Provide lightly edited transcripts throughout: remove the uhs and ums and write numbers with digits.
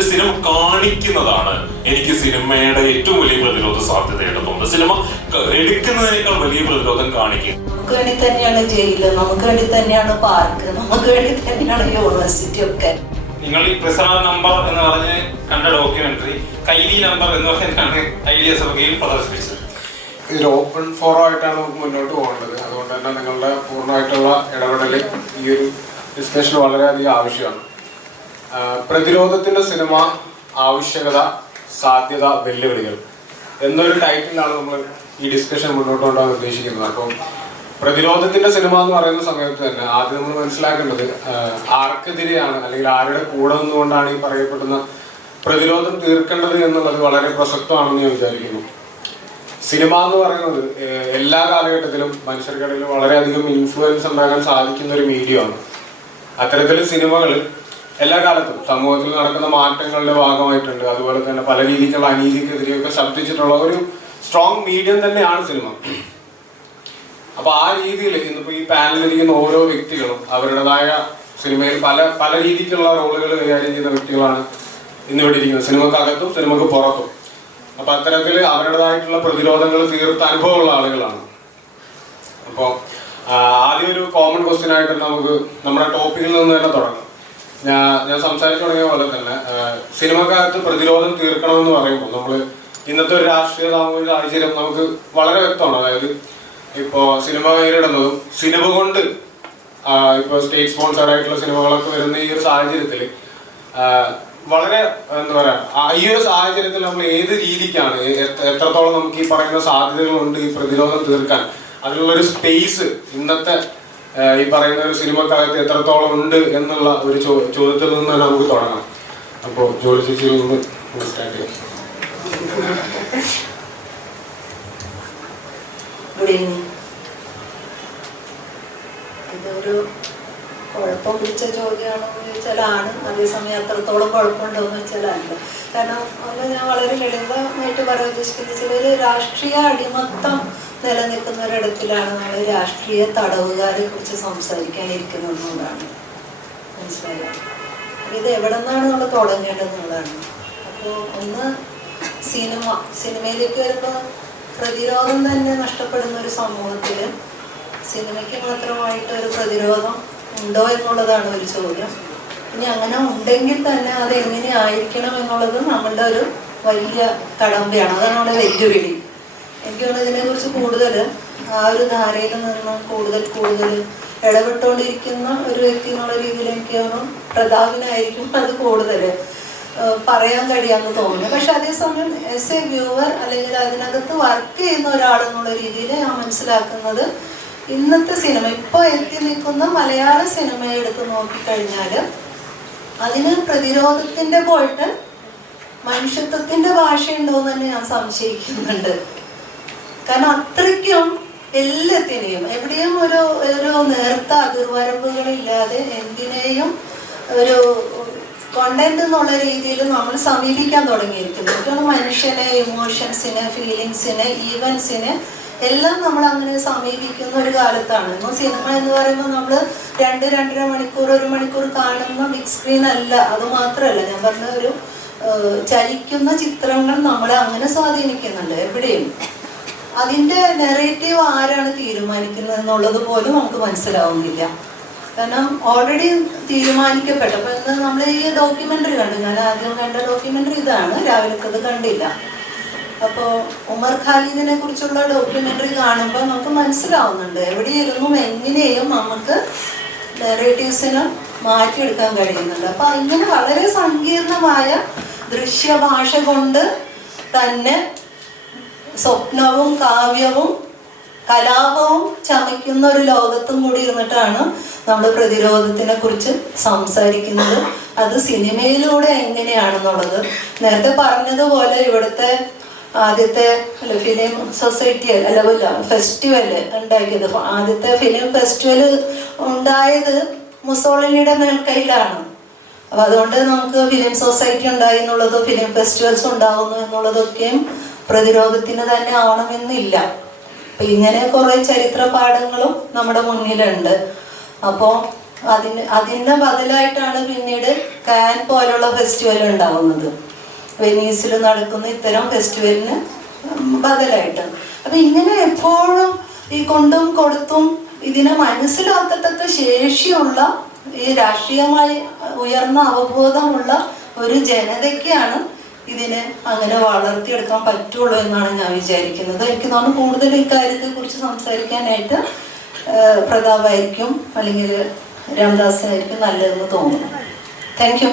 ഒരു സിനിമ കാണിക്കുന്നതാണ് എനിക്ക് സിനിമയുടെ ഏറ്റവും വലിയ പ്രതിരോധ സാധ്യതയായിട്ട് തോന്നുന്നത്. സിനിമ എടുക്കുന്നതിനേക്കാൾ വലിയ പ്രതിരോധം കാണിക്കും. നമുക്ക് വേണ്ടി തന്നെയാണ് ജയില്, നമുക്ക് വേണ്ടി തന്നെയാണ് പാർക്ക്, നമുക്ക് വേണ്ടി തന്നെയാണ് യൂണിവേഴ്സിറ്റി ഒക്കെ. നിങ്ങൾ ഈ പ്രിസണർ നമ്പർ എന്ന് പറഞ്ഞ് കണ്ട ഡോക്യുമെന്ററി കൈലി നമ്പർ എന്ന് പറഞ്ഞാണ് ഐഡിയസ് വകയിൽ പ്രദർശിപ്പിച്ചത്. ഇതിൽ ഓപ്പൺ ഫോറം ആയിട്ടാണ് നമുക്ക് മുന്നോട്ട് പോകേണ്ടത്. അതുകൊണ്ട് തന്നെ നിങ്ങളുടെ പൂർണ്ണമായിട്ടുള്ള ഇടപെടൽ ഈ ഒരു ഡിസ്കഷൻ വളരെയധികം ആവശ്യമാണ്. പ്രതിരോധത്തിന്റെ സിനിമ, ആവശ്യകത, സാധ്യത, വെല്ലുവിളികൾ എന്നൊരു ടൈറ്റിലാണ് നമ്മൾ ഈ ഡിസ്കഷൻ മുന്നോട്ട് കൊണ്ടുപോകാൻ ഉദ്ദേശിക്കുന്നത്. അപ്പം പ്രതിരോധത്തിന്റെ സിനിമ എന്ന് പറയുന്ന സമയത്ത് തന്നെ ആദ്യം നമ്മൾ മനസ്സിലാക്കേണ്ടത് ആർക്കെതിരെയാണ് അല്ലെങ്കിൽ ആരുടെ കൂടെ നിന്നുകൊണ്ടാണ് ഈ പറയപ്പെടുന്ന പ്രതിരോധം തീർക്കേണ്ടത് എന്നുള്ളത് വളരെ പ്രസക്തമാണെന്ന് ഞാൻ വിചാരിക്കുന്നു. സിനിമ എന്ന് പറയുന്നത് എല്ലാ കാലഘട്ടത്തിലും മനുഷ്യർക്കിടയിൽ വളരെയധികം ഇൻഫ്ലുവൻസ് ഉണ്ടാക്കാൻ സാധിക്കുന്ന ഒരു മീഡിയമാണ്. അത്തരത്തിൽ സിനിമകൾ എല്ലാ കാലത്തും സമൂഹത്തിൽ നടക്കുന്ന മാറ്റങ്ങളുടെ ഭാഗമായിട്ടുണ്ട്. അതുപോലെ തന്നെ പല രീതിക്കുള്ള അനീതിക്കെതിരെയൊക്കെ ശബ്ദിച്ചിട്ടുള്ള ഒരു സ്ട്രോങ് മീഡിയം തന്നെയാണ് സിനിമ. അപ്പൊ ആ രീതിയിൽ ഇന്നിപ്പോ ഈ പാനലിലിരിക്കുന്ന ഓരോ വ്യക്തികളും അവരുടേതായ സിനിമയിൽ പല രീതിക്കുള്ള റോളുകൾ കൈകാര്യം ചെയ്യുന്ന വ്യക്തികളാണ് ഇന്നിവിടെ ഇരിക്കുന്നത്, സിനിമക്കകത്തും സിനിമക്ക് പുറത്തും. അപ്പൊ അത്തരത്തിൽ അവരുടേതായിട്ടുള്ള പ്രതിരോധങ്ങൾ തീർത്ത അനുഭവമുള്ള ആളുകളാണ്. അപ്പോൾ ആദ്യം ഒരു കോമൺ ക്വസ്റ്റ്യൻ ആയിട്ട് നമുക്ക് നമ്മുടെ ടോപ്പിക്കിൽ നിന്ന് തന്നെ തുടങ്ങാം. ഞാൻ സംസാരിച്ചു തുടങ്ങിയ പോലെ തന്നെ സിനിമക്കകത്ത് പ്രതിരോധം തീർക്കണമെന്ന് പറയുമ്പോൾ നമ്മൾ ഇന്നത്തെ ഒരു രാഷ്ട്രീയ സാമൂഹിക സാഹചര്യം നമുക്ക് വളരെ വ്യക്തമാണ്. അതായത് ഇപ്പോൾ സിനിമ നേരിടുന്നതും സിനിമ കൊണ്ട് ഇപ്പോൾ സ്റ്റേറ്റ് സ്പോൺസർഡ് ആയിട്ടുള്ള സിനിമകളൊക്കെ വരുന്ന ഈ ഒരു സാഹചര്യത്തിൽ വളരെ എന്താ പറയുക, ഈ ഒരു സാഹചര്യത്തിൽ നമ്മൾ ഏത് രീതിക്കാണ് എത്രത്തോളം നമുക്ക് ഈ പറയുന്ന സാധ്യതകളുണ്ട് ഈ പ്രതിരോധം തീർക്കാൻ, അതിനുള്ളൊരു സ്പേസ് ഇന്നത്തെ ഈ പറയുന്ന ഒരു സിനിമക്കകത്ത് എത്രത്തോളം ഉണ്ട് എന്നുള്ള ഒരു ചോദ്യത്തിൽ നിന്ന് തന്നെ നമുക്ക് തുടങ്ങാം. അപ്പോൾ ജോലി ചേച്ചിയിൽ നിന്ന് സ്റ്റാർട്ട് ചെയ്യാം. ഇതൊരു കുഴപ്പം പിടിച്ച ചോദ്യമാണെന്ന് ചോദിച്ചാൽ ആണ്, അതേസമയം അത്രത്തോളം കുഴപ്പമുണ്ടോയെന്ന് വെച്ചാൽ അല്ല. കാരണം അത് ഞാൻ വളരെ ലളിതമായിട്ട് പറയാൻ ഉദ്ദേശിക്കുന്നത് ചിലർ രാഷ്ട്രീയ അടിമത്തം നിലനിൽക്കുന്ന ഒരിടത്തിലാണ് നമ്മൾ രാഷ്ട്രീയ തടവുകാരെ കുറിച്ച് സംസാരിക്കാനിരിക്കുന്നതെന്നുള്ളതാണ് മനസ്സിലായത്. ഇത് എവിടെ നിന്നാണ് നമ്മൾ തുടങ്ങേണ്ടതെന്നുള്ളതാണ്. അപ്പോൾ ഒന്ന് സിനിമയിലേക്ക് വരുമ്പോൾ പ്രതിരോധം തന്നെ നഷ്ടപ്പെടുന്ന ഒരു സമൂഹത്തിൽ സിനിമയ്ക്ക് മാത്രമായിട്ട് ഒരു പ്രതിരോധം ഉണ്ടോ എന്നുള്ളതാണ് ഒരു ചോദ്യം. ഇനി അങ്ങനെ ഉണ്ടെങ്കിൽ തന്നെ അത് എങ്ങനെ ആയിരിക്കണം എന്നുള്ളത് നമ്മളുടെ ഒരു വലിയ കടമ്പയാണ്. അതാണ് നമ്മുടെ വെല്ലുവിളി. എനിക്ക് തോന്നുന്നു ഇതിനെക്കുറിച്ച് കൂടുതൽ ആ ഒരു ധാരയിൽ നിന്ന് കൂടുതൽ ഇടപെട്ടുകൊണ്ടിരിക്കുന്ന ഒരു വ്യക്തി എന്നുള്ള രീതിയിൽ എനിക്ക് തോന്നുന്നു പ്രതാപിനായിരിക്കും അത് കൂടുതൽ പറയാൻ കഴിയാമെന്ന് തോന്നുന്നു. പക്ഷെ അതേസമയം ആസ് എ വ്യൂവർ അല്ലെങ്കിൽ അതിനകത്ത് വർക്ക് ചെയ്യുന്ന ഒരാളെന്നുള്ള രീതിയിൽ ഞാൻ മനസ്സിലാക്കുന്നത് ഇന്നത്തെ സിനിമ ഇപ്പോൾ എത്തി നിൽക്കുന്ന മലയാള സിനിമയെ എടുത്ത് നോക്കിക്കഴിഞ്ഞാൽ അതിന് പ്രതിരോധത്തിൻ്റെ പോയിട്ട് മനുഷ്യത്വത്തിൻ്റെ ഭാഷയുണ്ടോയെന്ന് തന്നെ ഞാൻ സംശയിക്കുന്നുണ്ട്. കാരണം അത്രയ്ക്കും എല്ലാത്തിനെയും എവിടെയും ഒരു നേർത്ത അതിർവരമ്പുകളില്ലാതെ എന്തിനേയും ഒരു കോണ്ടന്റ് എന്നുള്ള രീതിയിൽ നമ്മൾ സമീപിക്കാൻ തുടങ്ങിയിരിക്കുന്നു. മനുഷ്യനെ, ഇമോഷൻസിനെ, ഫീലിങ്സിനെ, ഈവൻസിനെ എല്ലാം നമ്മൾ അങ്ങനെ സമീപിക്കുന്ന ഒരു കാലത്താണ്. ഇപ്പോൾ സിനിമ എന്ന് പറയുമ്പോൾ നമ്മൾ 2-2.5 മണിക്കൂർ 1 മണിക്കൂർ കാണുന്ന ബിഗ് സ്ക്രീൻ അല്ല. അത് മാത്രമല്ല, ഞാൻ പറഞ്ഞ ഒരു ചലിക്കുന്ന ചിത്രങ്ങൾ നമ്മളെ അങ്ങനെ സ്വാധീനിക്കുന്നുണ്ട് എവിടെയും. അതിൻ്റെ നെറേറ്റീവ് ആരാണ് തീരുമാനിക്കുന്നത് എന്നുള്ളത് പോലും നമുക്ക് മനസ്സിലാവുന്നില്ല. കാരണം ഓൾറെഡി തീരുമാനിക്കപ്പെട്ട. അപ്പോൾ ഇന്ന് നമ്മൾ ഈ ഡോക്യുമെൻ്ററി കണ്ടു. ഞാൻ ആദ്യം കണ്ട ഡോക്യുമെൻ്ററി ഇതാണ്, രാവിലത്തത് കണ്ടില്ല. അപ്പോൾ ഉമർ ഖാലിദിനെ കുറിച്ചുള്ള ഡോക്യുമെൻ്ററി കാണുമ്പോൾ നമുക്ക് മനസ്സിലാവുന്നുണ്ട് എവിടെയിരുന്നു എങ്ങനെയും നമുക്ക് നെറേറ്റീവ്സിന് മാറ്റിയെടുക്കാൻ കഴിയുന്നുണ്ട്. അപ്പോൾ ഇങ്ങനെ വളരെ സങ്കീർണമായ ദൃശ്യഭാഷ കൊണ്ട് തന്നെ സ്വപ്നവും കാവ്യവും കലാപവും ചമയ്ക്കുന്ന ഒരു ലോകത്തും കൂടി ഇരുന്നിട്ടാണ് നമ്മൾ പ്രതിരോധത്തിനെ കുറിച്ച് സംസാരിക്കുന്നത്. അത് സിനിമയിലൂടെ എങ്ങനെയാണെന്നുള്ളത് നേരത്തെ പറഞ്ഞതുപോലെ ഇവിടുത്തെ ആദ്യത്തെ ഫിലിം സൊസൈറ്റി ഫെസ്റ്റിവൽ ഉണ്ടാക്കിയത്, ആദ്യത്തെ ഫിലിം ഫെസ്റ്റിവൽ ഉണ്ടായത് മുസോളിനിയുടെ മേൽക്കൈയിലാണ്. അപ്പോൾ അതുകൊണ്ട് നമുക്ക് ഫിലിം സൊസൈറ്റി ഉണ്ടായി എന്നുള്ളതും ഫിലിം ഫെസ്റ്റിവൽസ് ഉണ്ടാകുന്നു എന്നുള്ളതൊക്കെയും പ്രതിരോധത്തിന് തന്നെ ആവണമെന്നില്ല. അപ്പം ഇങ്ങനെ കുറേ ചരിത്ര പാഠങ്ങളും നമ്മുടെ മുന്നിലുണ്ട്. അപ്പോൾ അതിൻ്റെ ബദലായിട്ടാണ് പിന്നീട് കാൻ പോലുള്ള ഫെസ്റ്റിവൽ ഉണ്ടാവുന്നത്. വെനീസിൽ നടക്കുന്ന ഇത്തരം ഫെസ്റ്റിവലിന് ബദലായിട്ട്. അപ്പം ഇങ്ങനെ എപ്പോഴും ഈ കൊണ്ടും കൊടുത്തും ഇതിനെ മനസ്സിലാക്കത്തക്ക ശേഷിയുള്ള ഈ രാഷ്ട്രീയമായി ഉയർന്ന അവബോധമുള്ള ഒരു ജനതയ്ക്കാണ് ഇതിനെ അങ്ങനെ വളർത്തിയെടുക്കാൻ പറ്റുള്ളൂ എന്നാണ് ഞാൻ വിചാരിക്കുന്നത്. എനിക്ക് തോന്നുന്നു കൂടുതൽ ഇക്കാര്യത്തെക്കുറിച്ച് സംസാരിക്കാനായിട്ട് പ്രതാപായിരിക്കും അല്ലെങ്കിൽ രാംദാസിനായിരിക്കും നല്ലതെന്ന് തോന്നുന്നു. Thank you.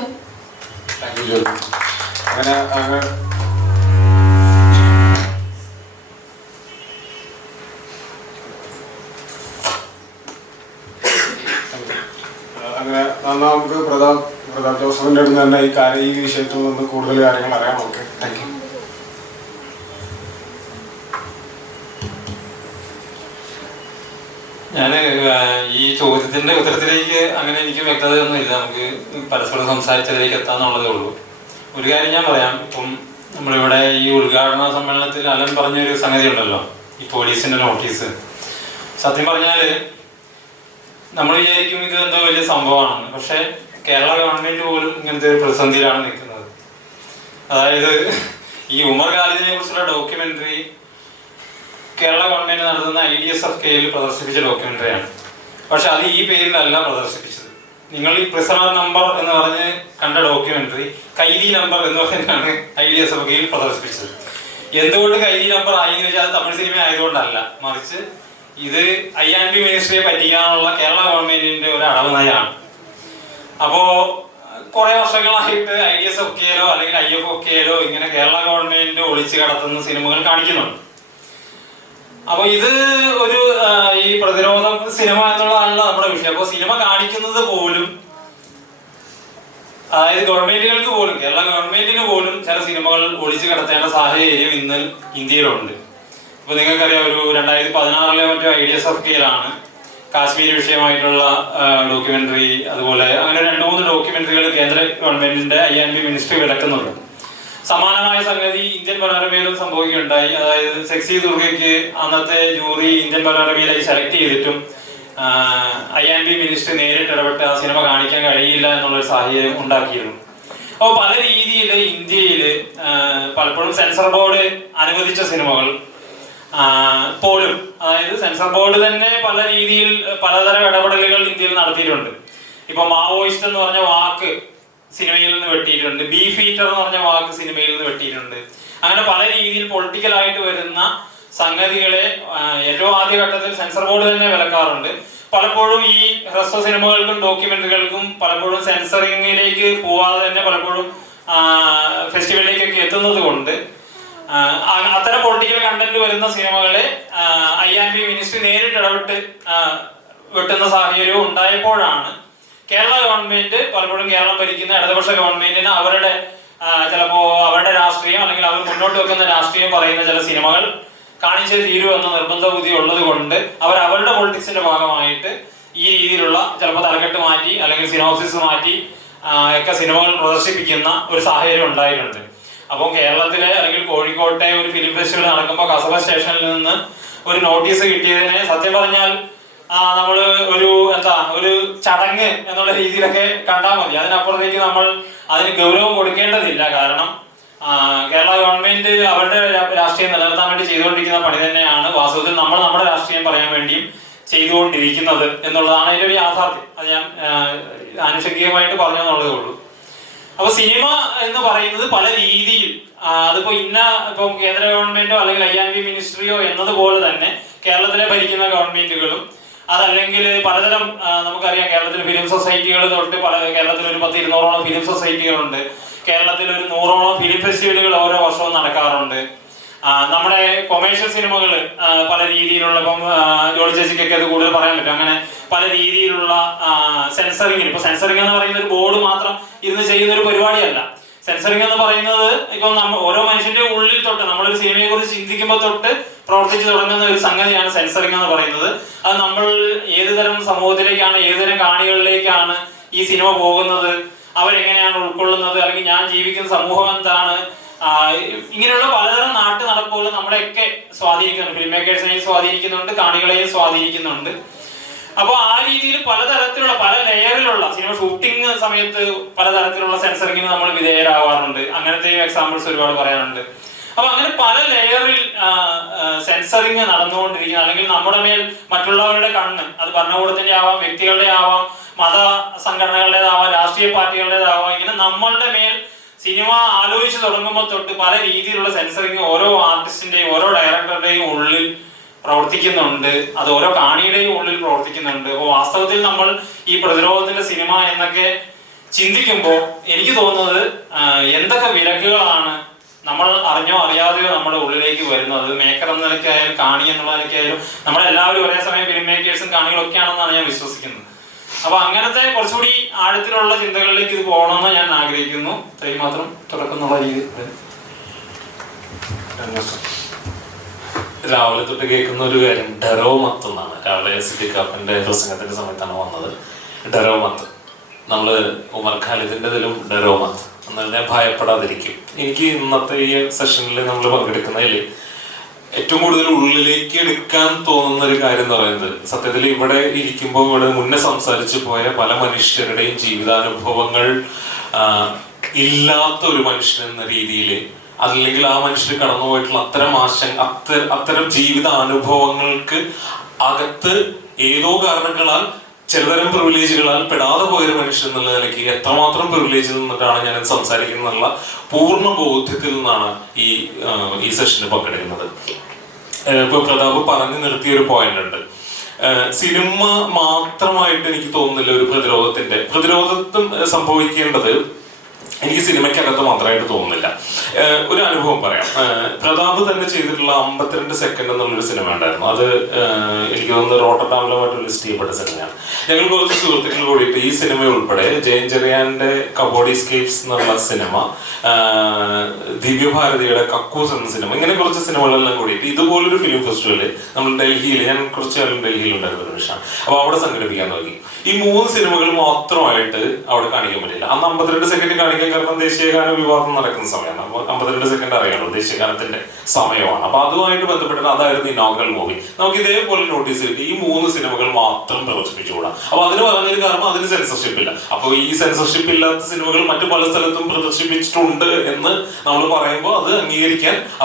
അങ്ങനെ നമുക്ക് പ്രതാപ് ജോസഫിന്റെ അടുത്ത് തന്നെ ഈ വിഷയത്തിൽ നിന്ന് കൂടുതൽ കാര്യങ്ങൾ അറിയാം. Okay, thank you. ഞാൻ ഈ ചോദ്യത്തിന്റെ ഉത്തരത്തിലേക്ക് അങ്ങനെ എനിക്ക് വ്യക്തതയൊന്നുമില്ല. നമുക്ക് പരസ്പരം സംസാരിച്ചതിലേക്ക് എത്താന്നുള്ളതേ ഉള്ളൂ. ഒരു കാര്യം ഞാൻ പറയാം. ഇപ്പം നമ്മളിവിടെ ഈ ഉദ്ഘാടന സമ്മേളനത്തിൽ അലൻ പറഞ്ഞൊരു സംഗതി ഉണ്ടല്ലോ, ഈ പോലീസിന്റെ നോട്ടീസ്. സത്യം പറഞ്ഞാല് നമ്മൾ വിചാരിക്കും ഇത് എന്തോ വലിയ സംഭവമാണെന്ന്. പക്ഷെ കേരള ഗവൺമെന്റ് പോലും ഇങ്ങനത്തെ ഒരു പ്രതിസന്ധിയിലാണ് നിൽക്കുന്നത്. അതായത് ഈ ഉമർ ഖാലിദിനെ കുറിച്ചുള്ള ഡോക്യുമെന്ററി കേരള ഗവൺമെന്റ് നടത്തുന്ന IDSFKയിൽ പ്രദർശിപ്പിച്ച ഡോക്യുമെന്ററിയാണ്. പക്ഷെ അത് ഈ പേരിലല്ല പ്രദർശിപ്പിച്ചത്. നിങ്ങൾ ഈ പ്രിസണർ നമ്പർ എന്ന് പറഞ്ഞ് കണ്ട ഡോക്യുമെന്ററി കൈദി നമ്പർ എന്ന് പറഞ്ഞാണ് IDSFKയിൽ പ്രദർശിപ്പിച്ചത്. എന്തുകൊണ്ട് കൈദി നമ്പർ ആയി എന്ന് വെച്ചാൽ അത് തമിഴ് സിനിമ ആയതുകൊണ്ടല്ല, മറിച്ച് ഇത് IB മിനിസ്ട്രിയെ പറ്റിക്കാനുള്ള കേരള ഗവൺമെന്റിന്റെ ഒരു അടവ് നയമാണ്. അപ്പോ കുറെ വർഷങ്ങളായിട്ട് IDSFKയിലോ അല്ലെങ്കിൽ IFFKയിലോ ഇങ്ങനെ കേരള ഗവൺമെന്റ് ഒളിച്ചു കടത്തുന്ന സിനിമകൾ കാണിക്കുന്നുണ്ട്. അപ്പൊ ഇത് ഒരു ഈ പ്രതിരോധം സിനിമ എന്നുള്ളതാണല്ലോ നമ്മുടെ വിഷയം. അപ്പൊ സിനിമ കാണിക്കുന്നത് പോലും, അതായത് ഗവൺമെന്റുകൾക്ക് പോലും, കേരള ഗവൺമെന്റിന് പോലും ചില സിനിമകൾ ഒളിച്ചു കടത്തേണ്ട സാഹചര്യം ഇന്ന് ഇന്ത്യയിലുണ്ട്. ഇപ്പൊ നിങ്ങൾക്കറിയാം, ഒരു 2016 മറ്റോ IDSFKയിലാണ് കാശ്മീർ വിഷയമായിട്ടുള്ള ഡോക്യുമെന്ററി, അതുപോലെ അങ്ങനെ 2-3 ഡോക്യുമെന്ററികൾ കേന്ദ്ര ഗവൺമെന്റിന്റെ IB മിനിസ്ട്രി വിലക്കുന്നുണ്ട്. സമാനമായ സംഗതി ഇന്ത്യൻ പനോരമയിലും സംഭവിക്കുകയുണ്ടായി. അതായത് സെക്സി ദുർഗയ്ക്ക് അന്നത്തെ ജൂറി ഇന്ത്യൻ പനോരമയിലായി സെലക്ട് ചെയ്തിട്ടും IB മിനിസ്ട്രി നേരിട്ട് ഇടപെട്ട് ആ സിനിമ കാണിക്കാൻ കഴിയില്ല എന്നുള്ളൊരു സാഹചര്യം ഉണ്ടാക്കിയിരുന്നു. അപ്പോൾ പല രീതിയിൽ ഇന്ത്യയിൽ പലപ്പോഴും സെൻസർ ബോർഡ് അനുവദിച്ച സിനിമകൾ പോലും, അതായത് സെൻസർ ബോർഡ് തന്നെ പല രീതിയിൽ പലതരം ഇടപെടലുകൾ ഇന്ത്യയിൽ നടത്തിയിട്ടുണ്ട്. ഇപ്പൊ മാവോയിസ്റ്റ് എന്ന് പറഞ്ഞ വാക്ക് സിനിമയിൽ നിന്ന് വെട്ടിയിട്ടുണ്ട്, ബീഫ് ഈറ്റർ എന്ന് പറഞ്ഞ വാക്ക് സിനിമയിൽ നിന്ന് വെട്ടിയിട്ടുണ്ട്. അങ്ങനെ പല രീതിയിൽ പൊളിറ്റിക്കലായിട്ട് വരുന്ന സംഗതികളെ ഏറ്റവും ആദ്യഘട്ടത്തിൽ സെൻസർ ബോർഡ് തന്നെ വിലക്കാറുണ്ട്. പലപ്പോഴും ഈ ഹ്രസ്വ സിനിമകൾക്കും ഡോക്യുമെന്ററികൾക്കും പലപ്പോഴും സെൻസറിങ്ങിലേക്ക് പോവാതെ തന്നെ പലപ്പോഴും ഫെസ്റ്റിവലിലേക്കൊക്കെ എത്തുന്നത് കൊണ്ട് അത്തരം പൊളിറ്റിക്കൽ കണ്ടന്റ് വരുന്ന സിനിമകളെ IB മിനിസ്ട്രി നേരിട്ട് ഇടപെട്ട് വെട്ടുന്ന സാഹചര്യവും ഉണ്ടായപ്പോഴാണ് കേരള ഗവൺമെന്റ് പലപ്പോഴും കേരളം ഭരിക്കുന്ന ഇടതുപക്ഷ ഗവൺമെന്റിന് അവരുടെ ചിലപ്പോ അവരുടെ രാഷ്ട്രീയം അല്ലെങ്കിൽ അവർ മുന്നോട്ട് വെക്കുന്ന രാഷ്ട്രീയം പറയുന്ന ചില സിനിമകൾ കാണിച്ചേ തീരൂ എന്ന നിർബന്ധ ബുദ്ധി ഉള്ളത് കൊണ്ട് അവർ അവരുടെ പൊളിറ്റിക്സിന്റെ ഭാഗമായിട്ട് ഈ രീതിയിലുള്ള ചിലപ്പോൾ തലക്കെട്ട് മാറ്റി അല്ലെങ്കിൽ സിനോപ്സിസ് മാറ്റി ഒക്കെ സിനിമകൾ പ്രദർശിപ്പിക്കുന്ന ഒരു സാഹചര്യം ഉണ്ടായിട്ടുണ്ട്. അപ്പോൾ കേരളത്തിലെ അല്ലെങ്കിൽ കോഴിക്കോട്ടെ ഒരു ഫിലിം ഫെസ്റ്റിവൽ നടക്കുമ്പോൾ കസബ സ്റ്റേഷനിൽ നിന്ന് ഒരു നോട്ടീസ് കിട്ടിയതിനെ സത്യം പറഞ്ഞാൽ നമ്മൾ ഒരു ചടങ്ങ് എന്നുള്ള രീതിയിലൊക്കെ കണ്ടാൽ മതി. അതിനപ്പുറത്തേക്ക് നമ്മൾ അതിന് ഗൗരവം കൊടുക്കേണ്ടതില്ല. കാരണം കേരള ഗവൺമെന്റ് അവരുടെ രാഷ്ട്രീയം നിലനിർത്താൻ വേണ്ടി ചെയ്തുകൊണ്ടിരിക്കുന്ന പണി തന്നെയാണ് വാസ്തവത്തിൽ നമ്മൾ നമ്മുടെ രാഷ്ട്രീയം പറയാൻ വേണ്ടിയും ചെയ്തുകൊണ്ടിരിക്കുന്നത് എന്നുള്ളതാണ് അതിന്റെ ഒരു യാഥാർത്ഥ്യം. അത് ഞാൻ ആനുഷംഗികമായിട്ട് പറഞ്ഞു എന്നുള്ളതേ ഉള്ളൂ. അപ്പൊ സിനിമ എന്ന് പറയുന്നത് പല രീതിയിൽ, അതിപ്പോ ഇപ്പം കേന്ദ്ര ഗവൺമെന്റോ അല്ലെങ്കിൽ IB മിനിസ്ട്രിയോ എന്നതുപോലെ തന്നെ കേരളത്തിലെ ഭരിക്കുന്ന ഗവൺമെന്റുകളും, അതല്ലെങ്കിൽ പലതരം നമുക്കറിയാം കേരളത്തിൽ ഫിലിം സൊസൈറ്റികൾ തൊട്ട് കേരളത്തിൽ ഒരു 10-200ഓളം ഫിലിം സൊസൈറ്റികളുണ്ട്. കേരളത്തിൽ ഒരു 100ഓളം ഫിലിം ഫെസ്റ്റിവലുകൾ ഓരോ വർഷവും നടക്കാറുണ്ട്. നമ്മുടെ കൊമേഴ്ഷ്യൽ സിനിമകൾ പല രീതിയിലുള്ള, ഇപ്പം ജോളി ചേച്ചിക്കൊക്കെ അത് കൂടുതൽ പറയാൻ പറ്റും, അങ്ങനെ പല രീതിയിലുള്ള സെൻസറിങ്ങിന്. ഇപ്പൊ സെൻസറിങ് എന്ന് പറയുന്ന ഒരു ബോർഡ് മാത്രം ഇരുന്ന് ചെയ്യുന്ന ഒരു പരിപാടിയല്ല. സെൻസറിങ് എന്ന് പറയുന്നത് ഇപ്പം ഓരോ മനുഷ്യന്റെ ഉള്ളിൽ തൊട്ട് നമ്മളൊരു സിനിമയെ കുറിച്ച് ചിന്തിക്കുമ്പോൾ തൊട്ട് പ്രവർത്തിച്ചു തുടങ്ങുന്ന ഒരു സംഗതിയാണ് സെൻസറിങ് എന്ന് പറയുന്നത്. അത് നമ്മൾ ഏതുതരം സമൂഹത്തിലേക്കാണ്, ഏതുതരം കാണികളിലേക്കാണ് ഈ സിനിമ പോകുന്നത്, അവരെങ്ങനെയാണ് ഉൾക്കൊള്ളുന്നത്, അല്ലെങ്കിൽ ഞാൻ ജീവിക്കുന്ന സമൂഹം എന്താണ്, ഇങ്ങനെയുള്ള പലതരം നാട്ടു നടപ്പുകൾ നമ്മളെയൊക്കെ സ്വാധീനിക്കുന്നുണ്ട്. ഫിലിം മേക്കേഴ്സിനെയും സ്വാധീനിക്കുന്നുണ്ട്, കാണികളെയും സ്വാധീനിക്കുന്നുണ്ട്. അപ്പൊ ആ രീതിയിൽ പലതരത്തിലുള്ള പല ലെയറിലുള്ള സിനിമ ഷൂട്ടിംഗ് സമയത്ത് പലതരത്തിലുള്ള സെൻസറിങ്ങിന് നമ്മൾ വിധേയരാവാറുണ്ട്. അങ്ങനത്തെ എക്സാമ്പിൾസ് ഒരുപാട് പറയാനുണ്ട്. അപ്പൊ അങ്ങനെ പല ലെയറിൽ സെൻസറിങ് നടന്നുകൊണ്ടിരിക്കുന്ന, അല്ലെങ്കിൽ നമ്മുടെ മേൽ മറ്റുള്ളവരുടെ കണ്ണ്, അത് ഭരണകൂടത്തിന്റെ ആവാം, വ്യക്തികളുടെ ആവാം, മത സംഘടനകളുടേതാവാം, രാഷ്ട്രീയ പാർട്ടികളുടേതാവാം, ഇങ്ങനെ നമ്മളുടെ മേൽ സിനിമ ആലോചിച്ച് തുടങ്ങുമ്പോൾ തൊട്ട് പല രീതിയിലുള്ള സെൻസറിങ് ഓരോ ആർട്ടിസ്റ്റിന്റെയും ഓരോ ഡയറക്ടറുടെയും ഉള്ളിൽ പ്രവർത്തിക്കുന്നുണ്ട്. അത് ഓരോ കാണിയുടെയും ഉള്ളിൽ പ്രവർത്തിക്കുന്നുണ്ട്. അപ്പോൾ വാസ്തവത്തിൽ നമ്മൾ ഈ പ്രതിരോധത്തിന്റെ സിനിമ എന്നൊക്കെ ചിന്തിക്കുമ്പോൾ എനിക്ക് തോന്നുന്നത് എന്തൊക്കെ വിലക്കുകളാണ് നമ്മൾ അറിഞ്ഞോ അറിയാതെയോ നമ്മുടെ ഉള്ളിലേക്ക് വരുന്നത്. മേക്കർ എന്ന നിലയ്ക്കായാലും കാണി എന്നുള്ള നിലയ്ക്കായാലും നമ്മളെല്ലാവരും ഒരേ സമയം ഫിലിം മേക്കേഴ്സും കാണികളൊക്കെയാണെന്നാണ് ഞാൻ വിശ്വസിക്കുന്നത്. അപ്പൊ അങ്ങനത്തെ കുറച്ചുകൂടി ആഴത്തിലുള്ള ചിന്തകളിലേക്ക് ഇത് പോകണമെന്ന് ഞാൻ ആഗ്രഹിക്കുന്നു. ഇത്രയും മാത്രം തുടക്കം എന്നുള്ള രീതിയിൽ. രാവിലെ തൊട്ട് കേൾക്കുന്ന ഒരു കാര്യം ഡെറോ മത്ത് എന്നാണ്. രാവിലെ സിദ്ദിഖാപ്പന്റെ പ്രസംഗത്തിന്റെ സമയത്താണ് വന്നത്. ഡെറോ മത്ത്, നമ്മള് ഉമർ ഖാലിദിന്റെ ഡെറോ മത്ത് എന്നതിനെ ഭയപ്പെടാതിരിക്കും. എനിക്ക് ഇന്നത്തെ ഈ സെഷനിൽ നമ്മൾ പങ്കെടുക്കുന്നതിൽ ഏറ്റവും കൂടുതൽ ഉള്ളിലേക്ക് എടുക്കാൻ തോന്നുന്ന ഒരു കാര്യം എന്ന് പറയുന്നത്, സത്യത്തിൽ ഇവിടെ ഇരിക്കുമ്പോൾ ഇവിടെ മുന്നേ സംസാരിച്ചു പോയ പല മനുഷ്യരുടെയും ജീവിതാനുഭവങ്ങൾ ഇല്ലാത്ത ഒരു മനുഷ്യൻ എന്ന രീതിയിൽ, അതല്ലെങ്കിൽ ആ മനുഷ്യർ കടന്നുപോയിട്ടുള്ള അത്തരം ജീവിതാനുഭവങ്ങൾക്ക് അകത്ത് ഏതോ കാരണങ്ങളാൽ ചിലതരം പ്രിവിലേജുകളാൽ പെടാതെ പോയൊരു മനുഷ്യൻ എന്നുള്ള നിലയ്ക്ക് എത്രമാത്രം പ്രിവിലേജിൽ നിന്നിട്ടാണ് ഞാൻ സംസാരിക്കുന്നതെന്നുള്ള പൂർണ്ണ ബോധ്യത്തിൽ നിന്നാണ് ഈ സെഷന് പങ്കെടുക്കുന്നത്. ഇപ്പൊ പ്രതാപ് പറഞ്ഞു നിർത്തിയൊരു പോയിന്റ് ഉണ്ട്. സിനിമ മാത്രമായിട്ട് എനിക്ക് തോന്നുന്നില്ല ഒരു പ്രതിരോധത്തും സംഭവിക്കേണ്ടത് എനിക്ക് സിനിമയ്ക്കകത്ത് മാത്രമായിട്ട് തോന്നുന്നില്ല. ഒരു അനുഭവം പറയാം. പ്രതാപ് തന്നെ ചെയ്തിട്ടുള്ള 52 സെക്കൻഡ് എന്നുള്ളൊരു സിനിമ ഉണ്ടായിരുന്നു. അത് എനിക്ക് തോന്നുന്നു റോട്ടർഡാമിലുമായിട്ട് ലിസ്റ്റ് ചെയ്യപ്പെട്ട സിനിമയാണ്. ഞങ്ങൾ കുറച്ച് സുഹൃത്തുക്കൾ കൂടിയിട്ട് ഈ സിനിമ ഉൾപ്പെടെ ജയൻ ചെറിയാന്റെ കബോഡി സ്കേപ്സ് എന്നുള്ള സിനിമ, ദിവ്യഭാരതിയുടെ കക്കൂസ് എന്ന സിനിമ, ഇങ്ങനെ കുറച്ച് സിനിമകളെല്ലാം കൂടിയിട്ട് ഇതുപോലൊരു ഫിലിം ഫെസ്റ്റിവല് നമ്മൾ ഡൽഹിയിൽ, ഞാൻ കുറച്ച് കാലം ഡൽഹിയിൽ ഉണ്ടായിരുന്ന ഒരു നിമിഷം, അപ്പൊ അവിടെ സംഘടിപ്പിക്കാൻ തുടങ്ങി. ഈ 3 സിനിമകൾ മാത്രമായിട്ട് അവിടെ കാണിക്കാൻ പറ്റില്ല. അന്ന് 52 സെക്കൻഡ് കാണിക്കാൻ കാരണം ദേശീയഗാന വിവാദം നടക്കുന്ന സമയമാണ്. അപ്പൊ 52 സെക്കൻഡ് അറിയാലോ, ദേശീയഗാനത്തിന്റെ സമയമാണ്. അപ്പൊ അതുമായിട്ട് ബന്ധപ്പെട്ടിട്ട് അതായിരുന്നു ഇനോഗ്രൽ മൂവി. നമുക്ക് ഇതേപോലെ നോട്ടീസ് കിട്ടി ഈ 3 സിനിമകൾ മാത്രം പ്രദർശിപ്പിച്ചുകൂടാ. അപ്പൊ അതിന് പറഞ്ഞൊരു കാരണം അതിന് സെൻസർഷിപ്പ് ഇല്ല. അപ്പൊ ഈ സെൻസർഷിപ്പ് ഇല്ലാത്ത സിനിമകൾ മറ്റു പല സ്ഥലത്തും പ്രദർശിപ്പിച്ചിട്ടുണ്ട് എന്ന് നമ്മൾ പറയുമ്പോൾ അത്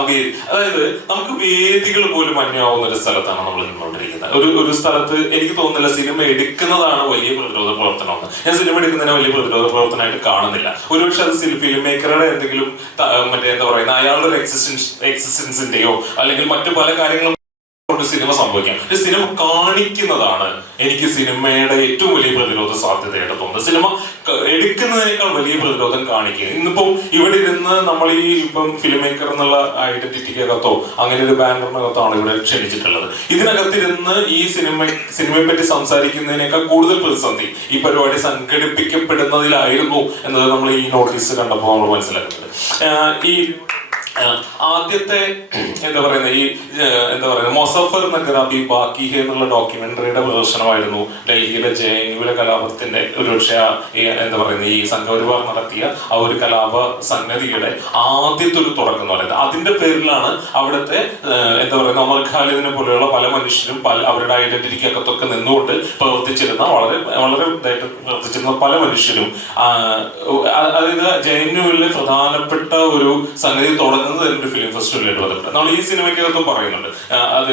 അതായത് നമുക്ക് വേദികൾ പോലും അന്യമാവുന്ന ഒരു സ്ഥലത്താണ് നമ്മൾ നിന്നുകൊണ്ടിരിക്കുന്നത്. ഒരു സ്ഥലത്ത് എനിക്ക് തോന്നുന്നില്ല സിനിമ എടുക്കുന്നതാണ് വലിയ പ്രതിരോധ പ്രവർത്തനം. ഞാൻ സിനിമ എടുക്കുന്നതിനെ വലിയ പ്രതിരോധ പ്രവർത്തനമായിട്ട് കാണുന്നില്ല. ഒരുപക്ഷെ അത് ഫിലിം മേക്കറുടെ എന്തെങ്കിലും എന്താ പറയുന്ന അയാളുടെ ഒരു എക്സിസ്റ്റൻസിന്റെയോ അല്ലെങ്കിൽ മറ്റു പല കാര്യങ്ങളും സിനിമ സംഭവിക്കാം. സിനിമ കാണിക്കുന്നതാണ് എനിക്ക് സിനിമയുടെ ഏറ്റവും വലിയ പ്രതിരോധ സാധ്യതയായിട്ട് തോന്നുന്നത്. സിനിമ എടുക്കുന്നതിനേക്കാൾ വലിയ പ്രതിരോധം കാണിക്കുക. ഇന്നിപ്പം ഇവിടെ ഇരുന്ന് നമ്മൾ ഇപ്പം ഫിലിം മേക്കർ എന്നുള്ള ഐഡന്റിറ്റിക്കകത്തോ അങ്ങനെ ഒരു ബാനറിനകത്താണ് ഇവിടെ ക്ഷണിച്ചിട്ടുള്ളത്. ഇതിനകത്തിരുന്ന് ഈ സിനിമയെ പറ്റി സംസാരിക്കുന്നതിനേക്കാൾ കൂടുതൽ പ്രതിസന്ധി ഈ പരിപാടി സംഘടിപ്പിക്കപ്പെടുന്നതിലായിരുന്നു എന്നത് നമ്മൾ ഈ നോട്ടീസ് കണ്ടപ്പോൾ നമ്മൾ മനസ്സിലാക്കുന്നത്. ഈ ആദ്യത്തെ മൊസഫർ നഗറാബി ബാക്കി ഹേ എന്നുള്ള ഡോക്യുമെന്ററിയുടെ പ്രദർശനമായിരുന്നു ഡൽഹിയിലെ JNUവിലെ കലാപത്തിന്റെ ഒരുപക്ഷെ ഈ സംഘപരിവാർ നടത്തിയ ആ ഒരു കലാപ സംഗതിയുടെ ആദ്യത്തെ ഒരു തുടക്കം എന്ന് പറയുന്നത്. അതിന്റെ പേരിലാണ് അവിടുത്തെ ഉമർ ഖാലിദിനെ പോലെയുള്ള പല മനുഷ്യരും അവരുടെ ഐഡന്റിറ്റിക്കകത്തൊക്കെ നിന്നുകൊണ്ട് പ്രവർത്തിച്ചിരുന്ന വളരെ വളരെ ഇതായിട്ട് പ്രവർത്തിച്ചിരുന്ന പല മനുഷ്യരും അതായത് JNUവിലെ പ്രധാനപ്പെട്ട ഒരു സംഗതി തുടങ്ങുന്നത് ഒരു ഫിലിം ഫെസ്റ്റിവലായിട്ട് ബന്ധപ്പെട്ട് നമ്മൾ ഈ സിനിമയ്ക്കകത്തും പറയുന്നുണ്ട്. അത്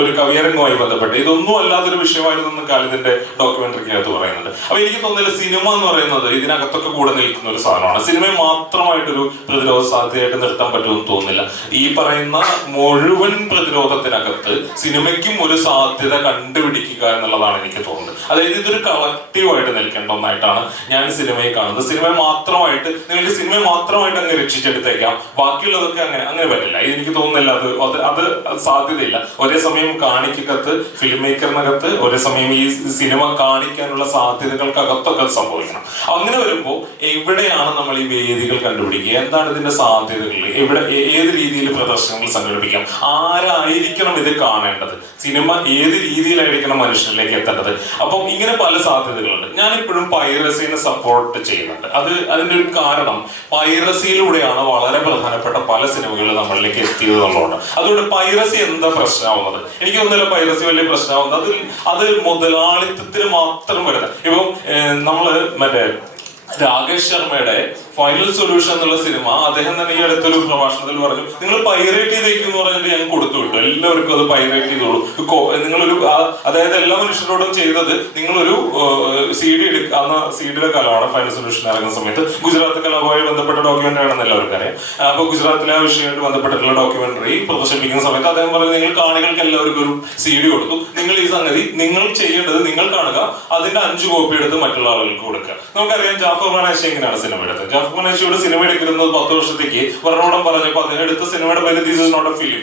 ഒരു കവിയരങ്ങുമായി ബന്ധപ്പെട്ട് ഇതൊന്നും അല്ലാത്തൊരു വിഷയമായിരുന്നു ഖാലിദിന്റെ ഡോക്യുമെന്ററിക്കകത്ത് പറയുന്നുണ്ട്. അപ്പൊ എനിക്ക് തോന്നുന്നില്ല സിനിമ എന്ന് പറയുന്നത് ഇതിനകത്തൊക്കെ കൂടെ നിൽക്കുന്ന ഒരു സാധനമാണ്. സിനിമയെ മാത്രമായിട്ടൊരു പ്രതിരോധ സാധ്യതയായിട്ട് നിർത്താൻ പറ്റുമെന്ന് തോന്നുന്നില്ല. ഈ പറയുന്ന മുഴുവൻ പ്രതിരോധത്തിനകത്ത് സിനിമയ്ക്കും ഒരു സാധ്യത കണ്ടുപിടിക്കുക എന്നുള്ളതാണ് എനിക്ക് തോന്നുന്നത്. അതായത് ഇതൊരു കളക്റ്റീവായിട്ട് നിൽക്കേണ്ട ഒന്നായിട്ടാണ് ഞാൻ സിനിമയെ കാണുന്നത്. നിങ്ങൾക്ക് സിനിമയെ മാത്രമായിട്ട് അങ്ങ് രക്ഷിച്ചെടുത്തേക്കാം, ബാക്കിയുള്ളതൊക്കെ അങ്ങനെ പറ്റില്ല. എനിക്ക് തോന്നുന്നില്ല, അത് സാധ്യതയില്ല. ഒരേ സമയം കാണിക്കകത്ത് ഫിലിം മേക്കറിനകത്ത് ഒരേ സമയം ഈ സിനിമ കാണിക്കാനുള്ള സാധ്യതകൾക്കകത്തൊക്കെ സംഭവിക്കണം. അങ്ങനെ വരുമ്പോൾ എവിടെയാണ് നമ്മൾ ഈ വേദികൾ കണ്ടുപിടിക്കുക? എന്താണ് ഇതിന്റെ സാധ്യതകൾ? ഏത് രീതിയിൽ പ്രദർശനങ്ങൾ സംഘടിപ്പിക്കാം? ആരായിരിക്കണം ഇത് കാണേണ്ടത്? സിനിമ ഏത് രീതിയിലായിരിക്കണം മനുഷ്യരിലേക്ക് എത്തേണ്ടത്? അപ്പം ഇങ്ങനെ പല സാധ്യതകളുണ്ട്. ഞാനിപ്പോഴും പൈറസിനെ സപ്പോർട്ട് ചെയ്യുന്നുണ്ട്. അതിന്റെ ഒരു കാരണം പൈറസിയിലൂടെയാണ് വഴിയാണ് വളരെ പ്രധാനപ്പെട്ട പല സിനിമകൾ നമ്മളിലേക്ക് എത്തിയത് എന്നുള്ളതാണ്. അതുകൊണ്ട് പൈറസി എന്താ പ്രശ്നമാവുന്നത്? എനിക്ക് തോന്നുന്നില്ല പൈറസി വലിയ പ്രശ്നമാവുന്നത്. അത് മുതലാളിത്തത്തിന് മാത്രം വരുന്നത്. ഇപ്പം നമ്മള് മറ്റേ രാകേഷ് ശർമ്മയുടെ ഫൈനൽ സൊല്യൂഷൻ എന്നുള്ള സിനിമ അദ്ദേഹം തന്നെ ഈ അടുത്തൊരു പ്രഭാഷണത്തിൽ പറഞ്ഞു, നിങ്ങൾ പൈറേറ്റ് ചെയ്തേക്കും എന്ന് പറഞ്ഞിട്ട് ഞാൻ കൊടുത്തു വിട്ടു, എല്ലാവർക്കും അത് പൈറേറ്റ് ചെയ്തോളൂ. നിങ്ങളൊരു അതായത് എല്ലാ മനുഷ്യരോടും ചെയ്തത്, നിങ്ങളൊരു CD എടുക്കുന്ന CD-യുടെ കാലമാണ് ഫൈനൽ സൊല്യൂഷൻ ഇറങ്ങുന്ന സമയത്ത്. ഗുജറാത്ത് കലാപവുമായി ബന്ധപ്പെട്ട ഡോക്യുമെന്ററി ആണെന്ന് എല്ലാവർക്കും അറിയാം. അപ്പൊ ഗുജറാത്തിലെ ആ വിഷയമായിട്ട് ബന്ധപ്പെട്ടിട്ടുള്ള ഡോക്യുമെന്ററി പ്രദർശിപ്പിക്കുന്ന സമയത്ത് അദ്ദേഹം പറഞ്ഞു, നിങ്ങൾ കാണികൾക്ക് എല്ലാവർക്കും ഒരു CD കൊടുത്തു, നിങ്ങൾ ഈ സംഗതി നിങ്ങൾ ചെയ്യേണ്ടത് നിങ്ങൾ കാണുക, അതിന്റെ 5 കോപ്പി എടുത്ത് മറ്റുള്ള ആളുകൾക്ക് കൊടുക്കുക. നമുക്കറിയാം ജാഫർ മനാശി എങ്ങനെയാണ് സിനിമ എടുത്തത്. ജാഫർ മനാശിയുടെ സിനിമ എടുക്കുന്നത് 10 വർഷത്തേക്ക് ഭരണകൂടം പറഞ്ഞപ്പോൾ അദ്ദേഹം എടുത്ത സിനിമയുടെ പേര് this is not a film.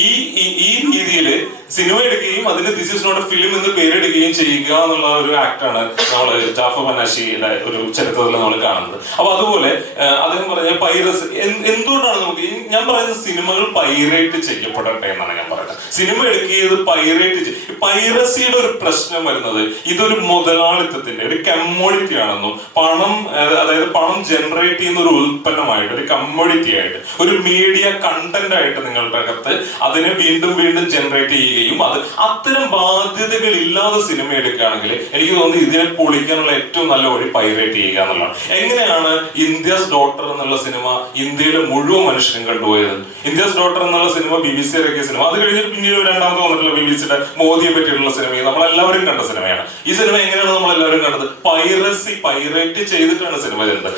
ഈ രീതിയിൽ സിനിമ എടുക്കുകയും അതിന് this is not a film എന്ന് പേരിടുകയും ചെയ്യുക എന്നുള്ള ഒരു ആക്ടാണ് നമ്മൾ ജാഫർ മനാശിയുടെ ഒരു ചരിത്രത്തിൽ നമ്മൾ കാണുന്നത്. അപ്പൊ അതുപോലെ അദ്ദേഹം പറഞ്ഞ പൈറസി എന്തുകൊണ്ടാണ് നമുക്ക്, ഞാൻ പറയുന്ന സിനിമകൾ പൈറേറ്റ് ചെയ്യപ്പെടട്ടെ എന്നാണ് ഞാൻ പറയുന്നത്. സിനിമ എടുക്കിയത് പൈറസിയുടെ ഒരു പ്രശ്നം വരുന്നത് ഇതൊരു മുതലാളിത്തത്തിന്റെ ഒരു കമ്മോഡിറ്റി ആണെന്നും അതായത് പണം ജനറേറ്റ് ചെയ്യുന്ന ഒരു ഉൽപ്പന്നമായിട്ട്, ഒരു കമ്മോഡിറ്റി ആയിട്ട്, ഒരു മീഡിയ കണ്ടന്റ് ആയിട്ട് നിങ്ങളുടെ അകത്ത് അതിനെ വീണ്ടും വീണ്ടും ജനറേറ്റ് ചെയ്യുകയും അത് അത്തരം ബാധ്യതകൾ ഇല്ലാതെ സിനിമ എടുക്കുകയാണെങ്കിൽ എനിക്ക് തോന്നുന്നു ഇതിനെ പൊളിക്കാനുള്ള ഏറ്റവും നല്ല വഴി പൈറേറ്റ് ചെയ്യുക എന്നുള്ളതാണ്. എങ്ങനെയാണ് ഇന്ത്യസ് ഡോട്ടർ എന്നുള്ള സിനിമ ഇന്ത്യയിലെ മുഴുവൻ മനുഷ്യരും കണ്ടുപോയത്? ഇന്ത്യസ് ഡോട്ടർ എന്നുള്ള സിനിമ BBC ഇറക്കിയ സിനിമ, അത് കഴിഞ്ഞിട്ട് പിന്നീട് രണ്ടാമത് വന്നിട്ടുള്ള BBC-യുടെ മോദിയെ പറ്റിയിട്ടുള്ള സിനിമ നമ്മളെല്ലാവരും കണ്ട സിനിമയാണ്. ഈ സിനിമ എങ്ങനെയാണ് നമ്മളെല്ലാവരും കണ്ടത്? പൈറേറ്റ് ചെയ്തിട്ടാണ് സിനിമ ചെയ്യുന്നത്.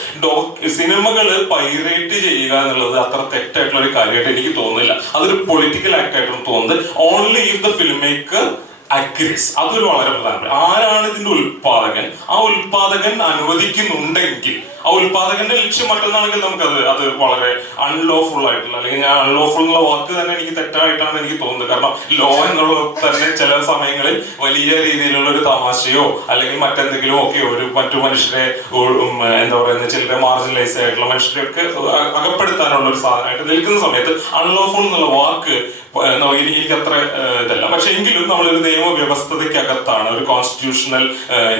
സിനിമകള് പൈറേറ്റ് ചെയ്യുക എന്നുള്ളത് അത്ര തെറ്റായിട്ടുള്ള ഒരു കാര്യമായിട്ട് എനിക്ക് തോന്നുന്നില്ല. അതൊരു പൊളിറ്റിക്കൽ ആക്ട് ആയിട്ടാണ് തോന്നുന്നത്. Only if the film maker agrees. അതൊരു വളരെ പ്രധാനപ്പെട്ട. ആരാണ് ഇതിന്റെ ഉൽപാദകൻ? ആ ഉൽപാദകൻ അനുവദിക്കുന്നുണ്ടെങ്കിൽ, ആ ഉൽപാദകന്റെ ലക്ഷ്യം മറ്റൊന്നാണെങ്കിൽ അത് വളരെ അൺലോഫുൾ ആയിട്ടുള്ള, അല്ലെങ്കിൽ ഞാൻ അൺലോഫുൾ എന്നുള്ള വാക്ക് തന്നെ എനിക്ക് തെറ്റായിട്ടാണ് എനിക്ക് തോന്നുന്നത്. കാരണം ലോ എന്നുള്ളത് തന്നെ ചില സമയങ്ങളിൽ വലിയ രീതിയിലുള്ള ഒരു തമാശയോ അല്ലെങ്കിൽ മറ്റെന്തെങ്കിലും ഒക്കെ മറ്റു മനുഷ്യരെ എന്താ പറയുന്നത്, ചിലരെ മാർജിനലൈസ് ആയിട്ടുള്ള മനുഷ്യരെയൊക്കെ അകപ്പെടുത്താനുള്ള ഒരു സാധനമായിട്ട് നിൽക്കുന്ന സമയത്ത് അൺലോഫുൾ എന്നുള്ള വാക്ക് എനിക്ക് അത്ര ഇതല്ല. പക്ഷെ എങ്കിലും നമ്മളൊരു നിയമവ്യവസ്ഥതയ്ക്കകത്താണ്, ഒരു കോൺസ്റ്റിറ്റ്യൂഷണൽ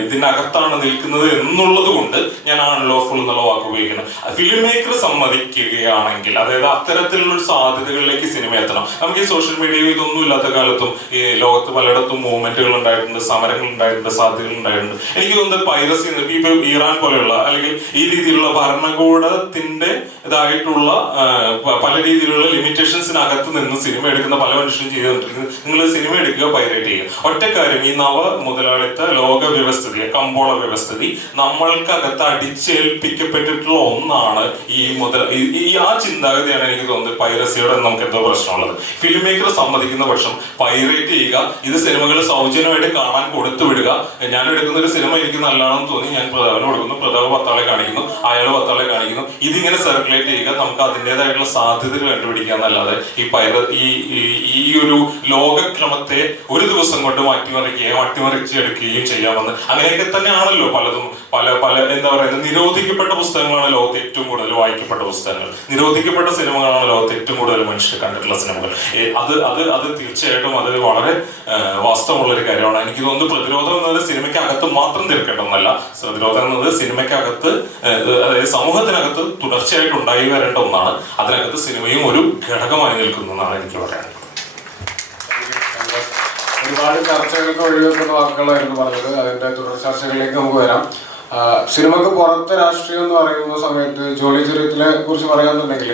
ഇതിനകത്താണ് നിൽക്കുന്നത് എന്നുള്ളത് കൊണ്ട് ഞാൻ അൺലോഫുൾ എന്നുള്ള വാക്ക് ഉപയോഗിക്കുന്നത്. ഫിലിം മേക്കർ സമ്മതിക്കുകയാണെങ്കിൽ, അതായത് അത്തരത്തിലുള്ള സാധ്യതകളിലേക്ക് സിനിമ എത്തണം. നമുക്ക് ഈ സോഷ്യൽ മീഡിയയിൽ ഇതൊന്നും ഇല്ലാത്ത കാലത്തും ഈ ലോകത്ത് പലയിടത്തും മൂവ്മെന്റുകൾ ഉണ്ടായിട്ടുണ്ട്, സമരങ്ങൾ ഉണ്ടായിട്ടുണ്ട്, സാധ്യതകൾ ഉണ്ടായിട്ടുണ്ട്. എനിക്ക് തോന്നുന്നത് പൈറസി ഇപ്പൊ ഇറാൻ പോലെയുള്ള അല്ലെങ്കിൽ ഈ രീതിയിലുള്ള ഭരണകൂടത്തിന്റെ ഇതായിട്ടുള്ള പല രീതിയിലുള്ള ലിമിറ്റേഷൻസിനകത്ത് നിന്ന് സിനിമ എടുക്കുന്ന പല മനുഷ്യരും ചെയ്തുകൊണ്ടിരിക്കുന്നത്. നിങ്ങൾ സിനിമ എടുക്കുക, പൈറേറ്റ് ചെയ്യുക. ഒറ്റക്കാര്യം ഈ നവ മുതലാളിത്ത ലോക വ്യവസ്ഥിതി, കമ്പോള വ്യവസ്ഥിതി നമ്മൾക്കകത്ത് അടിച്ചേൽപ്പിക്കപ്പെട്ടിട്ടുള്ള ഒന്നാണ്. ആ ചിന്താഗതിയാണ് എനിക്ക് തോന്നുന്നത് പൈറസിയോടെ നമുക്ക് എന്തോ പ്രശ്നമുള്ളത്. ഫിലിം മേക്കർ സമ്മതിക്കുന്ന പക്ഷം പൈറേറ്റ് ചെയ്യുക, ഇത് സിനിമകൾ സൗജന്യമായിട്ട് കാണാൻ കൊടുത്തു വിടുക. ഞാൻ എടുക്കുന്ന ഒരു സിനിമ എനിക്ക് നല്ലതാണെന്ന് തോന്നി, ഞാൻ പ്രതാപന് കൊടുക്കുന്നു, പ്രതാപ് 10 ആളെ കാണിക്കുന്നു, അയാൾ 10 ആളെ കാണിക്കുന്നു. ഇതിങ്ങനെ സർക്കുലേറ്റ് ചെയ്യുക, നമുക്ക് അതിൻ്റെതായിട്ടുള്ള സാധ്യതകൾ കണ്ടുപിടിക്കുക എന്നല്ലാതെ ഈ ഒരു ലോകക്രമത്തെ ഒരു ദിവസം കൊണ്ട് അട്ടിമറിച്ചെടുക്കുകയും ചെയ്യാമെന്ന്. അങ്ങനെയൊക്കെ തന്നെയാണല്ലോ പലതും. പല എന്താ പറയുന്നത്, നിരോധിക്കപ്പെട്ട പുസ്തകങ്ങളാണ് ലോകത്ത് ഏറ്റവും കൂടുതൽ വായിക്കപ്പെട്ട പുസ്തകങ്ങൾ. നിരോധിക്കപ്പെട്ട സിനിമകളാണ് ലോകത്ത് ഏറ്റവും കൂടുതൽ മനുഷ്യർ കണ്ടിട്ടുള്ള സിനിമകൾ. അത് തീർച്ചയായിട്ടും അത് വളരെ വാസ്തവമുള്ള ഒരു കാര്യമാണ്. എനിക്ക് തോന്നുന്നു പ്രതിരോധം എന്നത് സിനിമയ്ക്കകത്ത് മാത്രം തീർക്കേണ്ടതല്ല. പ്രതിരോധം എന്നത് സിനിമയ്ക്കകത്ത്, അതായത് സമൂഹത്തിനകത്ത് തുടർച്ചയായിട്ട് ഉണ്ടായി വരേണ്ട ഒന്നാണ്. അതിനകത്ത് സിനിമയും ഒരു ഘടകമായി നിൽക്കുന്നതാണ് എനിക്ക് പറയാനുള്ളത്. ഒരുപാട് ചർച്ചകൾക്ക് വഴിവെക്കുന്ന വാക്കുകളായിരുന്നു പറഞ്ഞത്. അതിന്റെ തുടർ ചർച്ചകളിലേക്ക് നമുക്ക് വരാം. സിനിമക്ക് പുറത്തെ രാഷ്ട്രീയം എന്ന് പറയുന്ന സമയത്ത് ജോളി ചെറിയത്തിനെ കുറിച്ച് പറയാന്നുണ്ടെങ്കിൽ,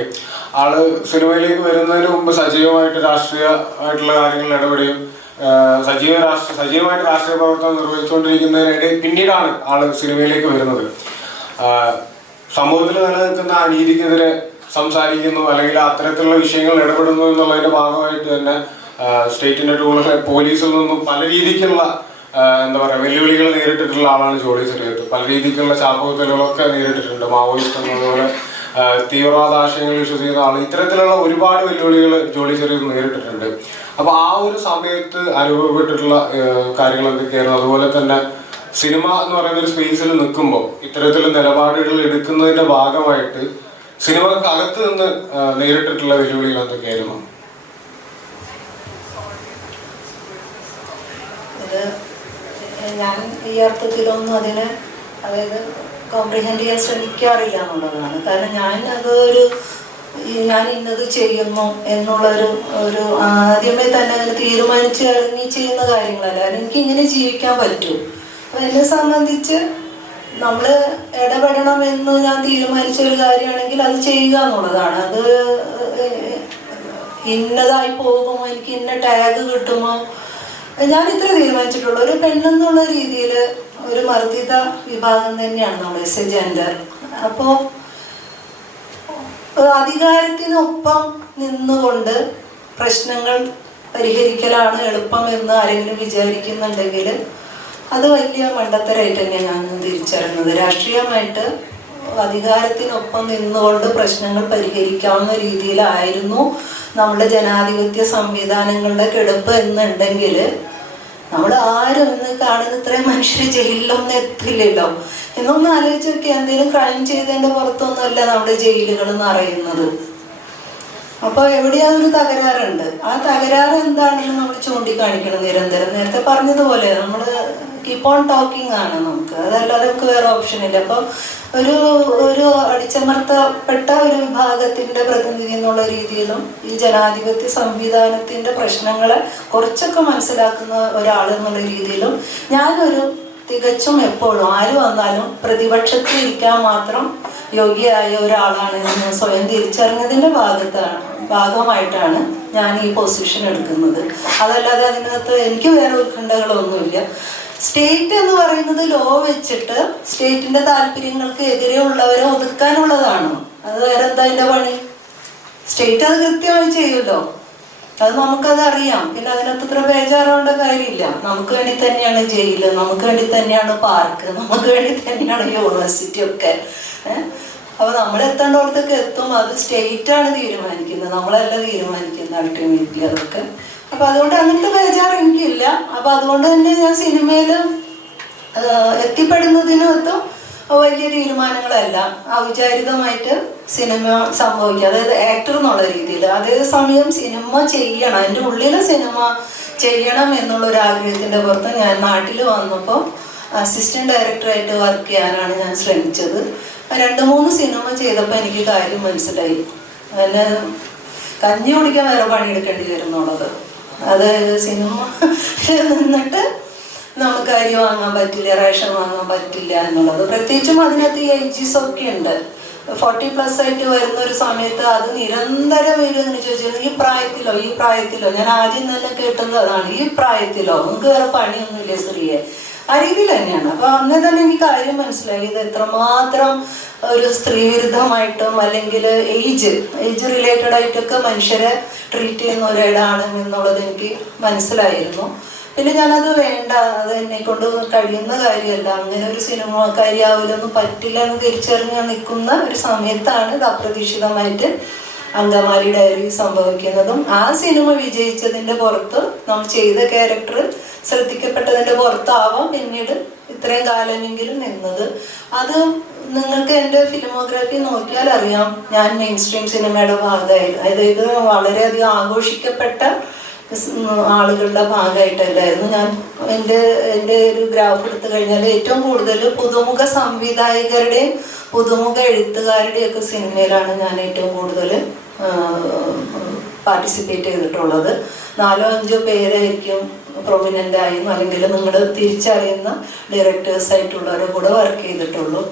ആള് സിനിമയിലേക്ക് വരുന്നതിന് മുമ്പ് സജീവമായിട്ട് രാഷ്ട്രീയമായിട്ടുള്ള കാര്യങ്ങളിൽ ഇടപെടുകയും സജീവമായിട്ട് രാഷ്ട്രീയ പ്രവർത്തനം നിർവഹിച്ചുകൊണ്ടിരിക്കുന്നതിനിടെ പിന്നീടാണ് ആള് സിനിമയിലേക്ക് വരുന്നത്. സമൂഹത്തിൽ നിലനിൽക്കുന്ന അനീതിക്കെതിരെ സംസാരിക്കുന്നു, അല്ലെങ്കിൽ അത്തരത്തിലുള്ള വിഷയങ്ങൾ ഇടപെടുന്നു എന്നുള്ളതിന്റെ ഭാഗമായിട്ട് തന്നെ സ്റ്റേറ്റിന്റെ ടൂളുകളെ പോലീസിൽ നിന്നും പല രീതിക്കുള്ള എന്താ പറയുക വെല്ലുവിളികൾ നേരിട്ടിട്ടുള്ള ആളാണ് ജോളി ചെറിയത്ത്. പല രീതിക്കുള്ള ചാപ്പകുത്തലുകളൊക്കെ നേരിട്ടിട്ടുണ്ട്. മാവോയിസ്റ്റ് എന്നതുപോലെ തീവ്രവാദ ആശയങ്ങൾ വിശ്വസിക്കുന്ന ആൾ, ഇത്തരത്തിലുള്ള ഒരുപാട് വെല്ലുവിളികൾ ജോളി ചെറിയത്ത് നേരിട്ടിട്ടുണ്ട്. അപ്പൊ ആ ഒരു സമയത്ത് അനുഭവപ്പെട്ടിട്ടുള്ള കാര്യങ്ങൾ എന്തൊക്കെയായിരുന്നു? അതുപോലെ തന്നെ സിനിമ എന്ന് പറയുന്ന ഒരു സ്പേസിൽ നിൽക്കുമ്പോൾ ഇത്തരത്തിലുള്ള നിലപാടുകൾ എടുക്കുന്നതിന്റെ ഭാഗമായിട്ട് സിനിമക്കകത്ത് നിന്ന് നേരിട്ടിട്ടുള്ള വെല്ലുവിളികൾ എന്തൊക്കെയായിരുന്നു? ഞാൻ ഈ അർത്ഥത്തിലൊന്നും അതിനെ, അതായത് കോംപ്രിഹെൻഡ് ചെയ്യാൻ ശ്രമിക്കാറില്ല എന്നുള്ളതാണ്. കാരണം ഞാൻ ഇന്നത് ചെയ്യുന്നു ഒരു ആദ്യമേ തന്നെ അങ്ങനെ തീരുമാനിച്ച് ഇറങ്ങി ചെയ്യുന്ന കാര്യങ്ങളല്ല. കാരണം എനിക്ക് ഇങ്ങനെ ജീവിക്കാൻ പറ്റൂ. അപ്പം എന്നെ സംബന്ധിച്ച് നമ്മൾ ഇടപെടണമെന്ന് ഞാൻ തീരുമാനിച്ച ഒരു കാര്യമാണെങ്കിൽ അത് ചെയ്യുക എന്നുള്ളതാണ്. അത് ഇന്നതായി പോകുമോ, എനിക്ക് ഇന്ന ടാഗ് കിട്ടുമോ, ഞാൻ ഇത്ര തീരുമാനിച്ചിട്ടുള്ളൂ. ഒരു പെണ്ണെന്നുള്ള രീതിയിൽ ഒരു മർദ്ദിത വിഭാഗം തന്നെയാണ് നമ്മൾ എസ് എ ജെൻഡർ. അപ്പോൾ അധികാരത്തിനൊപ്പം നിന്നുകൊണ്ട് പ്രശ്നങ്ങൾ പരിഹരിക്കലാണ് എളുപ്പമെന്ന് ആരെങ്കിലും വിചാരിക്കുന്നുണ്ടെങ്കിൽ അത് വലിയ മണ്ടത്തരായിട്ട് തന്നെ ഞാൻ തിരിച്ചറിയുന്നത്. രാഷ്ട്രീയമായിട്ട് അധികാരത്തിനൊപ്പം നിന്നുകൊണ്ട് പ്രശ്നങ്ങൾ പരിഹരിക്കാവുന്ന രീതിയിലായിരുന്നു നമ്മുടെ ജനാധിപത്യ സംവിധാനങ്ങളുടെ കിടപ്പ് എന്നുണ്ടെങ്കിൽ നമ്മൾ ആരും ഇന്ന് കാണുന്ന ഇത്രയും മനുഷ്യർ ജയിലിലൊന്നും എത്തില്ലല്ലോ. എന്നൊന്ന് ആലോചിച്ച് നോക്കി, എന്തെങ്കിലും ക്രൈം ചെയ്തതിൻ്റെ പുറത്തൊന്നുമല്ല നമ്മുടെ ജയിലുകൾ നിറയുന്നത്. അപ്പോൾ എവിടെയാ ഒരു തകരാറുണ്ട്. ആ തകരാറ് എന്താണെന്ന് നമ്മൾ ചൂണ്ടിക്കാണിക്കണം നിരന്തരം. നേരത്തെ പറഞ്ഞതുപോലെ നമ്മൾ കീപ്പ് ഓൺ ടോക്കിംഗ് ആണ് നമുക്ക്, അതല്ലാതെ നമുക്ക് വേറെ ഓപ്ഷൻ ഇല്ല. അപ്പം ഒരു അടിച്ചമർത്തപ്പെട്ട ഒരു വിഭാഗത്തിൻ്റെ പ്രതിനിധി എന്നുള്ള രീതിയിലും ഈ ജനാധിപത്യ സംവിധാനത്തിൻ്റെ പ്രശ്നങ്ങളെ കുറച്ചൊക്കെ മനസ്സിലാക്കുന്ന ഒരാൾ എന്നുള്ള രീതിയിലും ഞാനൊരു തികച്ചും എപ്പോഴും ആര് വന്നാലും പ്രതിപക്ഷത്തിൽ ഇരിക്കാൻ മാത്രം യോഗ്യയായ ഒരാളാണ് എന്ന് സ്വയം തിരിച്ചറിഞ്ഞതിൻ്റെ ഭാഗമായിട്ടാണ് ഞാൻ ഈ പൊസിഷൻ എടുക്കുന്നത്. അതല്ലാതെ അതിനകത്ത് എനിക്ക് വേറെ ഉത്കണ്ഠകളൊന്നുമില്ല. സ്റ്റേറ്റ് എന്ന് പറയുന്നത് ലോ വെച്ചിട്ട് സ്റ്റേറ്റിന്റെ താല്പര്യങ്ങൾക്ക് എതിരെ ഉള്ളവരെ ഒതുക്കാനുള്ളതാണ്. അത് വേറെ എന്താ അതിന്റെ പണി? സ്റ്റേറ്റ് അത് കൃത്യമായി ചെയ്യുമല്ലോ, അത് നമുക്കത് അറിയാം. പിന്നെ അതിനകത്ത് ഇത്ര ബേജാറാവേണ്ട കാര്യമില്ല. നമുക്ക് വേണ്ടി തന്നെയാണ് ജയില്, നമുക്ക് വേണ്ടി തന്നെയാണ് പാർക്ക്, നമുക്ക് വേണ്ടി തന്നെയാണ് യൂണിവേഴ്സിറ്റി ഒക്കെ. അപ്പോൾ നമ്മൾ എത്തേണ്ടടത്തൊക്കെ എത്തും. അത് സ്റ്റേറ്റാണ് തീരുമാനിക്കുന്നത്, നമ്മളല്ല തീരുമാനിക്കുന്നത് അൾട്ടിമേറ്റ്ലി അതൊക്കെ. അപ്പം അതുകൊണ്ട് അങ്ങനത്തെ ബേജാറ് എനിക്കില്ല. അപ്പം അതുകൊണ്ട് തന്നെ ഞാൻ സിനിമയിൽ എത്തിപ്പെടുന്നതിനകത്തും വലിയ തീരുമാനങ്ങളല്ല, അവിചാരിതമായിട്ട് സിനിമ സംഭവിക്കുക, അതായത് ആക്ടർ എന്നുള്ള രീതിയിൽ. അതേസമയം സിനിമ ചെയ്യണം, എൻ്റെ ഉള്ളിൽ സിനിമ ചെയ്യണം എന്നുള്ളൊരാഗ്രഹത്തിൻ്റെ പുറത്ത് ഞാൻ നാട്ടിൽ വന്നപ്പോൾ അസിസ്റ്റൻറ്റ് ഡയറക്ടറായിട്ട് വർക്ക് ചെയ്യാനാണ് ഞാൻ ശ്രമിച്ചത്. 2-3 സിനിമ ചെയ്തപ്പോൾ എനിക്ക് കാര്യം മനസ്സിലായി, അതിന് കഞ്ഞി കുടിക്കാൻ വേറെ പണിയെടുക്കേണ്ടി വരും എന്നുള്ളത്. അത് സിനിമ നിന്നിട്ട് നമുക്ക് അരി വാങ്ങാൻ പറ്റില്ല, റേഷൻ വാങ്ങാൻ പറ്റില്ല എന്നുള്ളത്. പ്രത്യേകിച്ചും അതിനകത്ത് ഏജസ് ഒക്കെ ഉണ്ട്. 40+ ആയിട്ട് വരുന്ന ഒരു സമയത്ത് അത് നിരന്തരം വരുമെന്ന് ചോദിച്ചാൽ ഈ പ്രായത്തിലോ ഞാൻ ആദ്യം തന്നെ കേട്ടുന്നത് അതാണ്, ഈ പ്രായത്തിലോ നമുക്ക് വേറെ പണിയൊന്നുമില്ല സ്ത്രീയെ, ആ രീതിയിൽ തന്നെയാണ്. അപ്പോൾ അന്നേ തന്നെ എനിക്ക് കാര്യം മനസ്സിലായി ഇത് എത്രമാത്രം ഒരു സ്ത്രീവിരുദ്ധമായിട്ടും അല്ലെങ്കിൽ ഏജ് റിലേറ്റഡ് ആയിട്ടൊക്കെ മനുഷ്യരെ ട്രീറ്റ് ചെയ്യുന്ന ഒരിടാണ് എന്നുള്ളത് എനിക്ക് മനസ്സിലായിരുന്നു. പിന്നെ ഞാനത് വേണ്ട, അത് എന്നെ കൊണ്ട് കഴിയുന്ന കാര്യമല്ല, അങ്ങനെ ഒരു സിനിമക്കാരിയാവില്ലൊന്നും പറ്റില്ല എന്ന് തിരിച്ചറിഞ്ഞ് നിൽക്കുന്ന ഒരു സമയത്താണ് ഇത് അപ്രതീക്ഷിതമായിട്ട് അങ്കമാലി ഡയറി സംഭവിക്കുന്നതും ആ സിനിമ വിജയിച്ചതിൻ്റെ പുറത്ത് നമ്മൾ ചെയ്ത ക്യാരക്ടർ ശ്രദ്ധിക്കപ്പെട്ടതിൻ്റെ പുറത്താവാം പിന്നീട് ഇത്രയും കാലമെങ്കിലും നിന്നത്. അത് നിങ്ങൾക്ക് എൻ്റെ ഫിലിമോഗ്രാഫി നോക്കിയാൽ അറിയാം, ഞാൻ മെയിൻ സ്ട്രീം സിനിമയുടെ ഭാഗമായിരുന്നു. അതായത് വളരെയധികം ആഘോഷിക്കപ്പെട്ട ആളുകളുടെ ഭാഗമായിട്ടല്ലായിരുന്നു ഞാൻ. എൻ്റെ ഒരു ഗ്രാഫ് എടുത്തു കഴിഞ്ഞാൽ ഏറ്റവും കൂടുതൽ പുതുമുഖ സംവിധായകരുടെയും പുതുമുഖ എഴുത്തുകാരുടെയും ഒക്കെ സിനിമയിലാണ് ഞാൻ ഏറ്റവും കൂടുതൽ പാർട്ടിസിപ്പേറ്റ് ചെയ്തിട്ടുള്ളത്. 4-5 പേരായിരിക്കും പ്രൊമിനൻ്റായും അല്ലെങ്കിൽ നിങ്ങൾ തിരിച്ചറിയുന്ന ഡയറക്ടേഴ്സായിട്ടുള്ളവരുടെ കൂടെ വർക്ക് ചെയ്തിട്ടുള്ളൂ.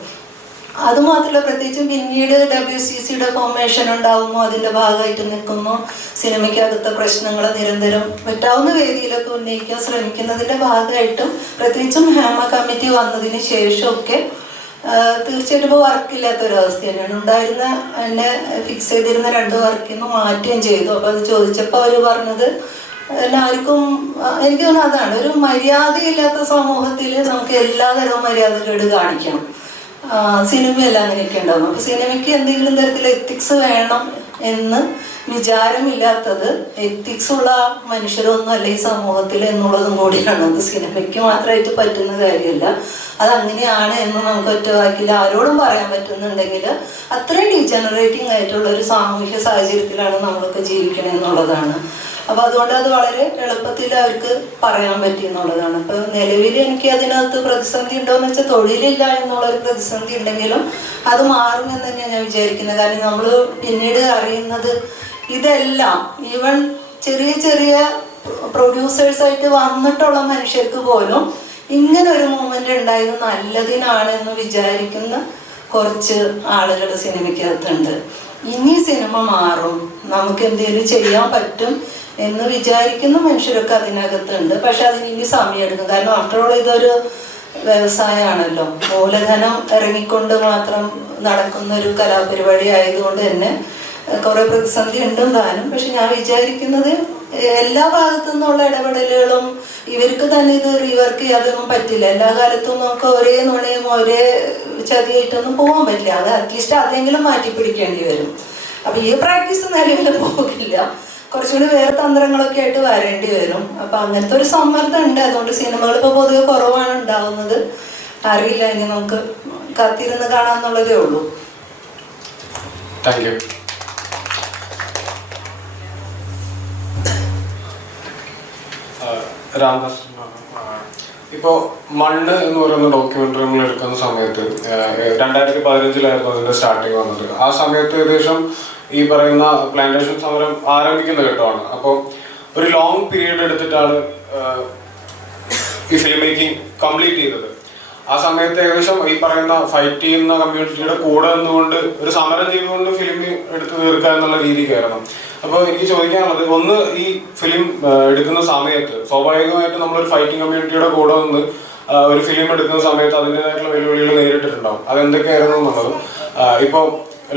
അതുമാത്രമല്ല, പ്രത്യേകിച്ചും പിന്നീട് WCCയുടെ ഫോർമേഷൻ ഉണ്ടാകുന്നു, അതിൻ്റെ ഭാഗമായിട്ട് നിൽക്കുന്നു, സിനിമയ്ക്കകത്തെ പ്രശ്നങ്ങൾ നിരന്തരം പറ്റാവുന്ന വേദിയിലൊക്കെ ഉന്നയിക്കാൻ ശ്രമിക്കുന്നതിൻ്റെ ഭാഗമായിട്ടും പ്രത്യേകിച്ചും ഹേമ കമ്മിറ്റി വന്നതിന് ശേഷമൊക്കെ തീർച്ചയായിട്ടും ഇപ്പോൾ വർക്കില്ലാത്തൊരവസ്ഥ തന്നെയാണ് ഉണ്ടായിരുന്ന. എന്നെ ഫിക്സ് ചെയ്തിരുന്ന 2 വർക്കിൽ നിന്ന് മാറ്റുകയും ചെയ്തു. അപ്പോൾ അത് ചോദിച്ചപ്പോൾ അവർ പറഞ്ഞത് എല്ലാവർക്കും എനിക്ക് തോന്നുന്നു അതാണ്, ഒരു മര്യാദയില്ലാത്ത സമൂഹത്തിൽ നമുക്ക് എല്ലാതരവും മര്യാദക്കേട് കാണിക്കണം. സിനിമയെല്ലാം അങ്ങനെയൊക്കെ ഉണ്ടാകും. അപ്പോൾ സിനിമയ്ക്ക് എന്തെങ്കിലും തരത്തിൽ എത്തിക്സ് വേണം എന്ന് വിചാരമില്ലാത്തത് എത്തിക്സ് ഉള്ള മനുഷ്യരൊന്നും അല്ല ഈ സമൂഹത്തിൽ എന്നുള്ളതും കൂടിയാണ്. അത് സിനിമയ്ക്ക് മാത്രമായിട്ട് പറ്റുന്ന കാര്യമല്ല, അതങ്ങനെയാണ് എന്ന് നമുക്ക് ഒറ്റ വാക്കിൽ ആരോടും പറയാൻ പറ്റുന്നുണ്ടെങ്കിൽ അത്രയും ഡീജനറേറ്റിംഗ് ആയിട്ടുള്ള ഒരു സാമൂഹ്യ സാഹചര്യത്തിലാണ് നമ്മളൊക്കെ ജീവിക്കണമെന്നുള്ളതാണ്. അപ്പോൾ അതുകൊണ്ട് അത് വളരെ എളുപ്പത്തിൽ അവർക്ക് പറയാൻ പറ്റി എന്നുള്ളതാണ്. ഇപ്പോൾ നിലവിൽ എനിക്ക് അതിനകത്ത് പ്രതിസന്ധി ഉണ്ടോയെന്ന് വെച്ചാൽ തൊഴിലില്ല എന്നുള്ളൊരു പ്രതിസന്ധി ഉണ്ടെങ്കിലും അത് മാറുമെന്ന് തന്നെയാണ് ഞാൻ വിചാരിക്കുന്നത്. കാരണം നമ്മൾ പിന്നീട് അറിയുന്നത് ഇതെല്ലാം ഈവൻ ചെറിയ ചെറിയ പ്രൊഡ്യൂസേഴ്സായിട്ട് വന്നിട്ടുള്ള മനുഷ്യർക്ക് പോലും ഇങ്ങനെ ഒരു മൂവ്മെന്റ് ഉണ്ടായത് നല്ലതിനാണെന്ന് വിചാരിക്കുന്ന കുറച്ച് ആളുകൾ സിനിമയ്ക്കകത്തുണ്ട്. ഇനി സിനിമ മാറും, നമുക്ക് എന്തെങ്കിലും ചെയ്യാൻ പറ്റും എന്ന് വിചാരിക്കുന്ന മനുഷ്യരൊക്കെ അതിനകത്തുണ്ട്. പക്ഷെ അതിന് ഇനി സമയമെടുക്കും. കാരണം ആഫ്റ്റർ ഓൾ ഇതൊരു വ്യവസായമാണല്ലോ, മൂലധനം ഇറങ്ങിക്കൊണ്ട് മാത്രം നടക്കുന്ന ഒരു കലാപരിപാടി ആയതുകൊണ്ട് തന്നെ കുറെ പ്രതിസന്ധി ഉണ്ടും താനും. പക്ഷെ ഞാൻ വിചാരിക്കുന്നത് എല്ലാ ഭാഗത്തു നിന്നുള്ള ഇടപെടലുകളും ഇവർക്ക് തന്നെ ഇത് റീവർക്ക് ചെയ്യാതൊന്നും പറ്റില്ല. എല്ലാ കാലത്തും നമുക്ക് ഒരേ നുണയും ഒരേ ചതിയായിട്ടൊന്നും പോകാൻ പറ്റില്ല. അത് അറ്റ്ലീസ്റ്റ് അതെങ്കിലും മാറ്റി പിടിക്കേണ്ടി വരും. അപ്പൊ ഈ പ്രാക്ടീസ് നിലവിൽ പോകില്ല, കുറച്ചുകൂടി വേറെ തന്ത്രങ്ങളൊക്കെ ആയിട്ട് വരേണ്ടി വരും. അപ്പൊ അങ്ങനത്തെ ഒരു സമ്മർദ്ദം ഉണ്ട്. അതുകൊണ്ട് സിനിമകൾ ഇപ്പോൾ പൊതുവെ കുറവാണ് ഉണ്ടാവുന്നത്. അറിയില്ല, ഇനി നമുക്ക് കാത്തിരുന്ന് കാണാന്നുള്ളതേ ഉള്ളൂ. Thank you. രാംദാസ്, ഇപ്പോൾ മണ്ണ് എന്ന് പറയുന്ന ഡോക്യുമെന്ററി നമ്മൾ എടുക്കുന്ന സമയത്ത് 2015 അതിന്റെ സ്റ്റാർട്ടിങ് വന്നത്. ആ സമയത്ത് ഏകദേശം ഈ പറയുന്ന പ്ലാന്റേഷൻ സമരം ആരംഭിക്കുന്ന ഘട്ടമാണ്. അപ്പോൾ ഒരു ലോങ് പീരീഡ് എടുത്തിട്ടാണ് ഈ ഫിലിം മേക്കിംഗ് കംപ്ലീറ്റ് ചെയ്തത്. ആ സമയത്ത് ഏകദേശം ഈ പറയുന്ന ഫൈറ്റ് ചെയ്യുന്ന കമ്മ്യൂണിറ്റിയുടെ കൂടെ നിന്നുകൊണ്ട് ഒരു സമരം ചെയ്തുകൊണ്ട് ഫിലിം എടുത്ത് തീർക്കുക എന്നുള്ള രീതിക്കായിരുന്നു. അപ്പോൾ എനിക്ക് ചോദിക്കാനുള്ളത്, ഒന്ന് ഈ ഫിലിം എടുക്കുന്ന സമയത്ത് സ്വാഭാവികമായിട്ട് നമ്മളൊരു ഫൈറ്റിംഗ് കമ്മ്യൂണിറ്റിയുടെ കൂടെ നിന്ന് ഒരു ഫിലിം എടുക്കുന്ന സമയത്ത് അതിൻ്റെതായിട്ടുള്ള വെല്ലുവിളികൾ നേരിട്ടിട്ടുണ്ടാവും. അതെന്തൊക്കെയായിരുന്നു എന്നുള്ളത്. ഇപ്പോൾ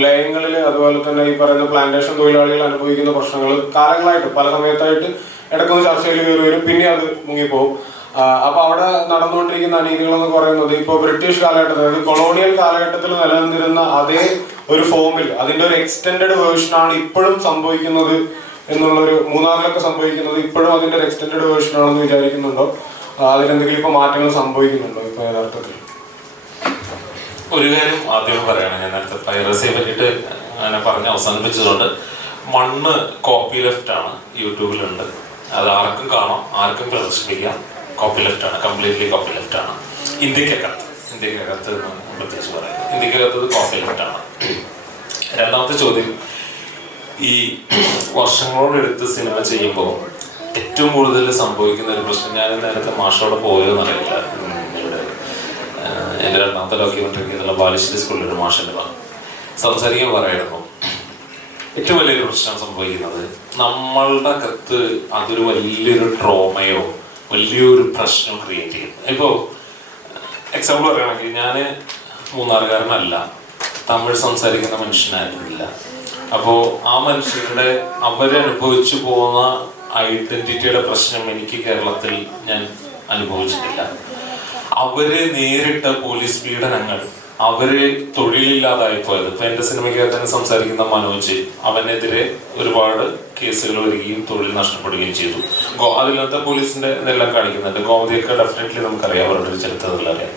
ലയങ്ങളിൽ അതുപോലെ തന്നെ ഈ പറയുന്ന പ്ലാന്റേഷൻ തൊഴിലാളികൾ അനുഭവിക്കുന്ന പ്രശ്നങ്ങൾ കാലങ്ങളായിട്ട് പല സമയത്തായിട്ട് ഇടയ്ക്കൊന്ന് ചർച്ചയിൽ കയറി വരും, പിന്നെ അത് മുങ്ങിപ്പോവും. അപ്പൊ അവിടെ നടന്നുകൊണ്ടിരിക്കുന്ന അനീതികൾ എന്ന് പറയുന്നത് ഇപ്പോൾ ബ്രിട്ടീഷ് കാലഘട്ടത്തിൽ, അതായത് കൊളോണിയൽ കാലഘട്ടത്തിൽ നിലനിന്നിരുന്ന അതേ ഒരു ഫോമിൽ അതിന്റെ ഒരു എക്സ്റ്റെൻഡഡ് വേർഷനാണ് ഇപ്പോഴും സംഭവിക്കുന്നത് എന്നുള്ളൊരു, മൂന്നാറിലൊക്കെ സംഭവിക്കുന്നത് ഇപ്പോഴും അതിന്റെ ഒരു എക്സ്റ്റെൻഡഡ് വേർഷൻ ആണെന്ന് വിചാരിക്കുന്നുണ്ടോ? അതിലെന്തെങ്കിലും ഇപ്പൊ മാറ്റങ്ങൾ സംഭവിക്കുന്നുണ്ടോ ഇപ്പൊ യഥാർത്ഥത്തിൽ? ഒരു കാര്യം ആദ്യം പറയാണ്, ഞാൻ നേരത്തെ പൈറസിയെ പറ്റിയിട്ട് അങ്ങനെ പറഞ്ഞ് അവസാനിപ്പിച്ചതുകൊണ്ട്, മണ്ണ് കോപ്പി ലെഫ്റ്റ് ആണ്, യൂട്യൂബിലുണ്ട്. അത് ആർക്കും കാണാം, ആർക്കും പ്രദർശിപ്പിക്കാം. കോപ്പി ലെഫ്റ്റ് ആണ്, കംപ്ലീറ്റ്ലി കോപ്പി ലെഫ്റ്റ് ആണ്. ഇന്ത്യക്കകത്ത് പ്രത്യേകിച്ച് പറയുന്നത് ഇന്ത്യക്കകത്ത് കോപ്പി ലെഫ്റ്റ് ആണ്. രണ്ടാമത്തെ ചോദ്യം, ഈ വർഷങ്ങളോടെടുത്ത് സിനിമ ചെയ്യുമ്പോൾ ഏറ്റവും കൂടുതൽ സംഭവിക്കുന്ന ഒരു പ്രശ്നം, ഞാൻ നേരത്തെ മാഷോടെ പോയതെന്ന് അറിയില്ല, ഇവിടെ എൻ്റെ രണ്ടാമത്തെ ഡോക്യുമെൻ്ററി എന്നുള്ള ബാലുശ്ശേരി സ്കൂളിലൊരു മാഷിൻ്റെ സംസാരിക്കാൻ പറയായിരുന്നു. ഏറ്റവും വലിയൊരു പ്രശ്നം സംഭവിക്കുന്നത് നമ്മളുടെ അകത്ത് അതൊരു വലിയൊരു ട്രോമയോ വലിയൊരു പ്രശ്നം ക്രിയേറ്റ് ചെയ്യും. ഇപ്പോൾ എക്സാമ്പിൾ പറയുകയാണെങ്കിൽ, ഞാൻ മൂന്നാറുകാരനല്ല, തമിഴ് സംസാരിക്കുന്ന മനുഷ്യനായിരുന്നില്ല. അപ്പോൾ ആ മനുഷ്യരുടെ അവരനുഭവിച്ചു പോകുന്ന ഐഡന്റിറ്റിയുടെ പ്രശ്നം എനിക്ക് കേരളത്തിൽ ഞാൻ അനുഭവിച്ചിട്ടില്ല. അവര് നേരിട്ട പോലീസ് പീഡനങ്ങൾ, അവര് തൊഴിലില്ലാതായിപ്പോയത്. ഇപ്പൊ എന്റെ സിനിമയ്ക്കകത്ത് തന്നെ സംസാരിക്കുന്ന മനോജ്, അവനെതിരെ ഒരുപാട് കേസുകൾ വരികയും തൊഴിൽ നഷ്ടപ്പെടുകയും ചെയ്തു. അതിലത്തെ പോലീസിന്റെ ഇതെല്ലാം കാണിക്കുന്നുണ്ട്. ഗോമതിയൊക്കെ ഡെഫിനറ്റ്ലി നമുക്കറിയാം, അവരുടെ ഒരു ചരിത്രത്തിൽ അറിയാം.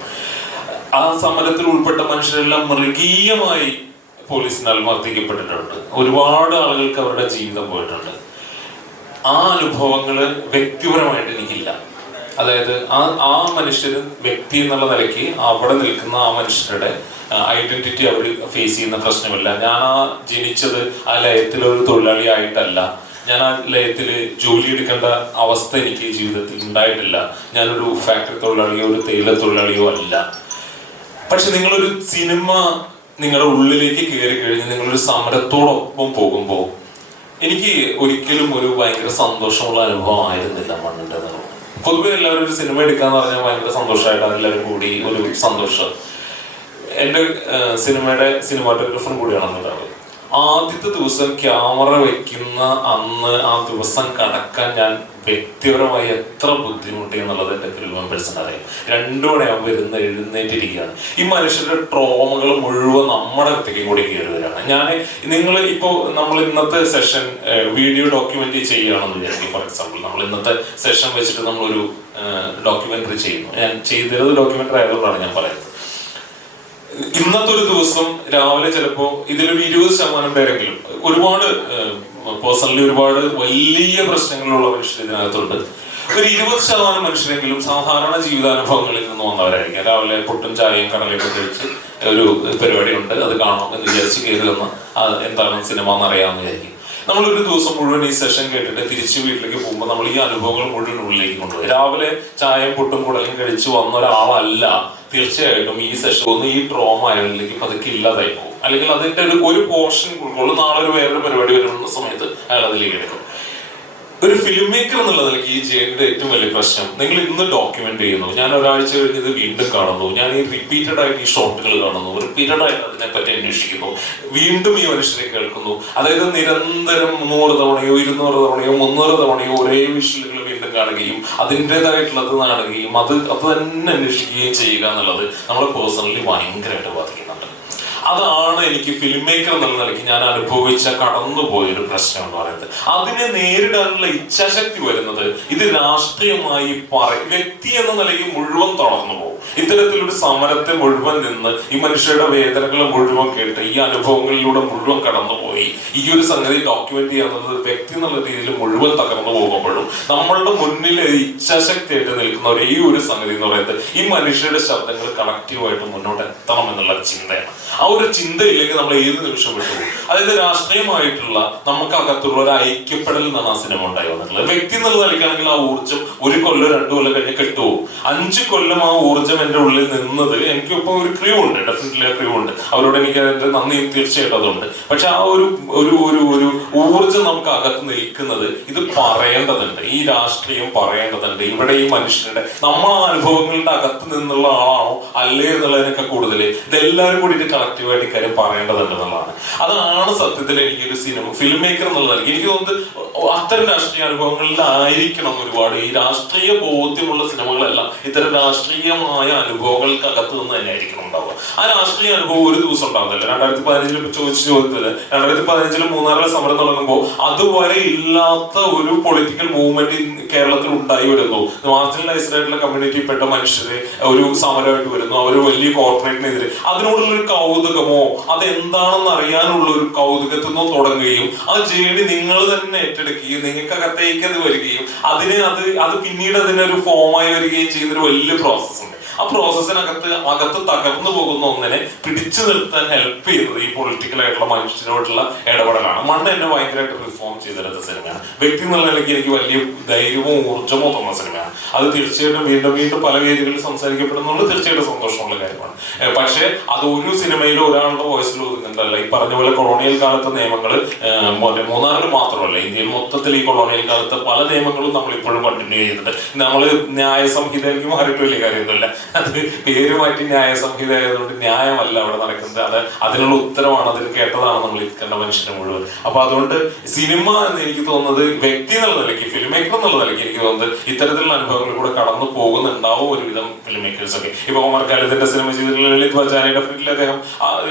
ആ സമരത്തിൽ ഉൾപ്പെട്ട മനുഷ്യരെല്ലാം മൃഗീയമായി പോലീസിനാൽ മർദ്ദിക്കപ്പെട്ടിട്ടുണ്ട്. ഒരുപാട് ആളുകൾക്ക് അവരുടെ ജീവിതം പോയിട്ടുണ്ട്. ആ അനുഭവങ്ങള് വ്യക്തിപരമായിട്ട് എനിക്കില്ല. അതായത് ആ മനുഷ്യർ വ്യക്തി എന്നുള്ള നിലയ്ക്ക് അവിടെ നിൽക്കുന്ന ആ മനുഷ്യരുടെ ഐഡന്റിറ്റി അവർ ഫേസ് ചെയ്യുന്ന പ്രശ്നമില്ല. ഞാൻ ജനിച്ചത് ആ ലയത്തിലൊരു തൊഴിലാളി ആയിട്ടല്ല. ഞാൻ ആ ലയത്തിൽ ജോലി എടുക്കേണ്ട അവസ്ഥ എനിക്ക് ജീവിതത്തിൽ ഉണ്ടായിട്ടില്ല. ഞാനൊരു ഫാക്ടറി തൊഴിലാളിയോ ഒരു തേയില തൊഴിലാളിയോ അല്ല. പക്ഷെ നിങ്ങളൊരു സിനിമ നിങ്ങളുടെ ഉള്ളിലേക്ക് കയറി കഴിഞ്ഞ് നിങ്ങളൊരു സമരത്തോടൊപ്പം പോകുമ്പോൾ എനിക്ക് ഒരിക്കലും ഒരു ഭയങ്കര സന്തോഷമുള്ള അനുഭവം ആയിരുന്നില്ല മണ്ണിൻ്റെ. പൊതുവെ എല്ലാവരും ഒരു സിനിമ എടുക്കാന്ന് പറഞ്ഞാൽ ഭയങ്കര സന്തോഷമായിട്ടാണ് എല്ലാവരും കൂടി ഒരു സന്തോഷം. എൻ്റെ സിനിമയുടെ സിനിമാറ്റോഗ്രാഫറും കൂടിയാണെന്നുണ്ടാവും. ആദ്യത്തെ ദിവസം ക്യാമറ വെക്കുന്ന അന്ന് ആ ദിവസം കടക്കാൻ ഞാൻ വ്യക്തിപരമായി എത്ര ബുദ്ധിമുട്ടി എന്നുള്ളത് എൻ്റെ ഫിലിം മെമ്പേഴ്സിന് അറിയാം. 2 മണിയാകുമ്പോൾ എഴുന്നേറ്റിരിക്കുകയാണ്. ഈ മനുഷ്യരുടെ ട്രോമകൾ മുഴുവൻ നമ്മുടെ അടുത്തേക്കും കൂടി കയറി വരികയാണ്. നിങ്ങൾ ഇപ്പോൾ നമ്മൾ ഇന്നത്തെ സെഷൻ വീഡിയോ ഡോക്യുമെന്ററി ചെയ്യുകയാണെന്ന് വിചാരിക്കും. ഫോർ എക്സാമ്പിൾ, നമ്മൾ ഇന്നത്തെ സെഷൻ വെച്ചിട്ട് നമ്മളൊരു ഡോക്യുമെന്ററി ചെയ്യുന്നു. ഞാൻ ചെയ്തിരുന്നത് ഡോക്യുമെന്ററി ആയതുകൊണ്ടാണ് ഞാൻ പറയുന്നത്. ഇന്നത്തെ ഒരു ദിവസം രാവിലെ ചിലപ്പോൾ ഇതിലൊരു 20% പേരെങ്കിലും, ഒരുപാട് പേഴ്സണലി ഒരുപാട് വലിയ പ്രശ്നങ്ങളുള്ള മനുഷ്യർ ഇതിനകത്തുണ്ട്. ഒരു 20% മനുഷ്യരെങ്കിലും സാധാരണ ജീവിതാനുഭവങ്ങളിൽ നിന്ന് വന്നവരായിരിക്കും. രാവിലെ പുട്ടും ചായയും കടലയൊക്കെ കഴിച്ച് ഒരു പരിപാടി ഉണ്ട്, അത് കാണാം എന്ന് വിചാരിച്ച് കയറുന്ന എന്താണ് സിനിമ എന്നറിയാമെന്ന് വിചാരിക്കും. നമ്മളൊരു ദിവസം മുഴുവൻ ഈ സെഷൻ കേട്ടിട്ട് തിരിച്ച് വീട്ടിലേക്ക് പോകുമ്പോൾ നമ്മൾ ഈ അനുഭവങ്ങൾ മുഴുവൻ ഉള്ളിലേക്ക് കൊണ്ടുപോയി. രാവിലെ ചായയും പുട്ടും കുടലും കഴിച്ച് വന്ന ഒരാളല്ല തീർച്ചയായിട്ടും ഈ സെഷൻ ഒന്ന് ഈ ട്രോമ അയാളിലേക്ക് പതുക്കെ ഇല്ലാതായി പോകും. അല്ലെങ്കിൽ അതിന്റെ ഒരു പോർഷൻ ഉൾക്കൊള്ളും. നാളെ ഒരു വേറൊരു പരിപാടി വരുന്ന സമയത്ത് അയാൾ അതിലേക്ക് എടുക്കും. ഒരു ഫിലിം മേക്കർ എന്നുള്ള നിലയ്ക്ക് ഈ ജേണിന്റെ ഏറ്റവും വലിയ പ്രശ്നം, നിങ്ങൾ ഇന്ന് ഡോക്യുമെന്റ് ചെയ്യുന്നു, ഞാൻ ഒരാഴ്ച കഴിഞ്ഞത് വീണ്ടും കാണുന്നു, ഞാൻ ഈ റിപ്പീറ്റഡ് ആയിട്ട് ഈ ഷോട്ടുകൾ കാണുന്നു, റിപ്പീറ്റഡ് ആയിട്ട് അതിനെപ്പറ്റി അന്വേഷിക്കുന്നു, വീണ്ടും ഈ മനുഷ്യരെ കേൾക്കുന്നു. അതായത് നിരന്തരം 100 തവണയോ 200 തവണയോ 300 തവണയോ ഒരേ വിഷ്വലുകൾ വീണ്ടും കാണുകയും അതിൻ്റെതായിട്ടുള്ളത് കാണുകയും അത് തന്നെ അന്വേഷിക്കുകയും ചെയ്യുക എന്നുള്ളത് നമ്മളെ പേഴ്സണലി ഭയങ്കരമായിട്ട് ബാധിക്കുന്നുണ്ട്. അതാണ് എനിക്ക് ഫിലിം മേക്കർ എന്നുള്ള നിലയ്ക്ക് ഞാൻ അനുഭവിച്ച കടന്നുപോയൊരു പ്രശ്നം എന്ന് പറയുന്നത്. അതിനെ നേരിടാനുള്ള ഇച്ഛാശക്തി വരുന്നത് ഇത് രാഷ്ട്രീയമായി വ്യക്തി എന്ന നിലയ്ക്ക് മുഴുവൻ തളർന്നു പോകും. ഇത്തരത്തിലൊരു സമരത്തെ മുഴുവൻ നിന്ന് ഈ മനുഷ്യരുടെ വേദനകൾ മുഴുവൻ കേട്ട് ഈ അനുഭവങ്ങളിലൂടെ മുഴുവൻ കടന്നുപോയി ഈ ഒരു സംഗതി ഡോക്യുമെന്റ് ചെയ്യാവുന്നത് വ്യക്തി എന്നുള്ള രീതിയിൽ മുഴുവൻ തകർന്നു പോകുമ്പോഴും നമ്മളുടെ മുന്നിൽ ഇച്ഛാശക്തിയായിട്ട് നിൽക്കുന്ന ഒരേ ഒരു സംഗതി എന്ന് പറയുന്നത് ഈ മനുഷ്യരുടെ ശബ്ദങ്ങൾ കളക്റ്റീവായിട്ട് മുന്നോട്ട് എത്തണം എന്നുള്ള ചിന്തയാണ്. ആ ഒരു ചിന്തയില്ലെങ്കിൽ നമ്മൾ ഏത് നിമിഷം വിട്ടുപോകും. അതായത് രാഷ്ട്രീയമായിട്ടുള്ള നമുക്കകത്തുള്ള ഒരു ഐക്യപ്പെടൽ എന്നാണ് ആ സിനിമ ഉണ്ടായി വന്നിട്ടുള്ളത്. വ്യക്തി എന്നുള്ള നിലയ്ക്കാണെങ്കിൽ ആ ഊർജ്ജം 1 കൊല്ലം 2 കൊല്ലം കഴിഞ്ഞ് കെട്ടുപോകും. 5 കൊല്ലം ആ ഊർജ്ജം എന്റെ ഉള്ളിൽ നിന്നത് എനിക്കിപ്പോ ഒരു ക്രൂ ഉണ്ട്, ഡെഫിനറ്റ്ലി ആ ക്രൂ ഉണ്ട്, അവരോട് എനിക്ക് അതിന്റെ നന്ദിയും തീർച്ചയായിട്ടും അതുണ്ട്. പക്ഷെ ആ ഒരു ഒരു ഒരു ഊർജ്ജം നമുക്ക് അകത്ത് നിൽക്കുന്നത് ഇത് പറയേണ്ടതുണ്ട്, ഈ രാഷ്ട്രീയം പറയേണ്ടതുണ്ട്. ഇവിടെ ഈ മനുഷ്യരുടെ നമ്മളെ അനുഭവങ്ങളുടെ അകത്ത് നിന്നുള്ള ആളാണോ അല്ലേ എന്നുള്ളതിനൊക്കെ കൂടുതൽ ഇതെല്ലാവരും കൂടിയിട്ട് കളക്റ്റീവായിട്ട് ഇക്കാര്യം പറയേണ്ടതുണ്ട് എന്നുള്ളതാണ്. അതാണ് സത്യത്തിൽ എനിക്കൊരു ഫിലിം മേക്കർ എന്നുള്ളത്. എനിക്ക് തോന്നുന്നത് അത്തരം രാഷ്ട്രീയ അനുഭവങ്ങളിലായിരിക്കണം ഒരുപാട് ഈ രാഷ്ട്രീയ ബോധ്യമുള്ള സിനിമകളെല്ലാം ഇത്തരം രാഷ്ട്രീയമായ അനുഭവങ്ങൾക്ക് അകത്ത് നിന്ന് തന്നെ ആയിരിക്കണം ഉണ്ടാവുക. ആ രാഷ്ട്രീയ അനുഭവം ഒരു ദിവസം ഉണ്ടാകുന്നില്ല. 2015 ചോദിച്ച ചോദ്യത്തില് 2015 മൂന്നാറിലെ സമരം തുടങ്ങുമ്പോൾ അതുവരെ ഇല്ലാത്ത ഒരു പൊളിറ്റിക്കൽ മൂവ്മെന്റ് കേരളത്തിൽ ഉണ്ടായി വരുന്നു. മാർജിനലൈസ്ഡ് ആയിട്ടുള്ള കമ്മ്യൂണിറ്റിയിൽപ്പെട്ട മനുഷ്യര് ഒരു സമരമായിട്ട് വരുന്നു, അവർ വലിയ കോർപ്പറേറ്റിനെതിരെ അതിനോടുള്ള ഒരു കൗതുകമോ അതെന്താണെന്ന് അറിയാനുള്ള ഒരു കൗതുകത്തിൽ നിന്ന് തുടങ്ങുകയും ആ ജേണി നിങ്ങൾ തന്നെ ഏറ്റെടുക്കുകയും നിങ്ങൾക്ക് അകത്തേക്ക് അത് വരികയും അത് പിന്നീട് അതിനൊരു ഫോമായി വരികയും ചെയ്യുന്ന ഒരു വലിയ പ്രോസസ് ഉണ്ട്. ആ പ്രോസസ്സിനകത്ത് തകർന്നു പോകുന്ന ഒന്നിനെ പിടിച്ചു നിർത്താൻ ഹെൽപ്പ് ചെയ്യുന്നത് ഈ പൊളിറ്റിക്കൽ ആയിട്ടുള്ള മനുഷ്യരോടുള്ള ഇടപെടലാണ്. മണ്ണ് എന്നെ ഭയങ്കരമായിട്ട് റിഫോം ചെയ്തെടുത്ത സിനിമയാണ്. വ്യക്തി എന്നുള്ള നിലയ്ക്ക് എനിക്ക് വലിയ ധൈര്യവും ഊർജ്ജമോ തന്ന സിനിമയാണ്. അത് തീർച്ചയായിട്ടും വീണ്ടും വീണ്ടും പല വേദികളിൽ സംസാരിക്കപ്പെടുന്നുള്ളത് തീർച്ചയായിട്ടും സന്തോഷമുള്ള കാര്യമാണ്. പക്ഷേ അത് ഒരു സിനിമയിൽ ഒരാളുടെ വോയിസിൽ ഒതുങ്ങുന്നതല്ല. ഈ പറഞ്ഞ പോലെ കൊളോണിയൽ കാലത്തെ നിയമങ്ങൾ മൂന്നാറിൽ മാത്രമല്ല, ഇന്ത്യയിൽ മൊത്തത്തിൽ ഈ കൊളോണിയൽ കാലത്തെ പല നിയമങ്ങളും നമ്മൾ ഇപ്പോഴും കണ്ടിന്യൂ ചെയ്യുന്നുണ്ട്. നമ്മൾ ന്യായ സംഹിതയിലേക്ക് മാറിയിട്ട് വലിയ കാര്യമൊന്നുമില്ല. അത് പേര് മാറ്റി ന്യായ സംഹിത ആയതുകൊണ്ട് ന്യായമല്ല അവിടെ നടക്കുന്നത്. അതിനുള്ള ഉത്തരവാണ്, അതിന് കേട്ടതാണ് നമ്മൾ ഇരിക്കേണ്ട മനുഷ്യനെ മുഴുവൻ. അപ്പൊ അതുകൊണ്ട് സിനിമ എന്ന് എനിക്ക് തോന്നുന്നത് വ്യക്തി എന്നുള്ള നിലയ്ക്ക് ഫിലിം മേക്കർ എന്നുള്ള നിലയ്ക്ക് എനിക്ക് തോന്നുന്നത് ഇത്തരത്തിലുള്ള അനുഭവങ്ങളിൽ കൂടെ കടന്നു പോകുന്നുണ്ടാവും ഒരുവിധം ഫിലിം മേക്കേഴ്സ് ഒക്കെ. ഇപ്പൊ ഒമർ ഖാലിദിന്റെ സിനിമ ചെയ്തിട്ടുള്ള ലളിത് വജാനി ഡെഫിനറ്റ്ലി അദ്ദേഹം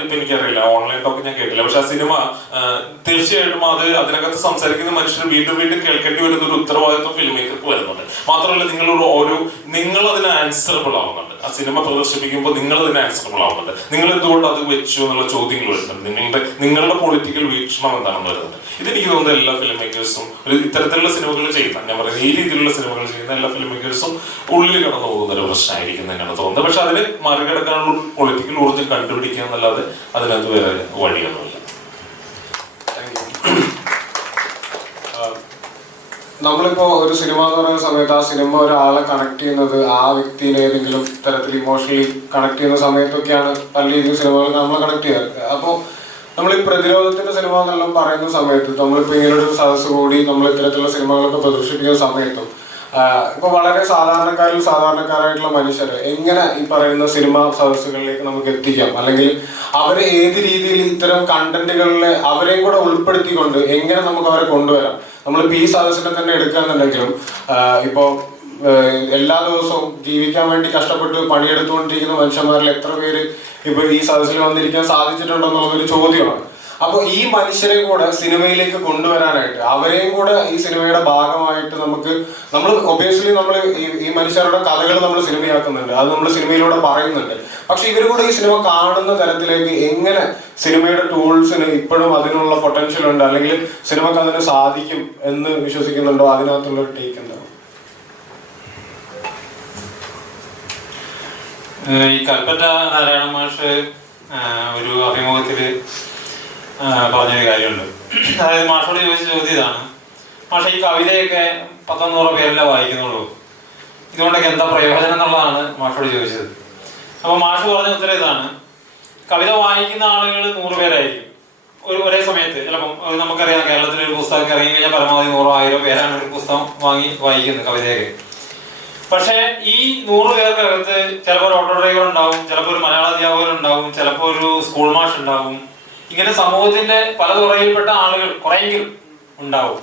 ഇപ്പൊ എനിക്കറിയില്ല, ഓൺലൈൻ ടോക്ക് ഞാൻ കേട്ടില്ല. പക്ഷെ ആ സിനിമ തീർച്ചയായിട്ടും അതിനകത്ത് സംസാരിക്കുന്ന മനുഷ്യർ വീണ്ടും വീണ്ടും കേൾക്കേണ്ടി വരുന്ന ഒരു ഉത്തരവാദിത്വം ഫിലിം മേക്കർക്ക് വരുന്നുണ്ട്. മാത്രമല്ല നിങ്ങൾ അതിന് ആൻസറബിൾ ആവുന്നുണ്ട്. ആ സിനിമ പ്രദർശിപ്പിക്കുമ്പോൾ നിങ്ങൾ അതിന് ആൻസറബിൾ ആവുന്നുണ്ട്. നിങ്ങൾ എന്തുകൊണ്ട് അത് വെച്ചു എന്നുള്ള ചോദ്യങ്ങൾ വരുന്നുണ്ട്. നിങ്ങളുടെ പൊളിറ്റിക്കൽ വീക്ഷണം എന്താണെന്ന് വരുന്നത്. ഇതെനിക്ക് തോന്നുന്ന എല്ലാ ഫിലിം മേക്കേഴ്സും ഇത്തരത്തിലുള്ള സിനിമകൾ ചെയ്യുന്ന, ഞാൻ പറയുന്നത് ഈ രീതിയിലുള്ള സിനിമകൾ ചെയ്യുന്ന എല്ലാ ഫിലിം മേക്കേഴ്സും ഉള്ളിൽ കടന്നു പോകുന്ന ഒരു പ്രശ്നമായിരിക്കും എന്നാണ് തോന്നുന്നത്. പക്ഷെ അതിന് മറികടക്കാനുള്ള പൊളിറ്റിക്കൽ ഊർജ്ജം കണ്ടുപിടിക്കുക എന്നല്ലാതെ അതിനകത്ത് വേറെ വഴിയൊന്നുമില്ല. നമ്മളിപ്പോ ഒരു സിനിമ എന്ന് പറയുന്ന സമയത്ത് ആ സിനിമ ഒരാളെ കണക്ട് ചെയ്യുന്നത് ആ വ്യക്തിനെ ഏതെങ്കിലും തരത്തിൽ ഇമോഷണലി കണക്ട് ചെയ്യുന്ന സമയത്തൊക്കെയാണ് പല രീതിയിൽ സിനിമകൾ നമ്മളെ കണക്ട് ചെയ്യാറ്. അപ്പോൾ നമ്മൾ ഈ പ്രതിരോധത്തിന്റെ സിനിമ എന്നെല്ലാം പറയുന്ന സമയത്ത് നമ്മളിപ്പോൾ ഇങ്ങനൊരു സദസ്സ് കൂടി നമ്മൾ ഇത്തരത്തിലുള്ള സിനിമകളൊക്കെ പ്രദർശിപ്പിക്കുന്ന സമയത്തും ഇപ്പൊ വളരെ സാധാരണക്കാരായിട്ടുള്ള മനുഷ്യരെ എങ്ങനെ ഈ പറയുന്ന സിനിമ സദസ്സുകളിലേക്ക് നമുക്ക് എത്തിക്കാം, അല്ലെങ്കിൽ അവരെ ഏത് രീതിയിൽ ഇത്തരം കണ്ടന്റുകളിൽ അവരെയും കൂടെ ഉൾപ്പെടുത്തിക്കൊണ്ട് എങ്ങനെ നമുക്ക് അവരെ കൊണ്ടുവരാം. നമ്മളിപ്പോൾ ഈ സദസ്സിനെ തന്നെ എടുക്കുകയാണെന്നുണ്ടെങ്കിലും ഇപ്പോൾ എല്ലാ ദിവസവും ജീവിക്കാൻ വേണ്ടി കഷ്ടപ്പെട്ട് പണിയെടുത്തുകൊണ്ടിരിക്കുന്ന മനുഷ്യന്മാരിൽ എത്ര പേര് ഇപ്പൊ ഈ സദസ്സിൽ വന്നിരിക്കാൻ സാധിച്ചിട്ടുണ്ടെന്നുള്ളതൊരു ചോദ്യമാണ്. അപ്പോൾ ഈ മനുഷ്യരെ കൂടെ സിനിമയിലേക്ക് കൊണ്ടുവരാനായിട്ട് അവരെയും കൂടെ ഈ സിനിമയുടെ ഭാഗമായിട്ട് നമ്മൾ ഒബിയസ്ലി നമ്മൾ ഈ മനുഷ്യരുടെ കഥകൾ നമ്മൾ സിനിമയാക്കുന്നുണ്ട്, അത് നമ്മൾ സിനിമയിലൂടെ പറയുന്നുണ്ട്. പക്ഷെ ഇവർ കൂടെ ഈ സിനിമ കാണുന്ന തരത്തിലേക്ക് എങ്ങനെ സിനിമയുടെ ടൂൾസിന് ഇപ്പോഴും അതിനുള്ള പൊട്ടൻഷ്യൽ ഉണ്ട്, അല്ലെങ്കിൽ സിനിമക്ക് അതിന് സാധിക്കും എന്ന് വിശ്വസിക്കുന്നുണ്ടോ? അതിനകത്തുള്ള ടേക്ക് എന്താണ്? ഈ കൽപ്പറ്റ നാരായണ മാഷ് ഒരു അഭിമുഖത്തില് പറഞ്ഞൊരു കാര്യമുണ്ട്. അതായത് മാഷോട് ചോദിച്ച ചോദ്യം ഇതാണ്: മാഷ, ഈ കവിതയൊക്കെ 100 പേരല്ലേ വായിക്കുന്നുള്ളൂ, ഇതുകൊണ്ടൊക്കെ എന്താ പ്രയോജനം എന്നുള്ളതാണ് മാഷോട് ചോദിച്ചത്. അപ്പൊ മാഷ് പറഞ്ഞ ഉത്തരം ഇതാണ്: കവിത വായിക്കുന്ന ആളുകൾ 100 പേരായിരിക്കും ഒരേ സമയത്ത്. ചിലപ്പം നമുക്കറിയാം, കേരളത്തിൽ ഒരു പുസ്തകം ഇറങ്ങി കഴിഞ്ഞാൽ പരമാവധി 100-1000 പേരാണ് ഒരു പുസ്തകം വായിക്കുന്നത് കവിതയൊക്കെ. പക്ഷെ ഈ 100 പേർക്കകത്ത് ചിലപ്പോൾ ഒരു ഓട്ടോ ഡ്രൈവർ ഉണ്ടാവും, ചിലപ്പോൾ ഒരു മലയാള അധ്യാപകർ ഉണ്ടാവും, ചിലപ്പോൾ ഒരു സ്കൂൾ മാഷ് ഉണ്ടാവും. ഇങ്ങനെ സമൂഹത്തിന്റെ പല തുറയിൽപ്പെട്ട ആളുകൾ കുറെയെങ്കിലും ഉണ്ടാവും.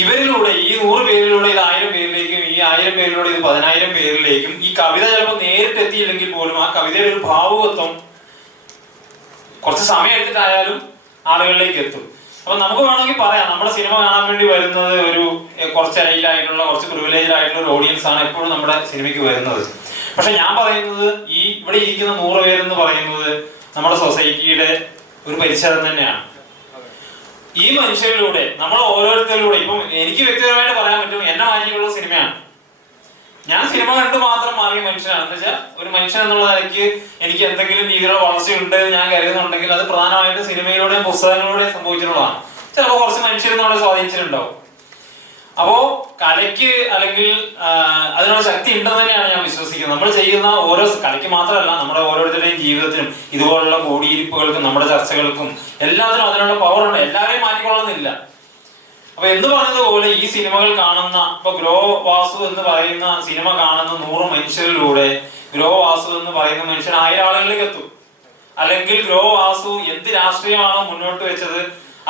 ഇവരിലൂടെ, ഈ 100 പേരിലൂടെ ഇത് 1000 പേരിലേക്കും, ഈ 1000 പേരിലൂടെ ഇത് 10000 പേരിലേക്കും ഈ കവിത ചിലപ്പോൾ നേരിട്ട് എത്തിയില്ലെങ്കിൽ പോലും ആ കവിതയുടെ ഒരു ഭാവുകത്വം കുറച്ച് സമയം എടുത്തിട്ടായാലും ആളുകളിലേക്ക് എത്തും. അപ്പൊ നമുക്ക് വേണമെങ്കിൽ പറയാം, നമ്മുടെ സിനിമ കാണാൻ വേണ്ടി വരുന്നത് ഒരു കുറച്ച് അരയിലായിട്ടുള്ള, കുറച്ച് പ്രിവിലേജ് ആയിട്ടുള്ള ഒരു ഓഡിയൻസ് ആണ് എപ്പോഴും നമ്മുടെ സിനിമയ്ക്ക് വരുന്നത്. പക്ഷെ ഞാൻ പറയുന്നത്, ഈ ഇവിടെ ഇരിക്കുന്ന 100 പേരെന്ന് പറയുന്നത് നമ്മുടെ സൊസൈറ്റിയുടെ ഒരു പരിസരം തന്നെയാണ്. ഈ മനുഷ്യരിലൂടെ, നമ്മൾ ഓരോരുത്തരിലൂടെ, ഇപ്പം എനിക്ക് വ്യക്തിപരമായിട്ട് പറയാൻ പറ്റും, എന്നെ മാറ്റിയിട്ടുള്ള സിനിമയാണ്. ഞാൻ സിനിമ കണ്ട് മാത്രം മാറിയ മനുഷ്യനാണ്. എന്ന് വെച്ചാൽ ഒരു മനുഷ്യൻ എന്നുള്ള നിലയ്ക്ക് എനിക്ക് എന്തെങ്കിലും രീതിയിലുള്ള വളർച്ചയുണ്ട് ഞാൻ കരുതുന്നുണ്ടെങ്കിൽ അത് പ്രധാനമായിട്ടും സിനിമയിലൂടെയും പുസ്തകങ്ങളിലൂടെയും സംഭവിച്ചിട്ടുള്ളതാണ്. ചിലപ്പോൾ കുറച്ച് മനുഷ്യർ നമ്മളെ സ്വാധീനിച്ചിട്ടുണ്ടാവും. അപ്പോ കലയ്ക്ക് അല്ലെങ്കിൽ അതിനുള്ള ശക്തി ഉണ്ടെന്ന് തന്നെയാണ് ഞാൻ വിശ്വസിക്കുന്നത്. നമ്മൾ ചെയ്യുന്ന ഓരോ കലയ്ക്ക് മാത്രമല്ല, നമ്മുടെ ഓരോരുത്തരുടെയും ജീവിതത്തിനും ഇതുപോലുള്ള കൂടിയിരിപ്പുകൾക്കും നമ്മുടെ ചർച്ചകൾക്കും എല്ലാത്തിനും അതിനുള്ള പവർ ഉണ്ട്. എല്ലാവരെയും മാറ്റിക്കൊള്ളുന്നില്ല. അപ്പൊ എന്ന് പറഞ്ഞതുപോലെ ഈ സിനിമകൾ കാണുന്ന, ഇപ്പൊ ഗ്രോ വാസു എന്ന് പറയുന്ന സിനിമ കാണുന്ന 100 മനുഷ്യരിലൂടെ ഗ്രോ വാസു എന്ന് പറയുന്ന മനുഷ്യൻ 1000 ആളുകളിലേക്ക് എത്തും. അല്ലെങ്കിൽ ഗ്രോ വാസു എന്ത് രാഷ്ട്രീയമാണോ മുന്നോട്ട് വെച്ചത്,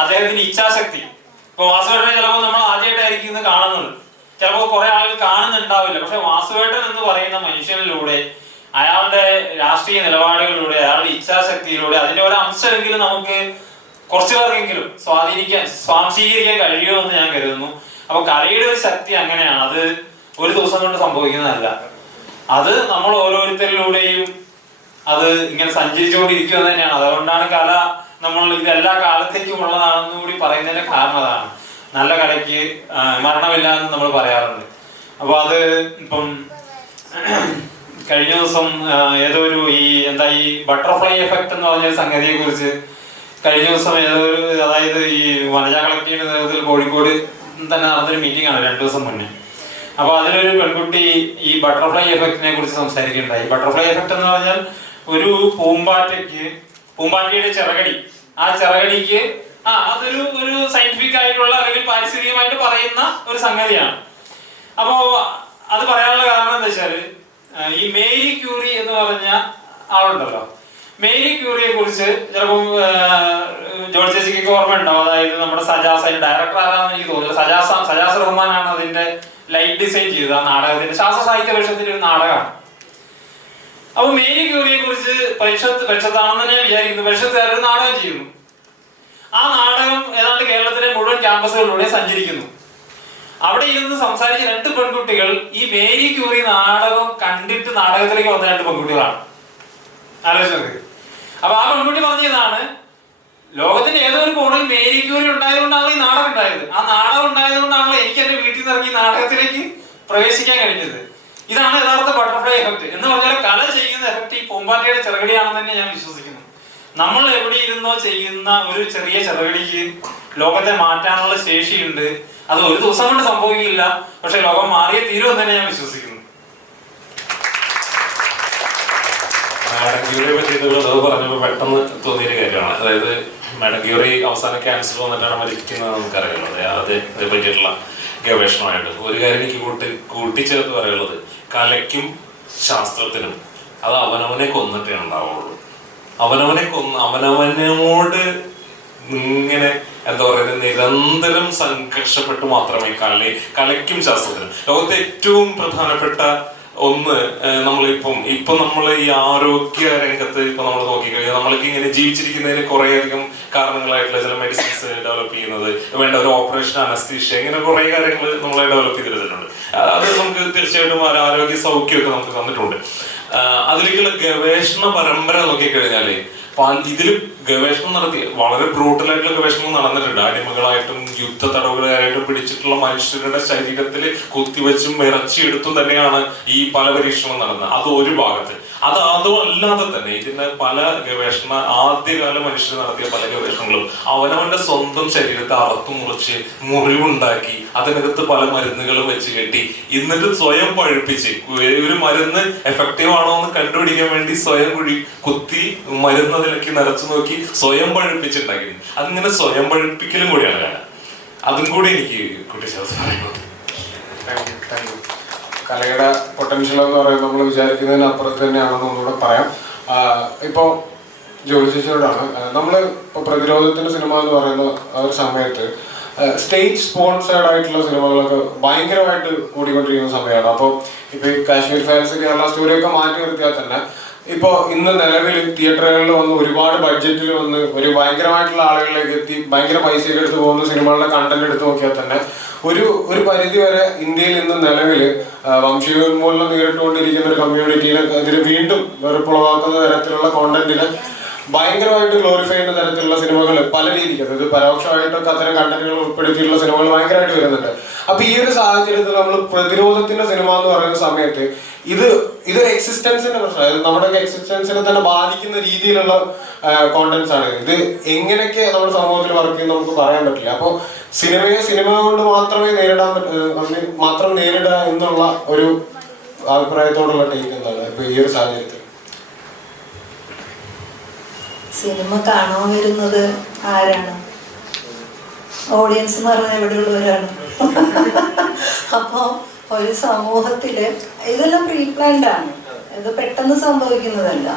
അദ്ദേഹത്തിന്റെ ഇച്ഛാശക്തി. ഇപ്പൊ വാസുവേട്ടനെ ചിലപ്പോൾ നമ്മൾ ആദ്യമായിട്ടായിരിക്കും ഇന്ന് കാണുന്നത്, ചിലപ്പോൾ കുറെ ആളുകൾ കാണുന്നുണ്ടാവില്ല. പക്ഷെ വാസുവേട്ടൻ എന്ന് പറയുന്ന മനുഷ്യനിലൂടെ, അയാളുടെ രാഷ്ട്രീയ നിലപാടുകളിലൂടെ, അയാളുടെ ഇച്ഛാശക്തിയിലൂടെ അതിന്റെ ഒരു അംശമെങ്കിലും നമുക്ക് കുറച്ചു പേർക്കെങ്കിലും സ്വാംശീകരിക്കാൻ കഴിയുമെന്ന് ഞാൻ കരുതുന്നു. അപ്പൊ കലയുടെ ഒരു ശക്തി അങ്ങനെയാണ്. അത് ഒരു ദിവസം കൊണ്ട് സംഭവിക്കുന്നതല്ല. അത് നമ്മൾ ഓരോരുത്തരിലൂടെയും അത് ഇങ്ങനെ സഞ്ചരിച്ചുകൊണ്ടിരിക്കുക തന്നെയാണ്. അതുകൊണ്ടാണ് കല നമ്മൾ ഇതെല്ലാ കാലത്തേക്കും ഉള്ളതാണെന്ന് കൂടി പറയുന്നതിന്റെ കാരണം അതാണ്. നല്ല കലയ്ക്ക് മരണമില്ല എന്ന് നമ്മൾ പറയാറുണ്ട്. അപ്പൊ അത് ഇപ്പം കഴിഞ്ഞ ദിവസം ഏതോ ഒരു ഈ ബട്ടർഫ്ലൈ എഫക്ട് എന്ന് പറഞ്ഞ സംഗതിയെ കുറിച്ച് കഴിഞ്ഞ ദിവസം അതായത് ഈ വനജ കളക്ടീവിന്റെ നേതൃത്വത്തിൽ കോഴിക്കോട് തന്നെ നടന്നൊരു മീറ്റിംഗ് ആണ് 2 ദിവസം മുന്നേ. അപ്പൊ അതിലൊരു പെൺകുട്ടി ഈ ബട്ടർഫ്ലൈ എഫക്റ്റിനെ കുറിച്ച് സംസാരിക്കുകയുണ്ടായി. ബട്ടർഫ്ലൈ എഫക്ട് എന്ന് പറഞ്ഞാൽ ഒരു പൂമ്പാറ്റയുടെ ചിറകടി, ആ ചിറകടിക്ക് അതൊരു സയന്റിഫിക് ആയിട്ടുള്ള അല്ലെങ്കിൽ പാരിസ്ഥിതികമായിട്ട് പറയുന്ന ഒരു സംഗതിയാണ്. അപ്പോ അത് പറയാനുള്ള കാരണം എന്താ വെച്ചാല്, ഈ മേരി ക്യൂറി എന്ന് പറഞ്ഞ ആളുണ്ടല്ലോ, മേരി ക്യൂറിയെ കുറിച്ച് ചിലപ്പോൾ ജോർജ് ചേച്ചിക്ക് ഓർമ്മ ഉണ്ടാവും. അതായത് നമ്മുടെ സജാസ്, അതിന്റെ ഡയറക്ടർ ആരാന്ന് എനിക്ക് തോന്നുന്നില്ല, സജാസ് റഹ്മാനാണ് അതിന്റെ ലൈറ്റ് ഡിസൈൻ ചെയ്തത്. ആ നാടകത്തിന്റെ ശാസ്ത്ര സാഹിത്യ പരിഷത്തിന്റെ ഒരു നാടകമാണ്. അപ്പൊ മേരി ക്യൂറിയെ കുറിച്ച് പരിഷത്താണെന്ന് ഞാൻ വിചാരിക്കുന്നു, പരിഷത്തുകാരൊരു നാടകം ചെയ്യുന്നു. ആ നാടകം ഏതാണ്ട് കേരളത്തിലെ മുഴുവൻ ക്യാമ്പസുകളിലൂടെ സഞ്ചരിക്കുന്നു. അവിടെ ഇരുന്ന് സംസാരിച്ച 2 പെൺകുട്ടികൾ ഈ മേരി ക്യൂറി നാടകം കണ്ടിട്ട് നാടകത്തിലേക്ക് വന്ന 2 പെൺകുട്ടികളാണ്. ആലോചിച്ചത്. അപ്പൊ ആ പെൺകുട്ടി പറഞ്ഞതാണ്, ലോകത്തിന്റെ ഏതോ ഒരു കോണിൽ മേരി ക്യൂറി ഉണ്ടായതുകൊണ്ടാണല്ലോ ഈ നാടകം ഉണ്ടായത്. ആ നാടകം ഉണ്ടായതുകൊണ്ടാണല്ലോ എനിക്ക് എന്റെ വീട്ടിൽ നിന്ന് ഇറങ്ങി നാടകത്തിലേക്ക് പ്രവേശിക്കാൻ കഴിഞ്ഞത്. ഇതാണ് യഥാർത്ഥ ബട്ടർഫ്ലൈ എഫക്ട് എന്ന് പറഞ്ഞാൽ കല ചെയ്യുന്ന എഫക്ട് ഈ പൂമ്പാറ്റയുടെ ചെറുകടിയാണെന്ന് തന്നെ ഞാൻ വിശ്വസിക്കുന്നു. നമ്മൾ എവിടെ ഇരുന്നോ ചെയ്യുന്ന ഒരു ചെറിയ ചെറുകടിക്ക് ലോകത്തെ മാറ്റാനുള്ള ശേഷിയുണ്ട്. അത് ഒരു ദിവസം കൊണ്ട് സംഭവിക്കില്ല, പക്ഷെ ലോകം മാറിയേ തീരുമെന്ന് തന്നെ ഞാൻ വിശ്വസിക്കുന്നു. മാഡം ക്യൂറിയെ പറ്റി പറഞ്ഞപ്പോൾ പെട്ടെന്ന് തോന്നിയൊരു കാര്യമാണ്. അതായത് മാഡം ക്യൂറി അവസാനം ക്യാൻസർ വന്നിട്ടാണ് മരിക്കുന്നത് നമുക്കറിയാലോ. അതേ പറ്റിയിട്ടുള്ള ഗവേഷണമായിട്ട് ഒരു കാര്യം എനിക്ക് കൂട്ടിച്ചേർത്ത് പറയുള്ളത്, കലയ്ക്കും ശാസ്ത്രത്തിനും അത് അവനവനെ കൊന്നിട്ടേ ഉണ്ടാവുള്ളൂ. അവനവനോട് ഇങ്ങനെ എന്താ പറയുന്നത്, നിരന്തരം സംഘർഷപ്പെട്ട് മാത്രമേ കലയ്ക്കും ശാസ്ത്രത്തിനും, ലോകത്തെ ഏറ്റവും പ്രധാനപ്പെട്ട ഒന്ന് നമ്മളിപ്പം നമ്മൾ ഈ ആരോഗ്യ രംഗത്ത് ഇപ്പൊ നമ്മൾ നോക്കിക്കഴിഞ്ഞാൽ നമ്മൾക്ക് ഇങ്ങനെ ജീവിച്ചിരിക്കുന്നതിന് കുറേയധികം കാരണങ്ങളായിട്ടുള്ള ചില മെഡിസിൻസ് ഡെവലപ്പ് ചെയ്യുന്നത്, വേണ്ട ഒരു ഓപ്പറേഷൻ അനസ്തീഷ്യ, ഇങ്ങനെ കുറെ കാര്യങ്ങൾ നമ്മളെ ഡെവലപ്പ് ചെയ്തെടുത്തിട്ടുണ്ട്. അത് നമുക്ക് തീർച്ചയായിട്ടും ഒരു ആരോഗ്യ സൗഖ്യമൊക്കെ നമുക്ക് തന്നിട്ടുണ്ട്. അതിലേക്കുള്ള ഗവേഷണ പരമ്പര നോക്കിക്കഴിഞ്ഞാല് ഇതിൽ ഗവേഷണം നടത്തി വളരെ ബ്രൂട്ടലായിട്ടുള്ള ഗവേഷണം നടന്നിട്ടുണ്ട്. അടിമകളായിട്ടും യുദ്ധ തടവുകാരായിട്ടും പിടിച്ചിട്ടുള്ള മനുഷ്യരുടെ ശരീരത്തിൽ കുത്തിവെച്ചും ഇറച്ചിയെടുത്തും തന്നെയാണ് ഈ പല പരീക്ഷണങ്ങളും നടന്നത്. അത് ഒരു ഭാഗത്ത്. അതും അല്ലാതെ തന്നെ ഇതിന്റെ പല ഗവേഷണ ആദ്യകാല മനുഷ്യർ നടത്തിയ പല ഗവേഷണങ്ങളും അവനവന്റെ സ്വന്തം ശരീരത്തെ അറുത്തു മുറിച്ച് മുറിവുണ്ടാക്കി അതിനകത്ത് പല മരുന്നുകളും വെച്ച് കെട്ടി എന്നിട്ട് സ്വയം പഴുപ്പിച്ച് ഒരു മരുന്ന് എഫക്റ്റീവ് ആണോ എന്ന് കണ്ടുപിടിക്കാൻ വേണ്ടി സ്വയം കുത്തി മരുന്ന് അതിലേക്ക് നിറച്ചു നോക്കി സ്വയം പഴുപ്പിച്ചുണ്ടാക്കിയിരുന്നു. അതിങ്ങനെ സ്വയം പഴുപ്പിക്കലും കൂടിയാണ് കല. അതും കൂടി എനിക്ക് കുട്ടിശാസ്ത്രം പറയുന്നത്. കലയുടെ പൊട്ടൻഷ്യൽ എന്ന് പറയുന്നത് നമ്മൾ വിചാരിക്കുന്നതിന് അപ്പുറത്ത് തന്നെയാണെന്ന് ഒന്നുകൂടെ പറയാം. ഇപ്പോൾ ജോലി ചേച്ചിയോടാണ്, നമ്മൾ ഇപ്പോൾ പ്രതിരോധത്തിന്റെ സിനിമ എന്ന് പറയുന്ന ഒരു സമയത്ത് സ്റ്റേറ്റ് സ്പോൺസേർഡ് ആയിട്ടുള്ള സിനിമകളൊക്കെ ഭയങ്കരമായിട്ട് കൂടിക്കൊണ്ടിരിക്കുന്ന സമയമാണ്. അപ്പോൾ ഇപ്പോൾ ഈ കാശ്മീർ ഫയൽസ്, കേരള സ്റ്റോറിയൊക്കെ മാറ്റി നിർത്തിയാൽ തന്നെ ഇപ്പോൾ ഇന്ന് നിലവിൽ തിയേറ്ററുകളിൽ വന്ന് ഒരുപാട് ബഡ്ജറ്റിൽ വന്ന് ഒരു ഭയങ്കരമായിട്ടുള്ള ആളുകളിലേക്ക് എത്തി ഭയങ്കര പൈസയൊക്കെ എടുത്ത് പോകുന്ന സിനിമകളുടെ കണ്ടന്റ് എടുത്ത് നോക്കിയാൽ തന്നെ ഒരു പരിധി വരെ ഇന്ത്യയിൽ ഇന്ന് നിലവിൽ വംശീയോന്മൂലനം നേരിട്ടുകൊണ്ടിരിക്കുന്ന ഒരു കമ്മ്യൂണിറ്റിനെ ഇതിന് വീണ്ടും വെറുപ്പുളവാക്കുന്ന തരത്തിലുള്ള കോണ്ടന്റിന് ഭയങ്കരമായിട്ട് ഗ്ലോറിഫൈ ചെയ്യുന്ന തരത്തിലുള്ള സിനിമകൾ പല രീതിക്ക്, അതായത് പരോക്ഷമായിട്ടൊക്കെ അത്തരം കണ്ടന്റുകൾ ഉൾപ്പെടുത്തിയിട്ടുള്ള സിനിമകൾ ഭയങ്കരമായിട്ട് വരുന്നുണ്ട്. അപ്പൊ ഈ ഒരു സാഹചര്യത്തിൽ നമ്മൾ പ്രതിരോധത്തിന്റെ സിനിമ എന്ന് പറയുന്ന സമയത്ത് ഇതൊരു എക്സിസ്റ്റൻസിന്റെ പ്രശ്നം, അതായത് നമ്മുടെ എക്സിസ്റ്റൻസിനെ തന്നെ ബാധിക്കുന്ന രീതിയിലുള്ള കോണ്ടന്റ്സ് ആണ്. ഇത് എങ്ങനെയൊക്കെ നമ്മുടെ സമൂഹത്തിൽ വർക്ക് ചെയ്യുന്ന നമുക്ക് പറയാൻ പറ്റില്ല. അപ്പോൾ സിനിമ കൊണ്ട് മാത്രം നേരിടുക എന്നുള്ള ഒരു അഭിപ്രായത്തോടുള്ള ടേക്ക് എന്താണ് ഇപ്പൊ ഈ ഒരു സാഹചര്യത്തിൽ? സിനിമ കാണാൻ വരുന്നത് ആരാണ്? ഓഡിയൻസ് എന്ന് പറഞ്ഞാൽ എവിടെയുള്ളവരാണ്. അപ്പോൾ ഒരു സമൂഹത്തില് ഇതെല്ലാം പ്രീ പ്ലാൻഡ് ആണ്, ഇത് പെട്ടെന്ന് സംഭവിക്കുന്നതല്ല.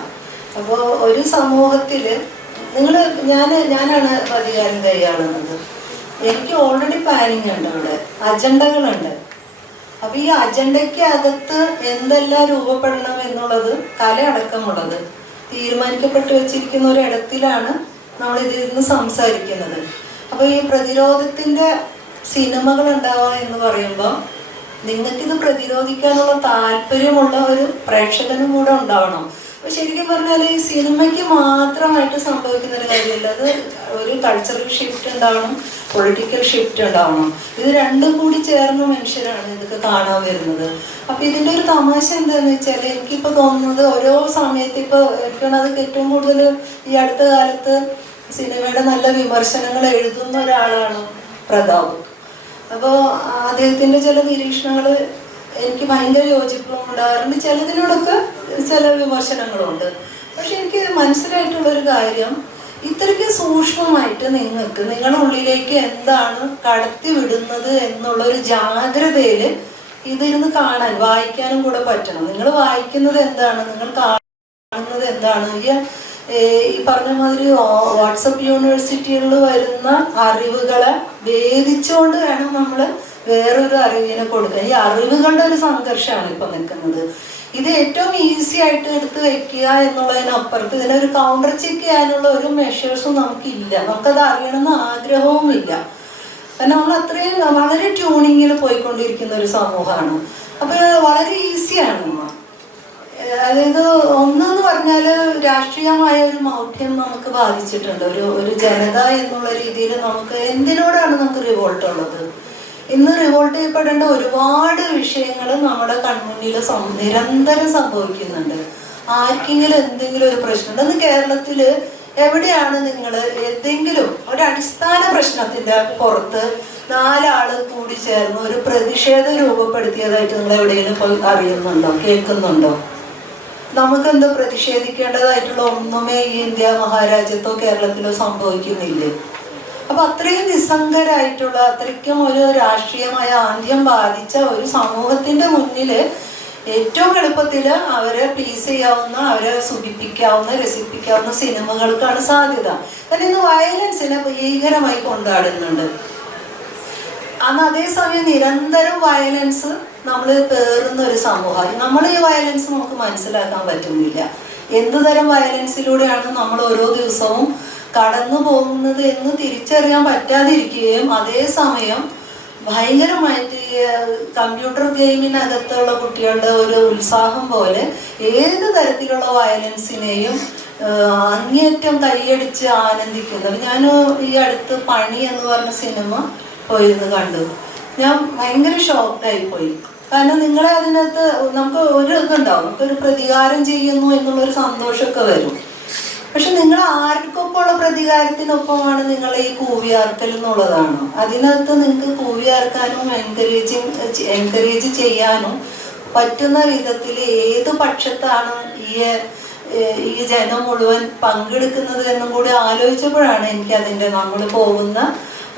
അപ്പോൾ ഒരു സമൂഹത്തില് ഞാനാണ് അധികാരം കൈയാളുന്നത്. എനിക്ക് ഓൾറെഡി പ്ലാനിങ് ഉണ്ട്, ഇവിടെ അജണ്ടകളുണ്ട്. അപ്പൊ ഈ അജണ്ടയ്ക്ക് അകത്ത് എന്തെല്ലാം രൂപപ്പെടണം എന്നുള്ളത് കലയടക്കമുള്ളത് തീരുമാനിക്കപ്പെട്ട് വെച്ചിരിക്കുന്ന ഒരിടത്തിലാണ് നമ്മൾ ഇതിരുന്ന് സംസാരിക്കുന്നത്. അപ്പോൾ ഈ പ്രതിരോധത്തിന്റെ സിനിമകൾ ഉണ്ടാവുക എന്ന് പറയുമ്പോൾ നിങ്ങൾക്കിത് പ്രതിരോധിക്കാനുള്ള താല്പര്യമുള്ള ഒരു പ്രേക്ഷകനും കൂടെ ഉണ്ടാവണം. അപ്പൊ ശരിക്കും പറഞ്ഞാൽ ഈ സിനിമയ്ക്ക് മാത്രമായിട്ട് സംഭവിക്കുന്ന ഒരു കാര്യമില്ല, അത് ഒരു കൾച്ചറൽ ഷിഫ്റ്റ് ഉണ്ടാവണം, പൊളിറ്റിക്കൽ ഷിഫ്റ്റ് ഉണ്ടാവണം. ഇത് രണ്ടും കൂടി ചേർന്ന മനുഷ്യരാണ് ഇതൊക്കെ കാണാൻ വരുന്നത്. അപ്പൊ ഇതിൻ്റെ ഒരു തമാശ എന്താന്ന് വെച്ചാൽ എനിക്കിപ്പോ തോന്നുന്നത് ഓരോ സമയത്ത് ഇപ്പൊ എനിക്കത് ഏറ്റവും കൂടുതൽ ഈ അടുത്ത കാലത്ത് സിനിമയുടെ നല്ല വിമർശനങ്ങൾ എഴുതുന്ന ഒരാളാണ് പ്രതാപ്. അപ്പോൾ അദ്ദേഹത്തിന്റെ ചില നിരീക്ഷണങ്ങൾ എനിക്ക് ഭയങ്കര യോജിപ്പും ഉണ്ടാകാറുണ്ട്, ചിലതിനോടൊക്കെ ചില വിമർശനങ്ങളുണ്ട്. പക്ഷെ എനിക്ക് മനസ്സിലായിട്ടുള്ളൊരു കാര്യം, ഇത്രയ്ക്ക് സൂക്ഷ്മമായിട്ട് നിങ്ങളുടെ ഉള്ളിലേക്ക് എന്താണ് കടത്തി വിടുന്നത് എന്നുള്ളൊരു ജാഗ്രതയിൽ ഇതിരുന്ന് കാണാൻ വായിക്കാനും കൂടെ പറ്റണം. നിങ്ങൾ വായിക്കുന്നത് എന്താണ്, നിങ്ങൾ കാണുന്നത് എന്താണ്, ഈ പറഞ്ഞ മാതിരി വാട്സപ്പ് യൂണിവേഴ്സിറ്റികളിൽ വരുന്ന അറിവുകളെ ഭേദിച്ചുകൊണ്ട് വേണം നമ്മൾ വേറൊരു അറിവിനെ കൊടുക്കാൻ. ഈ അറിവുകളുടെ ഒരു സംഘർഷമാണ് ഇപ്പൊ നിൽക്കുന്നത്. ഇത് ഏറ്റവും ഈസി ആയിട്ട് എടുത്ത് വെക്കുക എന്നുള്ളതിനപ്പുറത്ത് ഇതിനൊരു കൗണ്ടർ ചെക്ക് ചെയ്യാനുള്ള ഒരു മെഷേഴ്സും നമുക്കില്ല, നമുക്കത് അറിയണമെന്ന് ആഗ്രഹവും ഇല്ല. കാരണം നമ്മൾ അത്രയും വളരെ ട്യൂണിങ്ങിൽ പോയിക്കൊണ്ടിരിക്കുന്ന ഒരു സമൂഹമാണ്. അപ്പൊ വളരെ ഈസിയാണ്. അതായത് ഒന്നെന്ന് പറഞ്ഞാൽ രാഷ്ട്രീയമായ ഒരു മൗഢ്യം നമുക്ക് ബാധിച്ചിട്ടുണ്ട്. ഒരു ജനത എന്നുള്ള രീതിയിൽ നമുക്ക് എന്തിനോടാണ് നമുക്ക് റിവോൾട്ട് ഉള്ളത്? ഇന്ന് റിവോൾട്ട് ചെയ്യപ്പെടേണ്ട ഒരുപാട് വിഷയങ്ങൾ നമ്മുടെ കൺമുന്നിൽ നിരന്തരം സംഭവിക്കുന്നുണ്ട്. ആർക്കെങ്കിലും എന്തെങ്കിലും ഒരു പ്രശ്നമുണ്ട്. ഇന്ന് കേരളത്തിൽ എവിടെയാണ് നിങ്ങൾ എന്തെങ്കിലും ഒരു അടിസ്ഥാന പ്രശ്നത്തിന്റെ പുറത്ത് 4 ആള് കൂടി ചേർന്ന് ഒരു പ്രതിഷേധം രൂപപ്പെടുത്തിയതായിട്ട് നിങ്ങൾ എവിടെയെങ്കിലും പോയി അറിയുന്നുണ്ടോ, കേൾക്കുന്നുണ്ടോ? നമുക്കെന്തോ പ്രതിഷേധിക്കേണ്ടതായിട്ടുള്ള ഒന്നുമേ ഈ ഇന്ത്യ മഹാരാജ്യത്തോ കേരളത്തിലോ സംഭവിക്കുന്നില്ലേ? അപ്പൊ അത്രയും നിസ്സംഗരായിട്ടുള്ള, അത്രയ്ക്കും ഒരു രാഷ്ട്രീയമായ ആന്ധ്യം ബാധിച്ച ഒരു സമൂഹത്തിന്റെ മുന്നില് ഏറ്റവും എളുപ്പത്തിൽ അവരെ പ്ലീസ് ചെയ്യാവുന്ന, അവരെ സുഖിപ്പിക്കാവുന്ന, രസിപ്പിക്കാവുന്ന സിനിമകൾക്കാണ് സാധ്യത. കാരണം ഇന്ന് വയലൻസിനെ ഭീകരമായി കൊണ്ടാടുന്നുണ്ട്. അന്ന് അതേസമയം നിരന്തരം വയലൻസ് നമ്മൾ പേറുന്ന ഒരു സമൂഹം. നമ്മൾ ഈ വയലൻസ് നമുക്ക് മനസ്സിലാക്കാൻ പറ്റുന്നില്ല. എന്തുതരം വയലൻസിലൂടെയാണ് നമ്മൾ ഓരോ ദിവസവും കടന്നു പോകുന്നത് എന്ന് തിരിച്ചറിയാൻ പറ്റാതിരിക്കുകയും അതേസമയം ഭയങ്കരമായിട്ട് കമ്പ്യൂട്ടർ ഗെയിമിനകത്തുള്ള കുട്ടികളുടെ ഒരു ഉത്സാഹം പോലെ ഏത് തരത്തിലുള്ള വയലൻസിനെയും അങ്ങേയറ്റം കൈയടിച്ച് ആനന്ദിക്കുന്നത്. ഞാൻ ഈ അടുത്ത് പണി എന്ന് പറഞ്ഞ സിനിമ പോയിരുന്നു കണ്ടു. ഞാൻ ഭയങ്കര ഷോക്കായിപ്പോയി. കാരണം നിങ്ങളെ അതിനകത്ത് നമുക്ക് ഒരു ഇതുണ്ടാവും, നമുക്കൊരു പ്രതികാരം ചെയ്യുന്നു എന്നുള്ളൊരു സന്തോഷമൊക്കെ വരും. പക്ഷെ നിങ്ങൾ ആർക്കൊപ്പമുള്ള പ്രതികാരത്തിനൊപ്പമാണ് നിങ്ങൾ ഈ കൂവിയാർക്കൽ എന്നുള്ളതാണ്. അതിനകത്ത് നിങ്ങൾക്ക് കൂവിയാർക്കാനും എൻകറേജ് ചെയ്യാനും പറ്റുന്ന വിധത്തിൽ ഏത് പക്ഷത്താണ് ഈ ജനം മുഴുവൻ പങ്കെടുക്കുന്നത് എന്നും കൂടി ആലോചിച്ചപ്പോഴാണ് എനിക്ക് അതിൻ്റെ നമ്മൾ പോകുന്ന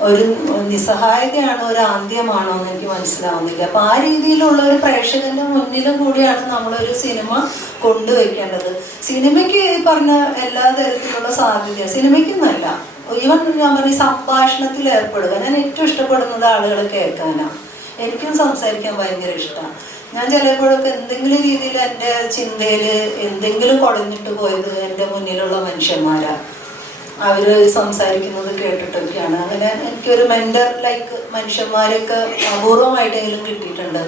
ഒരു നിസ്സഹായതയാണോ ഒരു ആദ്യമാണോ എന്ന് എനിക്ക് മനസ്സിലാവുന്നില്ല. അപ്പം ആ രീതിയിലുള്ള ഒരു പ്രേക്ഷകന്റെ മുന്നിലും കൂടിയാണ് നമ്മളൊരു സിനിമ കൊണ്ടുവയ്ക്കേണ്ടത്. സിനിമയ്ക്ക് ഈ പറഞ്ഞ എല്ലാ തരത്തിലുള്ള സാധ്യത സിനിമയ്ക്കെന്നല്ല, ഈവൻ ഞാൻ പറഞ്ഞ സംഭാഷണത്തിൽ ഏർപ്പെടുക. ഞാൻ ഏറ്റവും ഇഷ്ടപ്പെടുന്നത് ആളുകൾ കേൾക്കാനാണ്. എനിക്കും സംസാരിക്കാൻ ഭയങ്കര ഇഷ്ടമാണ്. ഞാൻ ചിലപ്പോഴൊക്കെ എന്തെങ്കിലും രീതിയിൽ എൻ്റെ ചിന്തയിൽ എന്തെങ്കിലും കുടഞ്ഞിട്ട് പോയത് എൻ്റെ മുന്നിലുള്ള മനുഷ്യന്മാരാണ്. അവർ സംസാരിക്കുന്നത് കേട്ടിട്ടൊക്കെയാണ്. അങ്ങനെ എനിക്കൊരു മെന്റർ ലൈക്ക് മനുഷ്യന്മാരൊക്കെ അപൂർവമായിട്ടെങ്കിലും കിട്ടിയിട്ടുണ്ട്.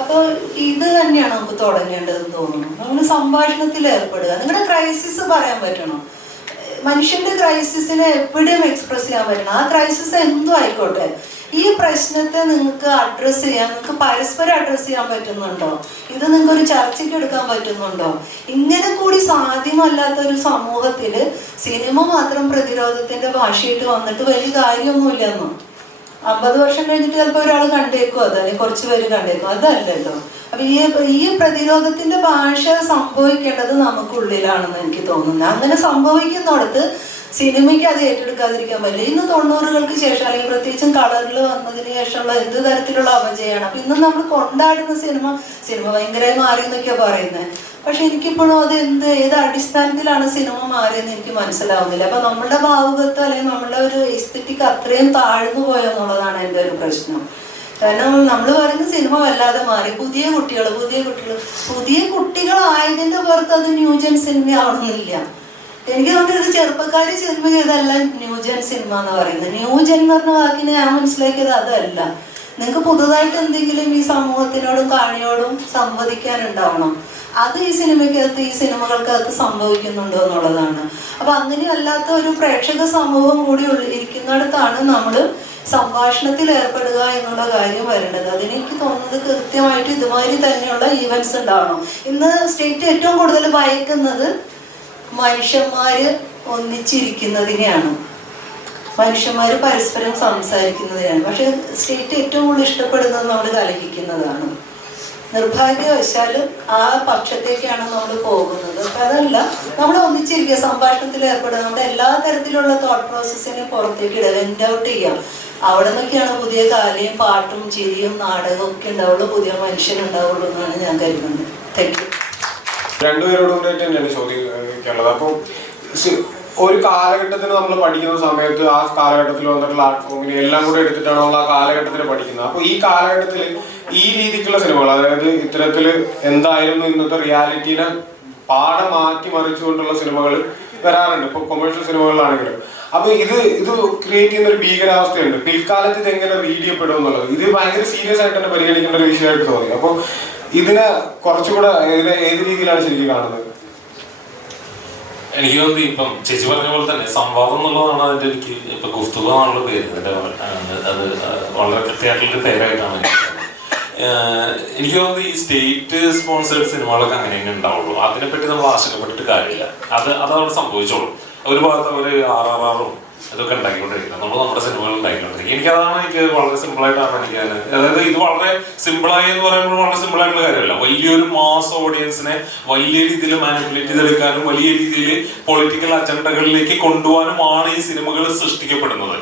അപ്പോൾ ഇത് തന്നെയാണ് നമുക്ക് തുടങ്ങേണ്ടതെന്ന് തോന്നുന്നു. നമ്മൾ സംഭാഷണത്തിൽ ഏർപ്പെടുക. നിങ്ങളുടെ ക്രൈസിസ് പറയാൻ പറ്റണം. മനുഷ്യന്റെ ക്രൈസിസിനെ എപ്പോഴും എക്സ്പ്രസ് ചെയ്യാൻ പറ്റണം. ആ ക്രൈസിസ് എന്തും ആയിക്കോട്ടെ, ഈ പ്രശ്നത്തെ നിങ്ങൾക്ക് അഡ്രസ്സ് ചെയ്യാൻ, നിങ്ങൾക്ക് പരസ്പരം അഡ്രസ്സ് ചെയ്യാൻ പറ്റുന്നുണ്ടോ? ഇത് നിങ്ങൾക്ക് ഒരു ചർച്ചയ്ക്ക് എടുക്കാൻ പറ്റുന്നുണ്ടോ? ഇങ്ങനെ കൂടി സാധ്യമല്ലാത്ത ഒരു സമൂഹത്തിൽ സിനിമ മാത്രം പ്രതിരോധത്തിന്റെ ഭാഷയായിട്ട് വന്നിട്ട് വലിയ കാര്യമൊന്നുമില്ലെന്നോ. 50 വർഷം കഴിഞ്ഞിട്ട് ചിലപ്പോൾ ഒരാൾ കണ്ടേക്കും, അതല്ലെങ്കിൽ കുറച്ച് പേര് കണ്ടേക്കും. അതല്ലല്ലോ. അപ്പൊ ഈ പ്രതിരോധത്തിന്റെ ഭാഷ സംഭവിക്കേണ്ടത് നമുക്കുള്ളിലാണെന്ന് എനിക്ക് തോന്നുന്നത്. അങ്ങനെ സംഭവിക്കുന്നിടത്ത് സിനിമയ്ക്ക് അത് ഏറ്റെടുക്കാതിരിക്കാൻ പറ്റില്ല. ഇന്ന് 90കളുടെ ശേഷം, അല്ലെങ്കിൽ പ്രത്യേകിച്ചും കളറിൽ വന്നതിന് ശേഷമുള്ള എന്ത് തരത്തിലുള്ള അപജയമാണ്. അപ്പൊ ഇന്ന് നമ്മൾ കൊണ്ടാടുന്ന സിനിമ ഭയങ്കരമായി മാറി എന്നൊക്കെയാണ് പറയുന്നത്. പക്ഷെ എനിക്കിപ്പോഴും അത് ഏത് അടിസ്ഥാനത്തിലാണ് സിനിമ മാറിയെന്ന് എനിക്ക് മനസ്സിലാവുന്നില്ല. അപ്പൊ നമ്മുടെ ഭാവുകത്വം അല്ലെങ്കിൽ നമ്മുടെ ഒരു എസ്തെറ്റിക് അത്രയും താഴ്ന്നു പോയെന്നുള്ളതാണ് എൻ്റെ ഒരു പ്രശ്നം. കാരണം നമ്മൾ പറയുന്ന സിനിമ വല്ലാതെ മാറി. പുതിയ കുട്ടികളായതിന്റെ പുറത്ത് അത് ന്യൂജൻ സിനിമ ആവണമെന്നില്ല. എനിക്ക് തോന്നുന്നത് ഇത് ചെറുപ്പക്കാർ സിനിമ ചെയ്തല്ല ന്യൂജൻ സിനിമ എന്ന് പറയുന്നത്. ന്യൂജൻ എന്ന് പറഞ്ഞ വാക്കിനെ ഞാൻ മനസ്സിലാക്കിയത് അതല്ല. നിങ്ങൾക്ക് പുതുതായിട്ട് എന്തെങ്കിലും ഈ സമൂഹത്തിനോടും കാണിയോടും സംവദിക്കാനുണ്ടാവണം. അത് ഈ സിനിമകൾക്കകത്ത് സംഭവിക്കുന്നുണ്ടോ എന്നുള്ളതാണ്. അപ്പൊ അങ്ങനെയല്ലാത്ത ഒരു പ്രേക്ഷക സമൂഹം കൂടി ഇരിക്കുന്നിടത്താണ് നമ്മൾ സംഭാഷണത്തിൽ ഏർപ്പെടുക എന്നുള്ള കാര്യം വരേണ്ടത്. അതിനെനിക്ക് തോന്നുന്നത് കൃത്യമായിട്ട് ഇതുമാതിരി തന്നെയുള്ള ഈവൻസ് ഉണ്ടാവണം. ഇന്ന് സ്റ്റേറ്റ് ഏറ്റവും കൂടുതൽ ഭയക്കുന്നത് മനുഷ്യന്മാര് ഒന്നിച്ചിരിക്കുന്നതിനെയാണ്, മനുഷ്യന്മാര് പരസ്പരം സംസാരിക്കുന്നതിനാണ്. പക്ഷെ സ്റ്റേറ്റ് ഏറ്റവും കൂടുതൽ ഇഷ്ടപ്പെടുന്നത് നമ്മൾ കലഹിക്കുന്നതാണ്. നിർഭാഗ്യവശാൽ ആ പക്ഷത്തേക്കാണ് നമ്മൾ പോകുന്നത്. അതല്ല, നമ്മൾ ഒന്നിച്ചിരിക്കുക, സംഭാഷണത്തിൽ ഏർപ്പെടുക, നമ്മുടെ എല്ലാ തരത്തിലുള്ള തോട്ട് പ്രോസസ്സിനെ പുറത്തേക്ക് ഇടുക, വെന്റ് ഔട്ട് ചെയ്യുക. അവിടെ നിന്നൊക്കെയാണ് പുതിയ കലയും പാട്ടും ചിരിയും നാടകവും ഒക്കെ ഉണ്ടാവുള്ളൂ, പുതിയ മനുഷ്യനുണ്ടാവുള്ളൂ എന്നാണ് ഞാൻ കരുതുന്നത്. Thank you. രണ്ടുപേരോടും തന്നെയാണ് ചോദിക്കാനുള്ളത്. അപ്പോൾ ഒരു കാലഘട്ടത്തിന് നമ്മൾ പഠിക്കുന്ന സമയത്ത് ആ കാലഘട്ടത്തിൽ വന്നിട്ടുള്ള ആർട്ട് ഫോമിനെ എല്ലാം കൂടെ എടുത്തിട്ടാണ് നമ്മൾ ആ കാലഘട്ടത്തിൽ പഠിക്കുന്നത്. അപ്പോൾ ഈ കാലഘട്ടത്തിൽ ഈ രീതിക്കുള്ള സിനിമകൾ, അതായത് ഇത്തരത്തിൽ എന്തായിരുന്നു ഇന്നത്തെ റിയാലിറ്റീനെ പാഠം മാറ്റി മറിച്ചുകൊണ്ടുള്ള സിനിമകൾ വരാറുണ്ട്, ഇപ്പോൾ കൊമേഴ്ഷ്യൽ സിനിമകളിലാണെങ്കിലും. അപ്പൊ ഇത് ക്രിയേറ്റ് ചെയ്യുന്ന ഒരു ഭീകരാവസ്ഥയുണ്ട്. പിൽക്കാലത്ത് ഇത് എങ്ങനെ റീഡ് ചെയ്യപ്പെടും എന്നുള്ളത് ഇത് ഭയങ്കര സീരിയസ് ആയിട്ട് തന്നെ പരിഗണിക്കേണ്ട ഒരു വിഷയമായിട്ട് തോന്നി. അപ്പോൾ ഇതിനെ കുറച്ചുകൂടെ ഏത് രീതിയിലാണ് ശരിക്കും കാണുന്നത്? എനിക്ക് തോന്നി ഇപ്പം ചേച്ചി പറഞ്ഞ പോലെ തന്നെ സംവാദം എന്നുള്ളതാണ് അതിന്റെ, എനിക്ക് ഇപ്പൊ കുസ്തുകമാണുള്ള പേര്, അത് വളരെ കൃത്യമായിട്ടുള്ളൊരു പേരായിട്ടാണ് എനിക്ക് തോന്നുന്നത്. ഈ സ്റ്റേറ്റ് സ്പോൺസേഡ് സിനിമകളൊക്കെ അങ്ങനെ തന്നെ ഉണ്ടാവുള്ളൂ. അതിനെപ്പറ്റി നമ്മൾ ആശങ്കപ്പെട്ടിട്ട് കാര്യമില്ല. അതവിടെ സംഭവിച്ചോളൂ. ഒരു ഭാഗത്ത് അവർ RRRഉം ഇതൊക്കെ ഉണ്ടാക്കിക്കൊണ്ടിരിക്കുന്നത്, നമ്മൾ നമ്മുടെ സിനിമകൾ ഉണ്ടാക്കിക്കൊണ്ടിരിക്കും. എനിക്ക് വളരെ സിമ്പിളായിട്ടാണ് എനിക്ക് അതായത് ഇത് വളരെ സിമ്പിളായി എന്ന് പറയുമ്പോൾ വളരെ സിമ്പിൾ ആയിട്ടുള്ള കാര്യമല്ല. വലിയൊരു മാസ് ഓഡിയൻസിനെ വലിയ രീതിയിൽ മാനിപ്പുലേറ്റ് ചെയ്തെടുക്കാനും വലിയ രീതിയിൽ പൊളിറ്റിക്കൽ അജണ്ടകളിലേക്ക് കൊണ്ടുപോകാനുമാണ് ഈ സിനിമകൾ സൃഷ്ടിക്കപ്പെടുന്നത്.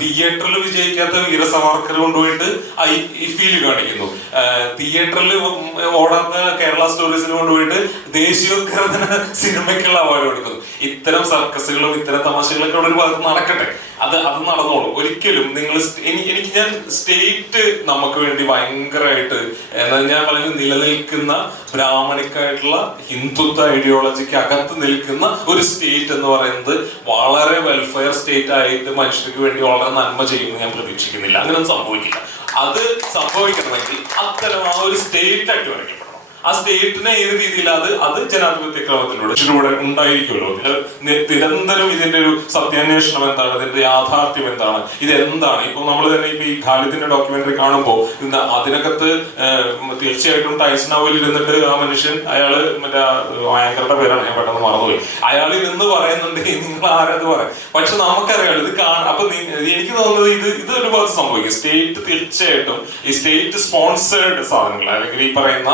തിയേറ്ററിൽ വിജയിക്കാത്ത വീര സവർക്കർ കൊണ്ടുപോയിട്ട് ഈ ഫീല് കാണിക്കുന്നു. തിയേറ്ററിൽ ഓടാത്ത കേരള സ്റ്റോറീസിന് കൊണ്ടുപോയിട്ട് ദേശീയോദ്ഗ്രഥന സിനിമയ്ക്കുള്ള അവാർഡ് കൊടുക്കുന്നു. ഇത്തരം സർക്കസുകളും ഇത്തരം തമാശകളൊക്കെ ഒരു ഭാഗത്ത് നടക്കട്ടെ. അത് നടന്നോളും. ഒരിക്കലും നിങ്ങൾ എനിക്ക് ഞാൻ സ്റ്റേറ്റ് നമുക്ക് വേണ്ടി ഭയങ്കരമായിട്ട് ഞാൻ പറഞ്ഞു നിലനിൽക്കുന്ന ബ്രാഹ്മണിക്കായിട്ടുള്ള ഹിന്ദുത്വ ഐഡിയോളജിക്ക് അകത്ത് നിൽക്കുന്ന ഒരു സ്റ്റേറ്റ് എന്ന് പറയുന്നത് വളരെ വെൽഫെയർ സ്റ്റേറ്റ് ആയിട്ട് മനുഷ്യർക്ക് വേണ്ടി വളരെ നന്മ ചെയ്യുമെന്ന് ഞാൻ പ്രതീക്ഷിക്കുന്നില്ല. അങ്ങനെയൊന്നും സംഭവിക്കില്ല. അത് സംഭവിക്കണമെങ്കിൽ അത്തരം ആ ഒരു സ്റ്റേറ്റ് ആയിട്ട് വരയ്ക്കപ്പെടണം. ആ സ്റ്റേറ്റിനെ ഏത് രീതിയിൽ അത് ജനാധിപത്യ ക്രമത്തിലൂടെ ഉണ്ടായിരിക്കുമല്ലോ. നിരന്തരം ഇതിന്റെ ഒരു സത്യാന്വേഷണം എന്താണ്, ഇതിന്റെ യാഥാർത്ഥ്യം എന്താണ്, ഇതെന്താണ്. ഇപ്പൊ നമ്മൾ തന്നെ ഇപ്പൊ ഈ ഖാലിദിന്റെ ഡോക്യുമെന്ററി കാണുമ്പോൾ അതിനകത്ത് തീർച്ചയായിട്ടും ടൈംസ് നൗവിൽ ഇരുന്നിട്ട് ആ മനുഷ്യൻ അയാള് മറ്റേ ഭയങ്കരയുടെ പേരാണ് ഞാൻ പെട്ടെന്ന് മറന്നുപോയി, അയാൾ ഇരുന്ന് പറയുന്നുണ്ട് നിങ്ങൾ ആരത് പറയാം. പക്ഷെ നമുക്കറിയാം ഇത് അപ്പൊ എനിക്ക് തോന്നുന്നത് ഇത് ഒരു ഭാഗത്ത് സംഭവിക്കും. സ്റ്റേറ്റ് തീർച്ചയായിട്ടും ഈ സ്റ്റേറ്റ് സ്പോൺസേർഡ് സാധനങ്ങൾ അല്ലെങ്കിൽ ഈ പറയുന്ന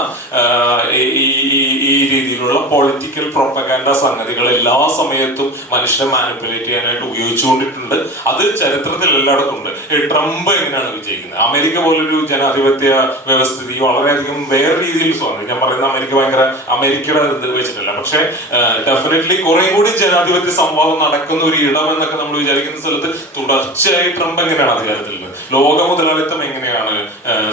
ഈ രീതിയിലുള്ള പൊളിറ്റിക്കൽ പ്രൊപ്പഗാൻഡ സംഗതികൾ എല്ലാ സമയത്തും മനുഷ്യനെ മാനിപ്പുലേറ്റ് ചെയ്യാനായിട്ട് ഉപയോഗിച്ചുകൊണ്ടിട്ടുണ്ട്. അത് ചരിത്രത്തിൽ എല്ലായിടത്തും ഉണ്ട്. ട്രംപ് എങ്ങനെയാണ് വിജയിക്കുന്നത്? അമേരിക്ക പോലൊരു ജനാധിപത്യ വ്യവസ്ഥിതി വളരെയധികം വേറെ രീതിയിൽ സ്വാധീനം. ഞാൻ പറയുന്ന അമേരിക്കയുടെ ഇത് വെച്ചിട്ടില്ല, പക്ഷെ ഡെഫിനറ്റ്ലി കുറെ കൂടി ജനാധിപത്യ സംവാദം നടക്കുന്ന ഒരു ഇടം എന്നൊക്കെ നമ്മൾ വിചാരിക്കുന്ന സ്ഥലത്ത് തുടർച്ചയായി ട്രംപ് എങ്ങനെയാണ് അധികാരത്തിൽ നിന്ന്, ലോക മുതലാളിത്തം എങ്ങനെയാണ്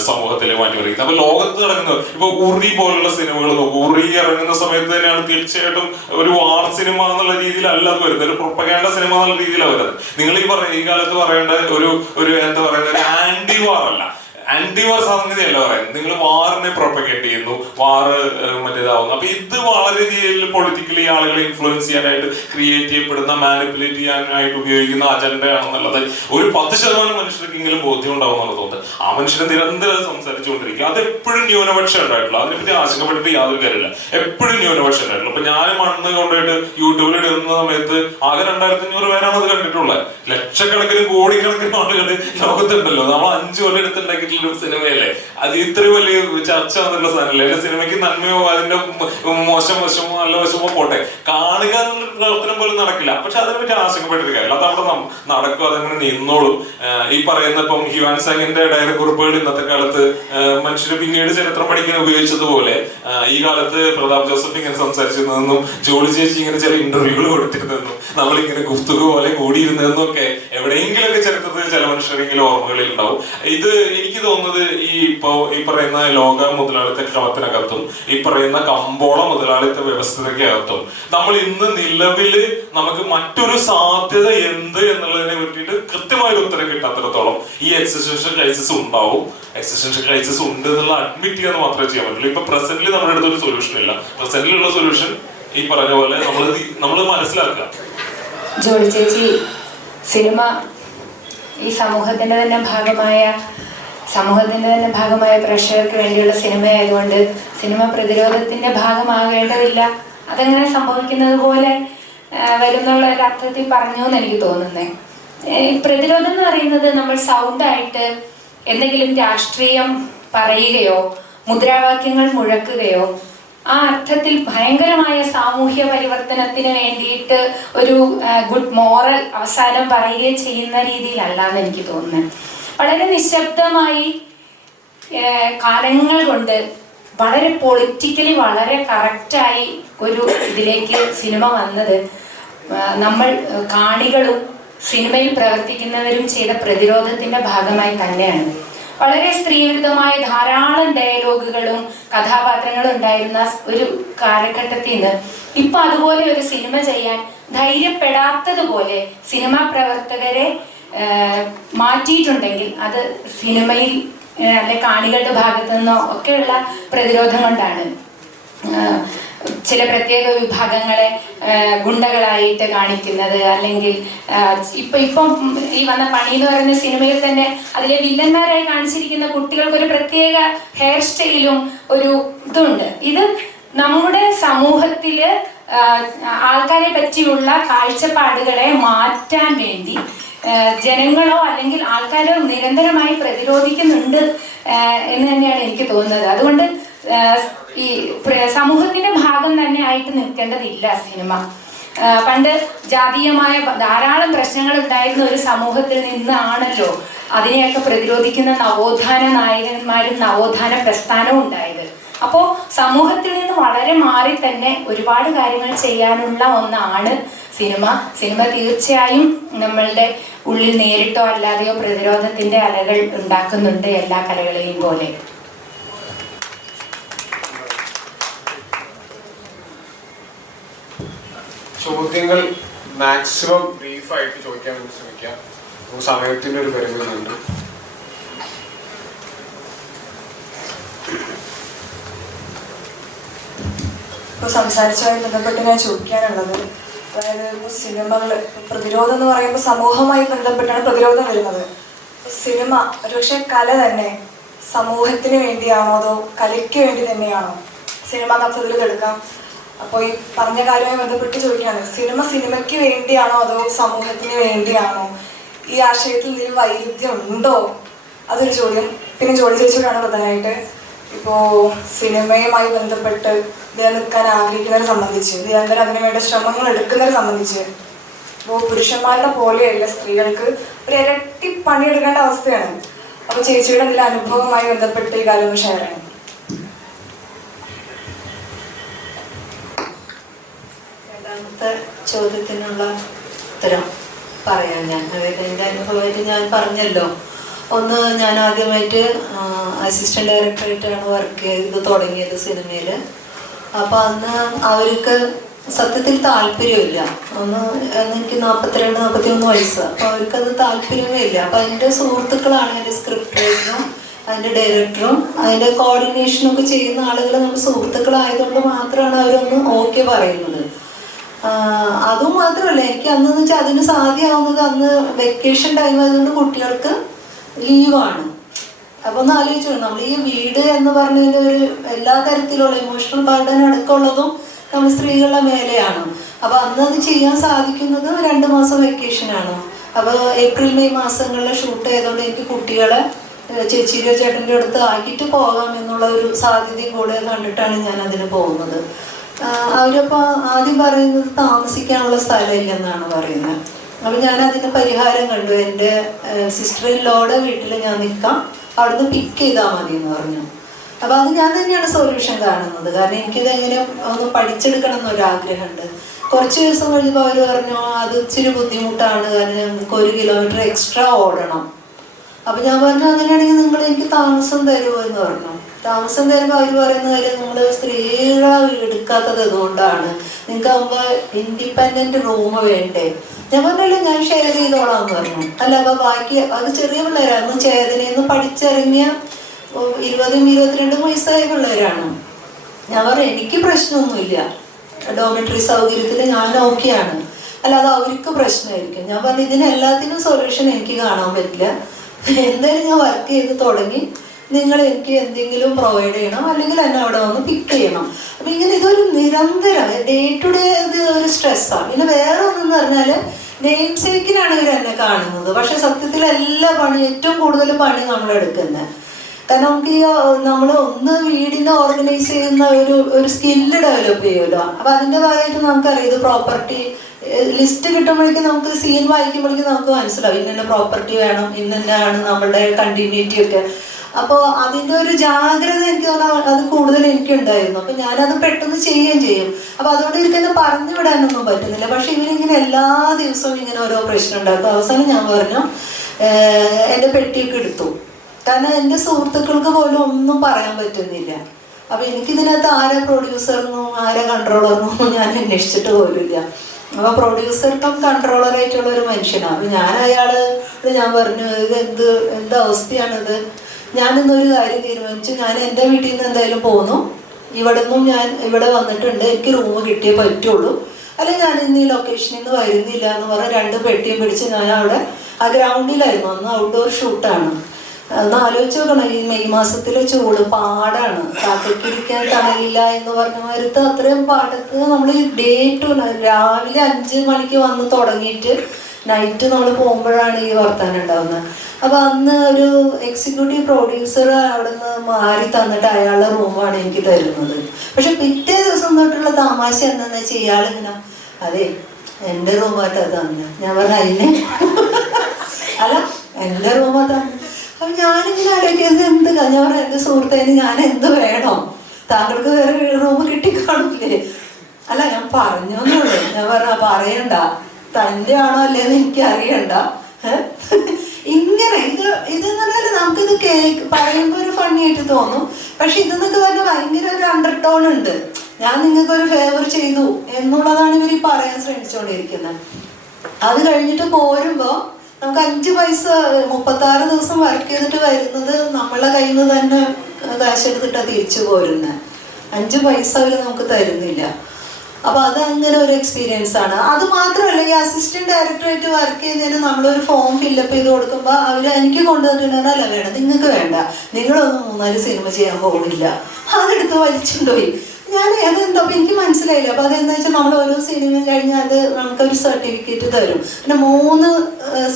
സമൂഹത്തിലെ മാറ്റിമറിക്കുന്നത്. അപ്പൊ ലോകത്ത് നടക്കുന്നത് ഇപ്പൊ ഉറി പോലുള്ള സിനിമകൾ നോക്കും. ഉറി ഇറങ്ങുന്ന സമയത്ത് തന്നെയാണ് തീർച്ചയായിട്ടും ഒരു വാർ സിനിമ എന്നുള്ള രീതിയിലല്ല അത് വരുന്നത്, ഒരു പ്രൊപ്പഗാൻഡ സിനിമ എന്നുള്ള രീതിയിലാണ് വരുന്നത്. നിങ്ങൾ ഈ കാലത്ത് പറയേണ്ട ഒരു എന്താ പറയുന്നത് ഒരു ആന്റി വാർ അല്ല, ആന്റി വാർ സംഗതിയല്ല പറയുന്നത്. നിങ്ങൾ വാറിനെ പ്രൊപ്പഗേറ്റ് ചെയ്യുന്നു, വാറ് മറ്റേതാവുന്നു. അപ്പൊ ഇത് വളരെ രീതിയിൽ പൊളിറ്റിക്കലി ആളുകളെ ഇൻഫ്ലുവൻസ് ചെയ്യാനായിട്ട് ക്രിയേറ്റ് ചെയ്യപ്പെടുന്ന, മാനിപ്പുലേറ്റ് ചെയ്യാനായിട്ട് ഉപയോഗിക്കുന്ന അജണ്ടയാണെന്നുള്ളത് ഒരു 10% മനുഷ്യർക്കെങ്കിലും ബോധ്യം ഉണ്ടാവും എന്നുള്ളത് തോന്നുന്നത്. ആ മനുഷ്യനെ നിരന്തരം സംസാരിച്ചുകൊണ്ടിരിക്കുക. അത് എപ്പോഴും ന്യൂനപക്ഷം ഉണ്ടായിട്ടുള്ളൂ. അതിനെപ്പറ്റി ആശങ്കപ്പെട്ടിട്ട് യാതൊരു കാര്യമില്ല. എപ്പോഴും ന്യൂനപക്ഷം ഉണ്ടായിട്ടുള്ളൂ. അപ്പൊ ഞാൻ മണ്ണ് കൊണ്ടുപോയിട്ട് യൂട്യൂബിൽ ഇടുന്ന സമയത്ത് ആകെ 2500 പേരാണ് അത് കണ്ടിട്ടുള്ളത്. ലക്ഷക്കണക്കിന് കോടിക്കണക്കിന് ആളുകൾ ലോകത്തുണ്ടല്ലോ. നമ്മൾ 5 കൊല്ലം എടുത്തുണ്ടാക്കിയിട്ടുള്ള സിനിമയല്ലേ, അത് ഇത്ര വലിയ ചർച്ച വന്നിട്ടുള്ള സാധനമല്ലേ. അല്ലെ സിനിമയ്ക്ക് നന്മയോ അതിന്റെ മോശം വശമോ നല്ല വശമോ പോട്ടെ, കാണുക എന്നുള്ള പ്രവർത്തനം പോലും നടക്കില്ല. പക്ഷെ അതിനെപ്പറ്റി ആശങ്കപ്പെട്ടിട്ട് കാര്യമില്ല. അത് അവിടെ നടക്കും, അതങ്ങനെ നിന്നോളും. ഈ പറയുന്ന ഇപ്പം ഹ്യുവാൻ സാങ്ങിന്റെ ഡയറി കുറിപ്പുകൾ ഇന്നത്തെ കാലത്ത് മനുഷ്യര് പിന്നീട് ചരിത്രം പഠിക്കാൻ ഉപയോഗിച്ചതുപോലെ ഈ കാലത്ത് പ്രതാപ് ജോസഫ് ഇങ്ങനെ സംസാരിച്ചിരുന്നതെന്നും ജോളി ചേച്ചി ഇങ്ങനെ ചില ഇന്റർവ്യൂകൾ കൊടുത്തിരുന്നതെന്നും നമ്മളിങ്ങനെ കുസ്തുക പോലെ കൂടിയിരുന്നതെന്നും ഒക്കെ എവിടെയെങ്കിലൊക്കെ ചരിത്രത്തിൽ ചില മനുഷ്യരെങ്കിലും ഓർമ്മകളിൽ ഉണ്ടാവും. ഇത് എനിക്ക് തോന്നുന്നത് ഈ പറയുന്ന ലോക മുതലാളിത്ത ക്രമത്തിനകത്തും ഈ പറയുന്ന കമ്പോള മുതലാളിത്ത വ്യവസ്ഥയ്ക്കകത്തും നമ്മൾ ഇന്ന് നിലവില് നമുക്ക് മറ്റൊരു സാധ്യത എന്ത് എന്നുള്ളതിനെ പറ്റിയിട്ട് കൃത്യമായൊരു ഉത്തരം കിട്ടാത്തിടത്തോളം ഈ എക്സിസ്റ്റൻഷ്യൽ ക്രൈസിസ് ഉണ്ടാവും. എക്സിസ്റ്റൻഷ്യൽ ക്രൈസിസ് ഉണ്ട് എന്നുള്ള അഡ്മിറ്റ് ചെയ്യാന്ന് മാത്രമേ ചെയ്യാൻ പറ്റുള്ളൂ. ഇപ്പൊ പ്രസന്റിൽ നമ്മുടെ അടുത്തൊരു സൊല്യൂഷൻ ഇല്ല. പ്രസന്റിലുള്ള സൊല്യൂഷൻ ഈ പറഞ്ഞ പോലെ നമ്മൾ മനസ്സിലാക്കുക. ജോളി ചേച്ചി, സിനിമ ഈ സമൂഹത്തിന്റെ തന്നെ ഭാഗമായ പ്രേക്ഷകർക്ക് വേണ്ടിയുള്ള സിനിമ ആയതുകൊണ്ട് സിനിമ പ്രതിരോധത്തിന്റെ ഭാഗമാകേണ്ടതില്ല. അതെങ്ങനെ സംഭവിക്കുന്നത് പോലെ വരുന്നുള്ള ഒരർത്ഥത്തിൽ പറഞ്ഞു എന്ന് എനിക്ക് തോന്നുന്നത്. പ്രതിരോധം എന്ന് പറയുന്നത് നമ്മൾ സൗണ്ടായിട്ട് എന്തെങ്കിലും രാഷ്ട്രീയം പറയുകയോ മുദ്രാവാക്യങ്ങൾ മുഴക്കുകയോ ആ അർത്ഥത്തിൽ ഭയങ്കരമായ സാമൂഹ്യ പരിവർത്തനത്തിന് വേണ്ടിയിട്ട് ഒരു ഗുഡ് മോറൽ അവസാനം പറയുകയോ ചെയ്യുന്ന രീതിയിലല്ല എന്ന് എനിക്ക് തോന്നുന്നത്. വളരെ നിശബ്ദമായി കാലങ്ങൾ കൊണ്ട് വളരെ പൊളിറ്റിക്കലി വളരെ കറക്റ്റായി ഒരു ഇതിലേക്ക് സിനിമ വന്നത് നമ്മൾ കാണികളും സിനിമയിൽ പ്രവർത്തിക്കുന്നവരും ചെയ്ത പ്രതിരോധത്തിന്റെ ഭാഗമായി തന്നെയാണ്. വളരെ സ്ത്രീവിരുദ്ധമായ ധാരാളം ഡയലോഗുകളും കഥാപാത്രങ്ങളും ഉണ്ടായിരുന്ന ഒരു കാലഘട്ടത്തിൽ നിന്ന് ഇപ്പൊ അതുപോലെ ഒരു സിനിമ ചെയ്യാൻ ധൈര്യപ്പെടാത്തതുപോലെ സിനിമാ പ്രവർത്തകരെ മാറ്റിയിട്ടുണ്ടെങ്കിൽ അത് സിനിമയിൽ അല്ലെ കാണികളുടെ ഭാഗത്തു നിന്നോ ഒക്കെയുള്ള പ്രതിരോധം കൊണ്ടാണ്. ചില പ്രത്യേക വിഭാഗങ്ങളെ ഗുണ്ടകളായിട്ട് കാണിക്കുന്നത്, അല്ലെങ്കിൽ ഇപ്പം ഈ വന്ന പണി എന്ന് പറയുന്ന സിനിമയിൽ തന്നെ അതിലെ വില്ലന്മാരായി കാണിച്ചിരിക്കുന്ന കുട്ടികൾക്കൊരു പ്രത്യേക ഹെയർ സ്റ്റൈലും ഒരു ഇതുണ്ട്. ഇത് നമ്മുടെ സമൂഹത്തില് ആൾക്കാരെ പറ്റിയുള്ള കാഴ്ചപ്പാടുകളെ മാറ്റാൻ വേണ്ടി ജനങ്ങളോ അല്ലെങ്കിൽ ആൾക്കാരോ നിരന്തരമായി പ്രതിരോധിക്കുന്നുണ്ട് എന്ന് തന്നെയാണ് എനിക്ക് തോന്നുന്നത്. അതുകൊണ്ട് ഈ സമൂഹത്തിന്റെ ഭാഗം തന്നെ ആയിട്ട് നിൽക്കേണ്ടതില്ല സിനിമ. പണ്ട് ജാതീയമായ ധാരാളം പ്രശ്നങ്ങൾ ഉണ്ടായിരുന്ന ഒരു സമൂഹത്തിൽ നിന്നാണല്ലോ അതിനെയൊക്കെ പ്രതിരോധിക്കുന്ന നവോത്ഥാന നായകന്മാരും നവോത്ഥാന പ്രസ്ഥാനവും ഉണ്ടായത്. അപ്പോൾ സമൂഹത്തിൽ നിന്ന് വളരെ മാറി തന്നെ ഒരുപാട് കാര്യങ്ങൾ ചെയ്യാനുള്ള ഒന്നാണ് സിനിമ. സിനിമ തീർച്ചയായും നമ്മളുടെ ഉള്ളിൽ നേരിട്ടോ അല്ലാതെയോ പ്രതിരോധത്തിന്റെ അലകൾ ഉണ്ടാക്കുന്നുണ്ട്, എല്ലാ കലകളെയും പോലെ. ചോദ്യങ്ങൾ മാക്സിമം ബ്രീഫായിട്ട് ചോദിക്കാൻ വേണ്ടി ശ്രമിക്കാം. നമുക്ക് സമയത്തിൻ്റെ ഒരു പരിമിതിയുണ്ട്. ഇപ്പോൾ സംസാരിച്ചതുമായി ബന്ധപ്പെട്ട് ഞാൻ ചോദിക്കാനുള്ളത്, അതായത് ഇപ്പോൾ സിനിമകൾ പ്രതിരോധം എന്ന് പറയുമ്പോൾ സമൂഹവുമായി ബന്ധപ്പെട്ടാണ് പ്രതിരോധം വരുന്നത്. സിനിമ ഒരുപക്ഷെ കല തന്നെ സമൂഹത്തിന് വേണ്ടിയാണോ അതോ കലയ്ക്ക് വേണ്ടി തന്നെയാണോ? സിനിമ എന്നർത്ഥത്തിൽ എടുക്കാം. അപ്പോൾ ഈ പറഞ്ഞ കാര്യവുമായി ബന്ധപ്പെട്ട് ചോദിക്കുകയാണ്, സിനിമ സിനിമയ്ക്ക് വേണ്ടിയാണോ അതോ സമൂഹത്തിന് വേണ്ടിയാണോ? ഈ ആശയത്തിൽ എന്തെങ്കിലും വൈരുദ്ധ്യം ഉണ്ടോ? അതൊരു ചോദ്യം. പിന്നെ ജോലി ചേച്ചിയോടാണ് പ്രധാനമായിട്ട്, ഇപ്പോൾ സിനിമയുമായി ബന്ധപ്പെട്ട് നിലനിൽക്കാൻ ആഗ്രഹിക്കുന്നവരെ സംബന്ധിച്ച്, നിരന്തരം അതിനുവേണ്ട ശ്രമങ്ങൾ എടുക്കുന്നവരെ സംബന്ധിച്ച്, ഇപ്പോൾ പുരുഷന്മാരുടെ പോലെയല്ല സ്ത്രീകൾക്ക് ഒരു ഇരട്ടി പണിയെടുക്കേണ്ട അവസ്ഥയാണ്. അപ്പോൾ ചേച്ചിയുടെ എന്തെങ്കിലും അനുഭവവുമായി ബന്ധപ്പെട്ട് ഈ കാര്യം ഷെയർ ചെയ്യണം. രണ്ടാമത്തെ ചോദ്യത്തിനുള്ള ഉത്തരം പറയാം ഞാൻ. അതായത് എൻ്റെ അനുഭവമായിട്ട് ഞാൻ പറഞ്ഞല്ലോ, ഒന്ന് ഞാൻ ആദ്യമായിട്ട് അസിസ്റ്റന്റ് ഡയറക്ടറായിട്ടാണ് വർക്ക് ചെയ്ത് തുടങ്ങിയത് സിനിമയിൽ. അപ്പോൾ അന്ന് അവർക്ക് സത്യത്തിൽ താല്പര്യമില്ല. അന്ന് എനിക്ക് 42-43 വയസ്സ്. അപ്പോൾ അവർക്കത് താല്പര്യമേ ഇല്ല. അപ്പോൾ അതിൻ്റെ സുഹൃത്തുക്കളാണ് എൻ്റെ സ്ക്രിപ്റ്റ് റൈറ്ററും അതിൻ്റെ ഡയറക്ടറും അതിൻ്റെ കോർഡിനേഷനൊക്കെ ചെയ്യുന്ന ആളുകൾ നമ്മുടെ സുഹൃത്തുക്കളായതുകൊണ്ട് മാത്രമാണ് അവരൊന്ന് ഓക്കെ പറയുന്നത്. അതും മാത്രമല്ല, എനിക്ക് അന്നെന്ന് വെച്ചാൽ അതിന് സാധ്യമാവുന്നത് അന്ന് വെക്കേഷൻ ടൈം ആയതുകൊണ്ട് കുട്ടികൾക്ക് ലീവാണ്. അപ്പോൾ ഒന്ന് ആലോചിച്ചു, നമ്മൾ ഈ വീട് എന്ന് പറഞ്ഞതിൻ്റെ ഒരു എല്ലാ തരത്തിലുള്ള ഇമോഷണൽ ബർഡൻ അടക്കമുള്ളതും നമ്മൾ സ്ത്രീകളുടെ മേലെയാണ്. അപ്പോൾ അന്ന് അത് ചെയ്യാൻ സാധിക്കുന്നത് 2 മാസം വെക്കേഷനാണ്. അപ്പോൾ ഏപ്രിൽ മെയ് മാസങ്ങളിലെ ഷൂട്ട് ചെയ്തുകൊണ്ട് എനിക്ക് കുട്ടികളെ ചേച്ചിയുടെ ചേട്ടൻ്റെ അടുത്ത് ആക്കിയിട്ട് പോകാം എന്നുള്ള ഒരു സാധ്യതയും കൂടെ കണ്ടിട്ടാണ് ഞാൻ അതിന് പോകുന്നത്. അവരപ്പോൾ ആദ്യം പറയുന്നത് താമസിക്കാനുള്ള സ്ഥലമില്ലെന്നാണ് പറയുന്നത്. അപ്പോൾ ഞാൻ അതിന് പരിഹാരം കണ്ടു. എൻ്റെ സിസ്റ്റർ ഇൻ ലോയുടെ വീട്ടിൽ ഞാൻ നിൽക്കാം, അവിടുന്ന് പിക്ക് ചെയ്താൽ മതി എന്ന് പറഞ്ഞു. അപ്പോൾ അത് ഞാൻ തന്നെയാണ് സൊല്യൂഷൻ കാണുന്നത്. കാരണം എനിക്കിതെങ്ങനെ ഒന്ന് പഠിച്ചെടുക്കണം എന്നൊരാഗ്രഹമുണ്ട്. കുറച്ച് ദിവസം കഴിഞ്ഞപ്പോൾ അവർ പറഞ്ഞു അത് ഇച്ചിരി ബുദ്ധിമുട്ടാണ്, കാരണം ഞങ്ങൾക്ക് 1 കിലോമീറ്റർ എക്സ്ട്രാ ഓടണം. അപ്പോൾ ഞാൻ പറഞ്ഞു അങ്ങനെയാണെങ്കിൽ നിങ്ങൾ എനിക്ക് താമസം തരുമോ എന്ന് പറഞ്ഞു. താമസം തരുമ്പോൾ അവർ പറയുന്ന കാര്യം, നിങ്ങൾ സ്ത്രീകളെ എടുക്കാത്തത് അതുകൊണ്ടാണ്, നിങ്ങൾക്ക് ആകുമ്പോൾ ഇൻഡിപെൻഡൻറ്റ് റൂം വേണ്ടേ. ഞാൻ പറഞ്ഞല്ലോ ഞാൻ ഷെയർ ചെയ്തോളാം എന്ന് പറഞ്ഞു. അല്ല അപ്പോൾ ബാക്കി അത് ചെറിയ പിള്ളേരായിരുന്നു, ചേതനയെന്ന് പഠിച്ചിറങ്ങിയ 20-22 വയസ്സായ പിള്ളേരാണ്. ഞാൻ പറഞ്ഞു എനിക്ക് പ്രശ്നമൊന്നുമില്ല, ഡോമിറ്ററി സൗകര്യത്തിൽ ഞാൻ ഓക്കെയാണ്. അല്ലാതെ അവർക്ക് പ്രശ്നമായിരിക്കും. ഞാൻ പറഞ്ഞു ഇതിനെല്ലാത്തിനും സൊല്യൂഷൻ എനിക്ക് കാണാൻ പറ്റില്ല, എന്തായാലും ഞാൻ വർക്ക് ചെയ്ത് തുടങ്ങി, നിങ്ങൾ എനിക്ക് എന്തെങ്കിലും പ്രൊവൈഡ് ചെയ്യണം, അല്ലെങ്കിൽ എന്നെ അവിടെ വന്ന് പിക്ക് ചെയ്യണം. അപ്പം ഇങ്ങനെ ഇതൊരു നിരന്തരം ഡേ ടു ഡേ ഇത് ഒരു സ്ട്രെസ്സാണ്. പിന്നെ വേറെ ഒന്നെന്ന് പറഞ്ഞാൽ നെയിം സേക്കിനാണ് ഇവർ എന്നെ കാണുന്നത്. പക്ഷെ സത്യത്തിൽ എല്ലാ പണി ഏറ്റവും കൂടുതൽ പണി നമ്മൾ എടുക്കുന്നത്. കാരണം നമുക്ക് ഈ നമ്മൾ ഒന്ന് വീടിനെ ഓർഗനൈസ് ചെയ്യുന്ന ഒരു സ്കില്ല് ഡെവലപ്പ് ചെയ്യുമല്ലോ. അപ്പം അതിൻ്റെ ഭാഗമായിട്ട് നമുക്കറിയാം ഇത് പ്രോപ്പർട്ടി ലിസ്റ്റ് കിട്ടുമ്പോഴേക്കും നമുക്ക് സീൻ വായിക്കുമ്പോഴേക്കും നമുക്ക് മനസ്സിലാവും ഇന്നെ പ്രോപ്പർട്ടി വേണം, ഇന്നാണ് നമ്മളുടെ കണ്ടിന്യൂറ്റി ഒക്കെ. അപ്പോൾ അതിൻ്റെ ഒരു ജാഗ്രത എനിക്ക് തോന്നാൻ അത് കൂടുതൽ എനിക്കുണ്ടായിരുന്നു. അപ്പം ഞാനത് പെട്ടെന്ന് ചെയ്യുകയും ചെയ്യും. അപ്പോൾ അതുകൊണ്ട് ഇവർക്കെന്നെ പറഞ്ഞു വിടാനൊന്നും പറ്റുന്നില്ല. പക്ഷെ ഇവരിങ്ങനെ എല്ലാ ദിവസവും ഇങ്ങനെ ഓരോ പ്രശ്നം ഉണ്ടാക്കും. അവസാനം ഞാൻ പറഞ്ഞു എൻ്റെ പെട്ടിയൊക്കെ എടുത്തു. കാരണം എൻ്റെ സുഹൃത്തുക്കൾക്ക് പോലും ഒന്നും പറയാൻ പറ്റുന്നില്ല. അപ്പം എനിക്കിതിനകത്ത് ആരെ പ്രൊഡ്യൂസറിനും ആരെ കൺട്രോളറിനും ഞാൻ അന്വേഷിച്ചിട്ട് പോലുമില്ല. അപ്പോൾ പ്രൊഡ്യൂസർ കം കൺട്രോളറായിട്ടുള്ള ഒരു മനുഷ്യനാണ്. അപ്പം ഞാൻ പറഞ്ഞു ഇത് എന്ത് അവസ്ഥയാണിത്. ഞാനിന്നൊരു കാര്യം തീരുമാനിച്ചു, ഞാൻ എൻ്റെ വീട്ടിൽ നിന്ന് എന്തായാലും പോന്നു, ഇവിടെ വന്നിട്ടുണ്ട്, എനിക്ക് റൂം കിട്ടിയേ പറ്റുള്ളൂ, അല്ലെങ്കിൽ ഞാൻ ഇന്ന് ഈ ലൊക്കേഷനിൽ നിന്ന് വരുന്നില്ല എന്ന് പറഞ്ഞ് 2 പെട്ടിയും പിടിച്ച് ഞാൻ അവിടെ ആ ഗ്രൗണ്ടിലായിരുന്നു. അന്ന് ഔട്ട്ഡോർ ഷൂട്ടാണ്. ഒന്ന് ആലോചിച്ച് നോക്കണം, ഈ മെയ് മാസത്തിലെ ചൂട് പാടാണ്, കാക്കയ്ക്കിരിക്കാൻ തണലില്ല എന്ന് പറഞ്ഞ മാതിരത്ത് അത്രയും പാടത്ത് നമ്മൾ ഈ ഡേ ടു രാവിലെ 5 മണിക്ക് വന്ന് തുടങ്ങിയിട്ട് നൈറ്റ് നമ്മൾ പോകുമ്പോഴാണ് ഈ വർത്താനം ഉണ്ടാകുന്നത്. അപ്പോൾ അന്ന് ഒരു എക്സിക്യൂട്ടീവ് പ്രൊഡ്യൂസർ അവിടെ നിന്ന് മാറി തന്നിട്ട് അയാളുടെ റൂമാണ് എനിക്ക് തരുന്നത്. പക്ഷെ പിറ്റേ ദിവസം തൊട്ടുള്ള തമാശ എന്താണെന്ന് വെച്ചാൽ ഇയാളിങ്ങനെ അതെ എൻ്റെ റൂമായിട്ട് തന്നെ. ഞാൻ പറഞ്ഞ അതിന് അല്ല എൻ്റെ റൂമാ തന്നെ. അപ്പം ഞാനിങ്ങനെ ആലോചിക്കുന്നത് എന്ത് ഞാൻ പറഞ്ഞ എൻ്റെ സുഹൃത്തേന് ഞാൻ എന്ത് വേണം, താങ്കൾക്ക് വേറെ റൂം കിട്ടിക്കാണില്ലേ? അല്ല, ഞാൻ പറഞ്ഞോന്നുള്ളൂ. ഞാൻ പറയണ്ട, തൻ്റെ ആണോ അല്ലേന്ന് എനിക്ക് അറിയണ്ട. ഇങ്ങനെ ഇതെന്ന് പറഞ്ഞാൽ നമുക്കിത് പറയുമ്പോൾ ഒരു ഫണ്ണി ആയിട്ട് തോന്നും. പക്ഷെ ഇതെന്നൊക്കെ പറഞ്ഞാൽ ഭയങ്കര ഒരു അണ്ടർടോൺ ഉണ്ട്. ഞാൻ നിങ്ങൾക്കൊരു ഫേവർ ചെയ്തു എന്നുള്ളതാണ് ഇവർ പറയാൻ ശ്രമിച്ചുകൊണ്ടിരിക്കുന്നത്. അത് കഴിഞ്ഞിട്ട് പോരുമ്പോൾ നമുക്ക് 5 പൈസ 36 ദിവസം വർക്ക് ചെയ്തിട്ട് വരുന്നത് നമ്മളെ കയ്യിൽ നിന്ന് തന്നെ കാശെടുത്തിട്ടാണ് തിരിച്ചു പോരുന്നത്. 5 പൈസ അവർ നമുക്ക് തരുന്നില്ല. അപ്പോൾ അതങ്ങനെ ഒരു എക്സ്പീരിയൻസ് ആണ്. അത് മാത്രമല്ല, ഈ അസിസ്റ്റന്റ് ഡയറക്ടറായിട്ട് വർക്ക് ചെയ്യുന്നതിന് നമ്മളൊരു ഫോം ഫില്ലപ്പ് ചെയ്ത് കൊടുക്കുമ്പോൾ അവർ എനിക്ക് കൊണ്ടുവന്നിട്ടുണ്ടെങ്കിൽ അല്ല വേണ്ട, നിങ്ങൾക്ക് വേണ്ട, നിങ്ങളൊന്നും 3-4 സിനിമ ചെയ്യാൻ പോകുന്നില്ല, അതെടുത്ത് വലിച്ചുകൊണ്ടുപോയി. ഞാൻ അതെന്താ, അപ്പം എനിക്ക് മനസ്സിലായില്ല. അപ്പോൾ അതെന്താ വെച്ചാൽ നമ്മൾ ഓരോ സിനിമയും കഴിഞ്ഞാൽ അത് നമുക്കൊരു സർട്ടിഫിക്കറ്റ് തരും. പിന്നെ 3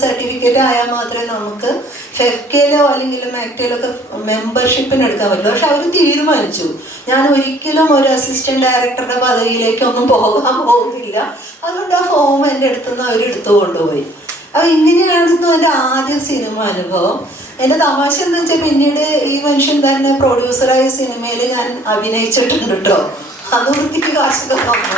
സർട്ടിഫിക്കറ്റ് ആയാൽ മാത്രമേ നമുക്ക് ഫെഫ്കയിലോ അല്ലെങ്കിൽ മാക്ടയിലോ ഒക്കെ മെമ്പർഷിപ്പിന് എടുക്കാൻ പറ്റുള്ളൂ. പക്ഷെ അവർ തീരുമാനിച്ചു ഞാൻ ഒരിക്കലും ഒരു അസിസ്റ്റന്റ് ഡയറക്ടറുടെ പദവിയിലേക്കൊന്നും പോകാൻ പോകുന്നില്ല. അതുകൊണ്ട് ആ ഫോം എൻ്റെ അടുത്തുനിന്ന് അവരെടുത്തു കൊണ്ടുപോയി. അപ്പോൾ ഇങ്ങനെയാണെന്നു എൻ്റെ ആദ്യ സിനിമ അനുഭവം. എൻ്റെ തമാശ എന്താ വെച്ചാൽ പിന്നീട് ഈ മനുഷ്യൻ തന്നെ പ്രൊഡ്യൂസറായ സിനിമയിൽ ഞാൻ അഭിനയിച്ചിട്ടുണ്ട് കേട്ടോ. അത് വൃത്തിക്ക് കാശൊക്കെ വന്നു.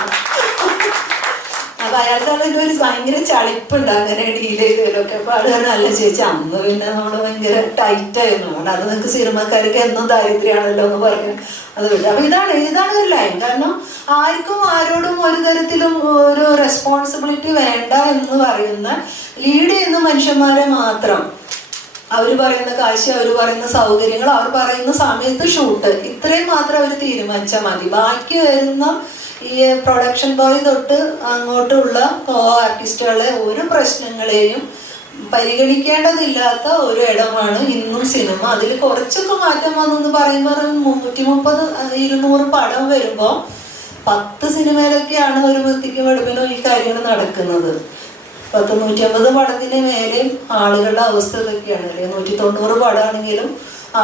അപ്പം അയാൾക്ക് അതിൻ്റെ ഒരു ഭയങ്കര ചളിപ്പുണ്ട് അങ്ങനെ ഡീൽ ചെയ്തതിലൊക്കെ. അപ്പോൾ ആൾ നല്ല ചേച്ചി അന്ന് പിന്നെ നമ്മൾ ഭയങ്കര ടൈറ്റായിരുന്നു. അതുകൊണ്ട് അത് നിങ്ങൾക്ക് സിനിമക്കാർക്ക് എന്നും ദാരിദ്ര്യമാണല്ലോ എന്ന് പറഞ്ഞു അത് വിട്ടു. അപ്പം ഇതാണ് ഒരു ലൈൻ. കാരണം ആർക്കും ആരോടും ഒരു തരത്തിലും ഒരു റെസ്പോൺസിബിലിറ്റി വേണ്ട എന്ന് പറയുന്ന ലീഡ് ചെയ്യുന്ന മനുഷ്യന്മാരെ മാത്രം അവർ പറയുന്ന കാശ്, അവർ പറയുന്ന സൗകര്യങ്ങൾ, അവർ പറയുന്ന സമയത്ത് ഷൂട്ട്, ഇത്രയും മാത്രം അവർ തീരുമാനിച്ചാൽ മതി. ബാക്കി വരുന്ന ഈ പ്രൊഡക്ഷൻ ബോയ് തൊട്ട് അങ്ങോട്ടുള്ള ആർട്ടിസ്റ്റുകളെ ഒരു പ്രശ്നങ്ങളെയും പരിഗണിക്കേണ്ടതില്ലാത്ത ഒരു ഇടമാണ് ഇന്നും സിനിമ. അതിൽ കുറച്ചൊക്കെ മാറ്റം വന്നെന്ന് പറയുമ്പോൾ 130-200 പടം വരുമ്പോൾ 10 സിനിമയിലൊക്കെയാണ് ഒരു വൃത്തിക്ക് വെടുപ്പിനും ഈ കാര്യങ്ങൾ നടക്കുന്നത്. 150 പടത്തിന് മേലെയും ആളുകളുടെ അവസ്ഥ ഇതൊക്കെയാണ്. അല്ലെങ്കിൽ 190 പടമാണെങ്കിലും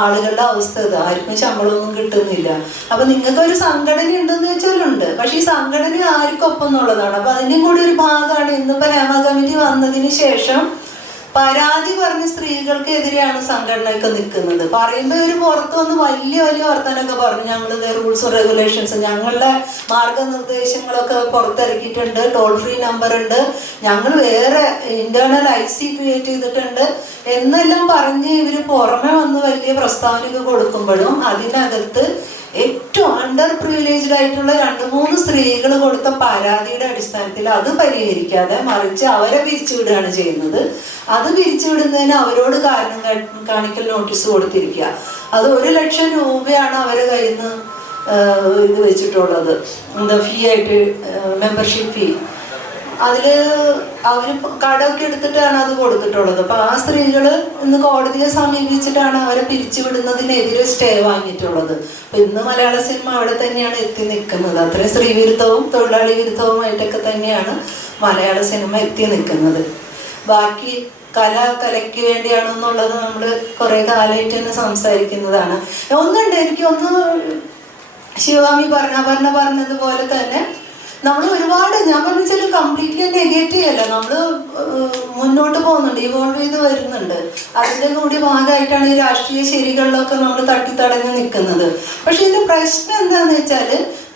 ആളുകളുടെ അവസ്ഥ ഇത്. ആർക്കും ശമ്പളമൊന്നും കിട്ടുന്നില്ല. അപ്പൊ നിങ്ങൾക്കൊരു സംഘടന ഉണ്ടെന്ന് വെച്ചാലുണ്ട്. പക്ഷെ ഈ സംഘടന ആർക്കൊപ്പം എന്നുള്ളതാണ്. അപ്പൊ അതിൻ്റെയും കൂടി ഒരു ഭാഗമാണ് ഇന്നിപ്പോ രമ കമ്മിറ്റി വന്നതിന് ശേഷം പരാതി പറഞ്ഞ സ്ത്രീകൾക്കെതിരെയാണ് സംഘടനയൊക്കെ നിൽക്കുന്നത്. പറയുമ്പോൾ ഇവർ പുറത്ത് വന്ന് വലിയ വർത്തമാനമൊക്കെ പറഞ്ഞു. ഞങ്ങളുടെ റൂൾസും റെഗുലേഷൻസും, ഞങ്ങളുടെ മാർഗനിർദ്ദേശങ്ങളൊക്കെ പുറത്തിറക്കിയിട്ടുണ്ട്, ടോൾ ഫ്രീ നമ്പർ ഉണ്ട്, ഞങ്ങൾ വേറെ ഇന്റേണൽ IC ക്രിയേറ്റ് ചെയ്തിട്ടുണ്ട് എന്നെല്ലാം പറഞ്ഞ് ഇവർ പുറമെ വന്ന് വലിയ പ്രസ്താവനയൊക്കെ കൊടുക്കുമ്പോഴും അതിനകത്ത് ഏറ്റവും അണ്ടർ പ്രിവിലേജ്ഡ് ആയിട്ടുള്ള 2-3 സ്ത്രീകൾ കൊടുത്ത പരാതിയുടെ അടിസ്ഥാനത്തിൽ അത് പരിഹരിക്കാതെ മറിച്ച് അവരെ പിരിച്ചുവിടുകയാണ് ചെയ്യുന്നത്. അത് പിരിച്ചുവിടുന്നതിന് അവരോട് കാരണം കാണിക്കൽ നോട്ടീസ് കൊടുത്തിരിക്കുക. അത് 1 ലക്ഷം രൂപയാണ് അവരെ കയ്യിൽ നിന്ന് ഇത് വെച്ചിട്ടുള്ളത്, എന്താ ഫീ ആയിട്ട്, മെമ്പർഷിപ്പ് ഫീ. അതിൽ അവർ കടമൊക്കെ എടുത്തിട്ടാണ് അത് കൊടുത്തിട്ടുള്ളത്. അപ്പോൾ ആ സ്ത്രീകൾ ഇന്ന് കോടതിയെ സമീപിച്ചിട്ടാണ് അവരെ പിരിച്ചുവിടുന്നതിനെതിരെ സ്റ്റേ വാങ്ങിയിട്ടുള്ളത്. അപ്പം ഇന്ന് മലയാള സിനിമ അവിടെ തന്നെയാണ് എത്തി നിൽക്കുന്നത്. അത്രയും സ്ത്രീവിരുദ്ധവും തൊഴിലാളി വിരുദ്ധവുമായിട്ടൊക്കെ തന്നെയാണ് മലയാള സിനിമ എത്തി നിൽക്കുന്നത്. ബാക്കി കലയ്ക്ക് വേണ്ടിയാണെന്നുള്ളത് നമ്മൾ കുറേ കാലമായിട്ട് തന്നെ സംസാരിക്കുന്നതാണ്. ഒന്നുണ്ട്, എനിക്കൊന്ന് ശിവകാമി പറഞ്ഞതുപോലെ തന്നെ നമ്മൾ ഒരുപാട്, ഞാൻ പറഞ്ഞാൽ കംപ്ലീറ്റ്ലി നെഗറ്റീവ് ചെയ്യല്ല, നമ്മൾ മുന്നോട്ട് പോകുന്നുണ്ട്, ഇവോൾവ് ചെയ്ത് വരുന്നുണ്ട്. അതിൻ്റെ കൂടി ഭാഗമായിട്ടാണ് ഈ രാഷ്ട്രീയ ശരികളിലൊക്കെ നമ്മൾ തട്ടിത്തടഞ്ഞ് നിൽക്കുന്നത്. പക്ഷെ ഇതിൻ്റെ പ്രശ്നം എന്താണെന്ന് വെച്ചാൽ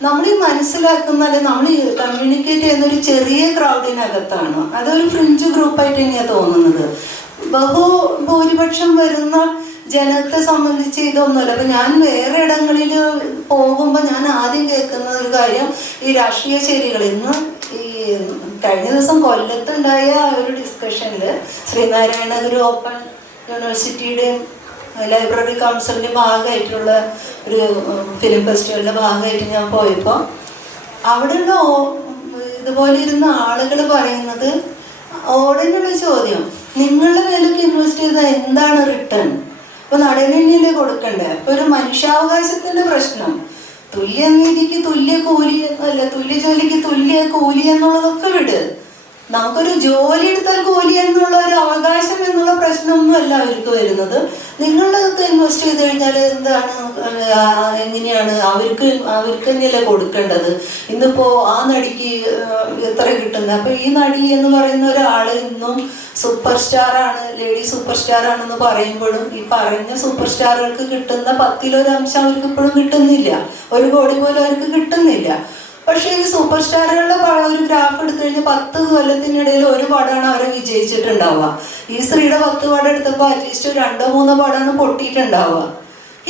നമ്മൾ ഈ മനസ്സിലാക്കുന്ന, അല്ലെങ്കിൽ നമ്മൾ ഈ കമ്മ്യൂണിക്കേറ്റ് ചെയ്യുന്ന ഒരു ചെറിയ ക്രൗഡിനകത്താണ്. അതൊരു ഫ്രിഞ്ച് ഗ്രൂപ്പായിട്ട് തന്നെയാണ് തോന്നുന്നത്. ഭൂരിപക്ഷം വരുന്ന ജനത്തെ സംബന്ധിച്ച് ഇതൊന്നുമല്ല. അപ്പം ഞാൻ വേറെ ഇടങ്ങളിൽ പോകുമ്പോൾ ഞാൻ ആദ്യം കേൾക്കുന്ന ഒരു കാര്യം ഈ രാഷ്ട്രീയ ശരികൾ. ഇന്ന് ഈ കഴിഞ്ഞ ദിവസം കൊല്ലത്തുണ്ടായ ഒരു ഡിസ്കഷനിൽ ശ്രീനാരായണ ഗുരു ഓപ്പൺ യൂണിവേഴ്സിറ്റിയുടെയും ലൈബ്രറി കൗൺസിലിൻ്റെ ഭാഗമായിട്ടുള്ള ഒരു ഫിലിം ഫെസ്റ്റിവലിൻ്റെ ഭാഗമായിട്ട് ഞാൻ പോയപ്പോൾ അവിടെയുള്ള ഇതുപോലെ ഇരുന്ന ആളുകൾ പറയുന്നത്, ഓടനുള്ള ചോദ്യം, നിങ്ങളുടെ മേലൊക്കെ ഇൻവെസ്റ്റ് ചെയ്താൽ എന്താണ് റിട്ടേൺ? അപ്പോൾ നടനല്ലേ കൊടുക്കണ്ടേ? അപ്പോൾ ഒരു മനുഷ്യാവകാശത്തിൻ്റെ പ്രശ്നം, തുല്യ നീതിക്ക് തുല്യ കൂലി എന്നല്ല, തുല്യ ജോലിക്ക് തുല്യ കൂലി എന്നുള്ളതൊക്കെ വിട്. നമുക്കൊരു ജോലി എടുത്താൽ കൂലി എന്നുള്ള ഒരു അവകാശം എന്നുള്ള പ്രശ്നമൊന്നുമല്ല അവർക്ക് വരുന്നത്. നിങ്ങളൊക്കെ ഇൻവെസ്റ്റ് ചെയ്ത് കഴിഞ്ഞാൽ എന്താണ്, എങ്ങനെയാണ് അവർക്ക് തന്നെയല്ലേ കൊടുക്കേണ്ടത്. ഇന്നിപ്പോ ആ നടിക്ക് എത്ര കിട്ടുന്നത്? അപ്പൊ ഈ നടി എന്ന് പറയുന്ന ഒരാള് ഇന്നും സൂപ്പർ സ്റ്റാറാണ്, ലേഡി സൂപ്പർ സ്റ്റാർ ആണെന്ന് പറയുമ്പോഴും ഈ പറഞ്ഞ സൂപ്പർ സ്റ്റാറുകൾക്ക് കിട്ടുന്ന 10-1 അംശം അവർക്ക് ഇപ്പോഴും കിട്ടുന്നില്ല. 1 കോടി പോലും അവർക്ക് കിട്ടുന്നില്ല. പക്ഷേ ഈ സൂപ്പർ സ്റ്റാറുകളുടെ ഒരു ഗ്രാഫ് എടുത്തു കഴിഞ്ഞാൽ 10 കൊല്ലത്തിനിടയിൽ 1 പടമാണ് അവരെ വിജയിച്ചിട്ടുണ്ടാവുക. ഈ സ്ത്രീയുടെ 10 പടം എടുത്തപ്പോൾ അറ്റ്ലീസ്റ്റ് 2-3 പടമാണ് പൊട്ടിയിട്ടുണ്ടാവുക.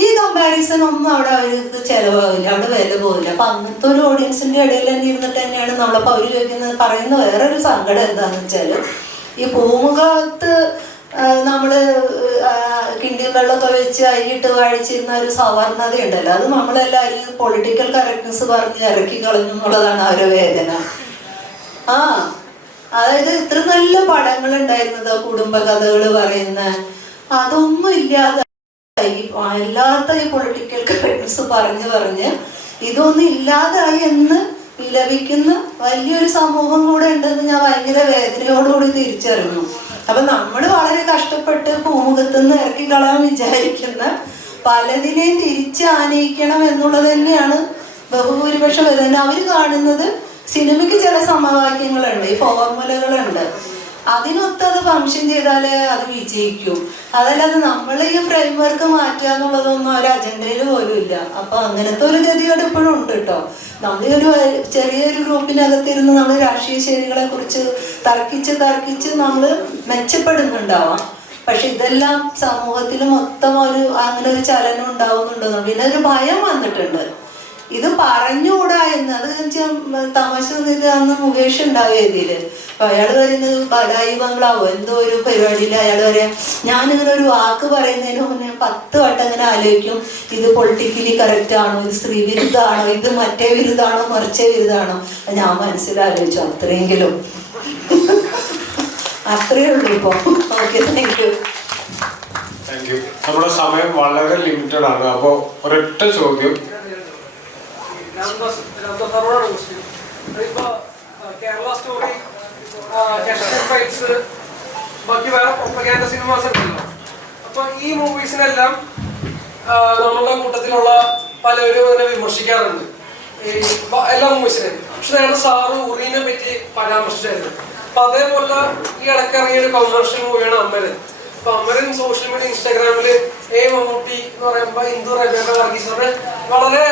ഈ കമ്പാരിസൺ ഒന്നും അവിടെ അവർക്ക് ചിലവാകില്ല, അവിടെ വില പോകില്ല. അപ്പൊ അങ്ങനത്തെ ഒരു ഓഡിയൻസിന്റെ ഇടയിൽ തന്നെ ഇരുന്നിട്ട് തന്നെയാണ് നമ്മളപ്പോൾ അവർ ചോദിക്കുന്നത്. പറയുന്ന വേറൊരു സങ്കടം എന്താണെന്ന് വെച്ചാൽ, ഈ പൂമുഖത്ത് നമ്മള് കിണ്ടിയും വെള്ളമൊക്കെ വെച്ച് അരിയിട്ട് വാഴിച്ചിരുന്ന ഒരു സവർണത ഉണ്ടല്ലോ, അത് നമ്മളെല്ലാവരും പൊളിറ്റിക്കൽ കറക്റ്റ്നെസ് പറഞ്ഞ് ഇറക്കി കളഞ്ഞു എന്നുള്ളതാണ് അവരുടെ വേദന. അതായത് ഇത്ര നല്ല പടങ്ങൾ ഉണ്ടായിരുന്നത്, കുടുംബ കഥകൾ പറയുന്ന, അതൊന്നും ഇല്ലാതെ എല്ലാത്ത ഈ പൊളിറ്റിക്കൽ കറക്റ്റ്നെസ് പറഞ്ഞ് ഇതൊന്നും ഇല്ലാതായി എന്ന് വിലപിക്കുന്ന വലിയൊരു സമൂഹം കൂടെ ഉണ്ടെന്ന് ഞാൻ ഭയങ്കര വേദനയോടുകൂടി തിരിച്ചറിഞ്ഞു. അപ്പൊ നമ്മൾ വളരെ കഷ്ടപ്പെട്ട് പൂമുഖത്തുനിന്ന് ഇറക്കി കളയാൻ വിചാരിക്കുന്ന പലതിനെയും തിരിച്ചാനയിക്കണം എന്നുള്ളത് തന്നെയാണ് ബഹുഭൂരിപക്ഷം വരുന്നത്. അവർ കാണുന്നത് സിനിമയ്ക്ക് ചില സമവാക്യങ്ങളുണ്ട്, ഈ ഫോർമുലകളുണ്ട്, അതിനൊത്ത് അത് ഫങ്ഷൻ ചെയ്താലേ അത് വിജയിക്കൂ. അതല്ലാതെ നമ്മൾ ഈ ഫ്രെയിം വർക്ക് മാറ്റുക എന്നുള്ളതൊന്നും ഒരു അജണ്ടയിൽ പോലും ഇല്ല. അപ്പൊ അങ്ങനത്തെ ഒരു ഗതികേട് ഇപ്പോഴും ഉണ്ട് കേട്ടോ. നമ്മളൊരു ചെറിയൊരു ഗ്രൂപ്പിനകത്തിരുന്ന് നമ്മൾ രാഷ്ട്രീയ ശൈലികളെ കുറിച്ച് തർക്കിച്ച് നമ്മൾ മെച്ചപ്പെടുന്നുണ്ടാവാം. പക്ഷെ ഇതെല്ലാം സമൂഹത്തിൽ മൊത്തം അങ്ങനെ ഒരു ചലനം ഉണ്ടാവുന്നുണ്ടോ, പിന്നെ ഒരു ഭയം വന്നിട്ടുണ്ട്. ഇത് പറഞ്ഞുകൂടാ എന്ന്, അത് തമാശ ഇത് അന്ന് മുകേഷ് ഉണ്ടാവുക ഇതില്. അപ്പൊ അയാൾ പറയുന്നത് ബലായി ബംഗ്ലാവോ എന്തോ ഒരു പരിപാടിയിൽ അയാൾ പറയാം, ഞാനിങ്ങനെ ഒരു വാക്ക് പറയുന്നതിന് മുന്നേ 10 വട്ടം അങ്ങനെ ആലോചിക്കും, ഇത് പൊളിറ്റിക്കലി കറക്റ്റ് ആണോ, ഇത് സ്ത്രീ വിരുദ്ധാണോ, ഇത് മറ്റേ വിരുദ്ധാണോ, മറിച്ചേ വിരുദ്ധാണോ. ഞാൻ മനസ്സിലാലോചിച്ചു, അത്രയെങ്കിലും അത്രയേ ഉള്ളൂ ഇപ്പൊ. Okay, thank you. നമ്മുടെ സമയം വളരെ ലിമിറ്റഡ് ആണ്. അപ്പോൾ ഒരൊറ്റ ചോദ്യം. കേരള സ്റ്റോറി, ബാക്കി വേറെ പ്രൊപ്പഗാൻഡ സിനിമാസ് ഉണ്ടല്ലോ. അപ്പൊ ഈ മൂവീസിനെല്ലാം നമ്മളുടെ കൂട്ടത്തിലുള്ള പലരും അതിനെ വിമർശിക്കാറുണ്ട്, ഈ എല്ലാ മൂവീസിനെയും. പക്ഷെ നേരത്തെ സാറ് ഉറീനെ പറ്റി പരാമർശിച്ചായിരുന്നു. അപ്പൊ അതേപോലെ ഈ ഇടയ്ക്കിറങ്ങിയ ഒരു കമേഴ്ഷ്യൽ മൂവിയാണ് അമരൻ. അപ്പൊ അമരൻ സോഷ്യൽ മീഡിയ ഇൻസ്റ്റാഗ്രാമില് മമ്മൂട്ടി എന്ന് പറയുമ്പോ ഹിന്ദു റബേക്ക വർഗീസിനെ വളരെ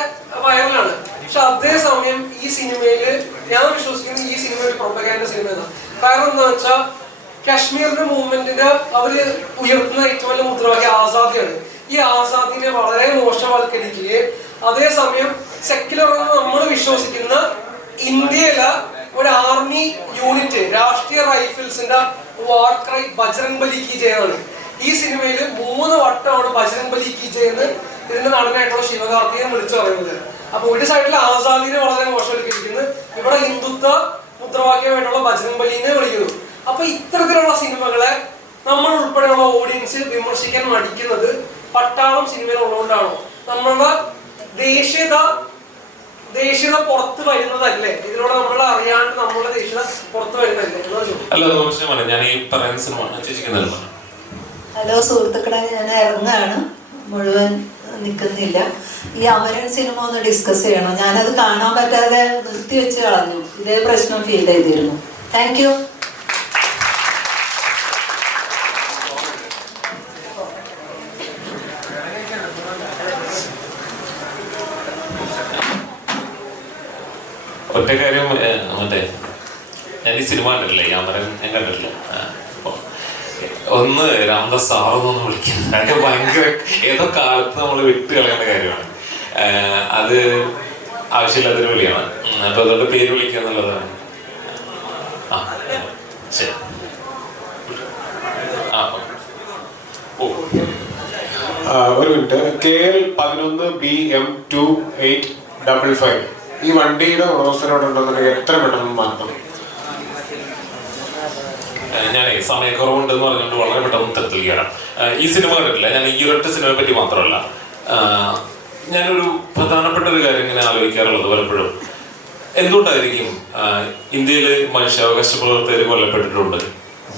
വൈറലാണ്. പക്ഷെ അതേസമയം ഈ സിനിമയില് ഞാൻ വിശ്വസിക്കുന്നത് ഈ സിനിമ ഒരു പ്രൊപ്പഗാൻഡ സിനിമയാണ്. കാരണം എന്താ വെച്ചാൽ കാശ്മീരിന്റെ മൂവ്മെന്റിന് അവര് ഉയർത്തുന്ന ഏറ്റവും വലിയ മുദ്രാവാക്യം ആസാദിയാണ്. ഈ ആസാദിനെ വളരെ മോശവൽക്കരിക്കുകയും അതേസമയം സെക്യുലർ എന്ന് നമ്മൾ വിശ്വസിക്കുന്ന ഇന്ത്യയിലെ ഒരു ആർമി യൂണിറ്റ്, രാഷ്ട്രീയ റൈഫിൾസിന്റെ വാർ ക്രൈ ബജ്രംഗ് ബലി കി ജയ് ആണ്. ഈ സിനിമയിൽ 3 വട്ടമാണ് ബജ്രംഗ് ബലി കി ജയ് എന്ന് ഇതിന്റെ നടനായിട്ടുള്ള ശിവകാർത്തികൻ വിളിച്ചു പറയുന്നത്. അപ്പൊ ഒരു സൈഡിൽ ആസാദിനെ വളരെ മോശവൽക്കരിക്കുന്നു, ഇവിടെ ഹിന്ദുത്വ മുദ്രാവാക്യമായിട്ടുള്ള ബജ്രംഗ് ബലിനെ വിളിക്കുന്നു. അപ്പൊ ഇത്തരത്തിലുള്ള സിനിമകളെ നമ്മൾ ഉൾപ്പെടെയുള്ള ഓഡിയൻസ് വിമർശിക്കാൻ മടിക്കുന്നത് പട്ടാളം സിനിമയിൽ ഉള്ളതുകൊണ്ടാണോ? നമ്മളുടെ ദേശീയത പുറത്ത് വരുന്നതല്ലേ? ഇതിലൂടെ നമ്മൾ അറിയാണ്ട് നമ്മളുടെ ദേശീയത പുറത്ത് വരുന്നതല്ലേ? ഞാൻ ഈ പറയുന്ന സിനിമ. ഹലോ സുഹൃത്തുക്കളെ, ഞാൻ ഇറങ്ങാണ്, മുഴുവൻ നിൽക്കുന്നില്ല. ഈ അമരൻ സിനിമ ഒന്ന് ഡിസ്കസ് ചെയ്യണം. ഞാനത് കാണാൻ പറ്റാതെ നിർത്തിവെച്ച് കളഞ്ഞു. ഇതേ പ്രശ്നം ഫീൽ ചെയ്തിരുന്നു. Thank you. ഒറ്റ കാര്യം, മറ്റേ ഞാൻ ഈ സിനിമ കണ്ടിട്ടില്ല, ഈ അമരൻ ഞാൻ കണ്ടിട്ടില്ല. ഒന്ന് രാംദാസ് സാറൊന്നൊന്ന് വിളിക്കാൻ, അതൊക്കെ ഭയങ്കര ഏതോ കാലത്ത് നമ്മൾ വിട്ട് കളയേണ്ട കാര്യമാണ്. അത് ആവശ്യമില്ലാത്തൊരു വിളിയാണ്. അപ്പൊ അതുകൊണ്ട് പേര് വിളിക്കുക എന്നുള്ളതാണ്. ശരി. ഒരു മിനിറ്റ്. KL 11BM2855 ഈ വണ്ടിയുടെ ഉടമസ്ഥരോടുണ്ടെന്നുണ്ടെങ്കിൽ എത്ര പെട്ടെന്ന് മാറ്റണം? ഞാൻ സമയക്കുറവുണ്ടെന്ന് പറഞ്ഞുകൊണ്ട് വളരെ പെട്ടെന്ന് ഉത്തരത്തിൽ കയറാം. ഈ സിനിമ കണ്ടിട്ടില്ല. ഞാൻ ഈ ഒരൊറ്റ സിനിമയെ പറ്റി മാത്രമല്ല, ഞാനൊരു പ്രധാനപ്പെട്ട ഒരു കാര്യം ഇങ്ങനെ ആലോചിക്കാറുള്ളത് പലപ്പോഴും, എന്തുകൊണ്ടായിരിക്കും ഇന്ത്യയിൽ മനുഷ്യാവകാശ പ്രവർത്തകർ കൊല്ലപ്പെട്ടിട്ടുണ്ട്,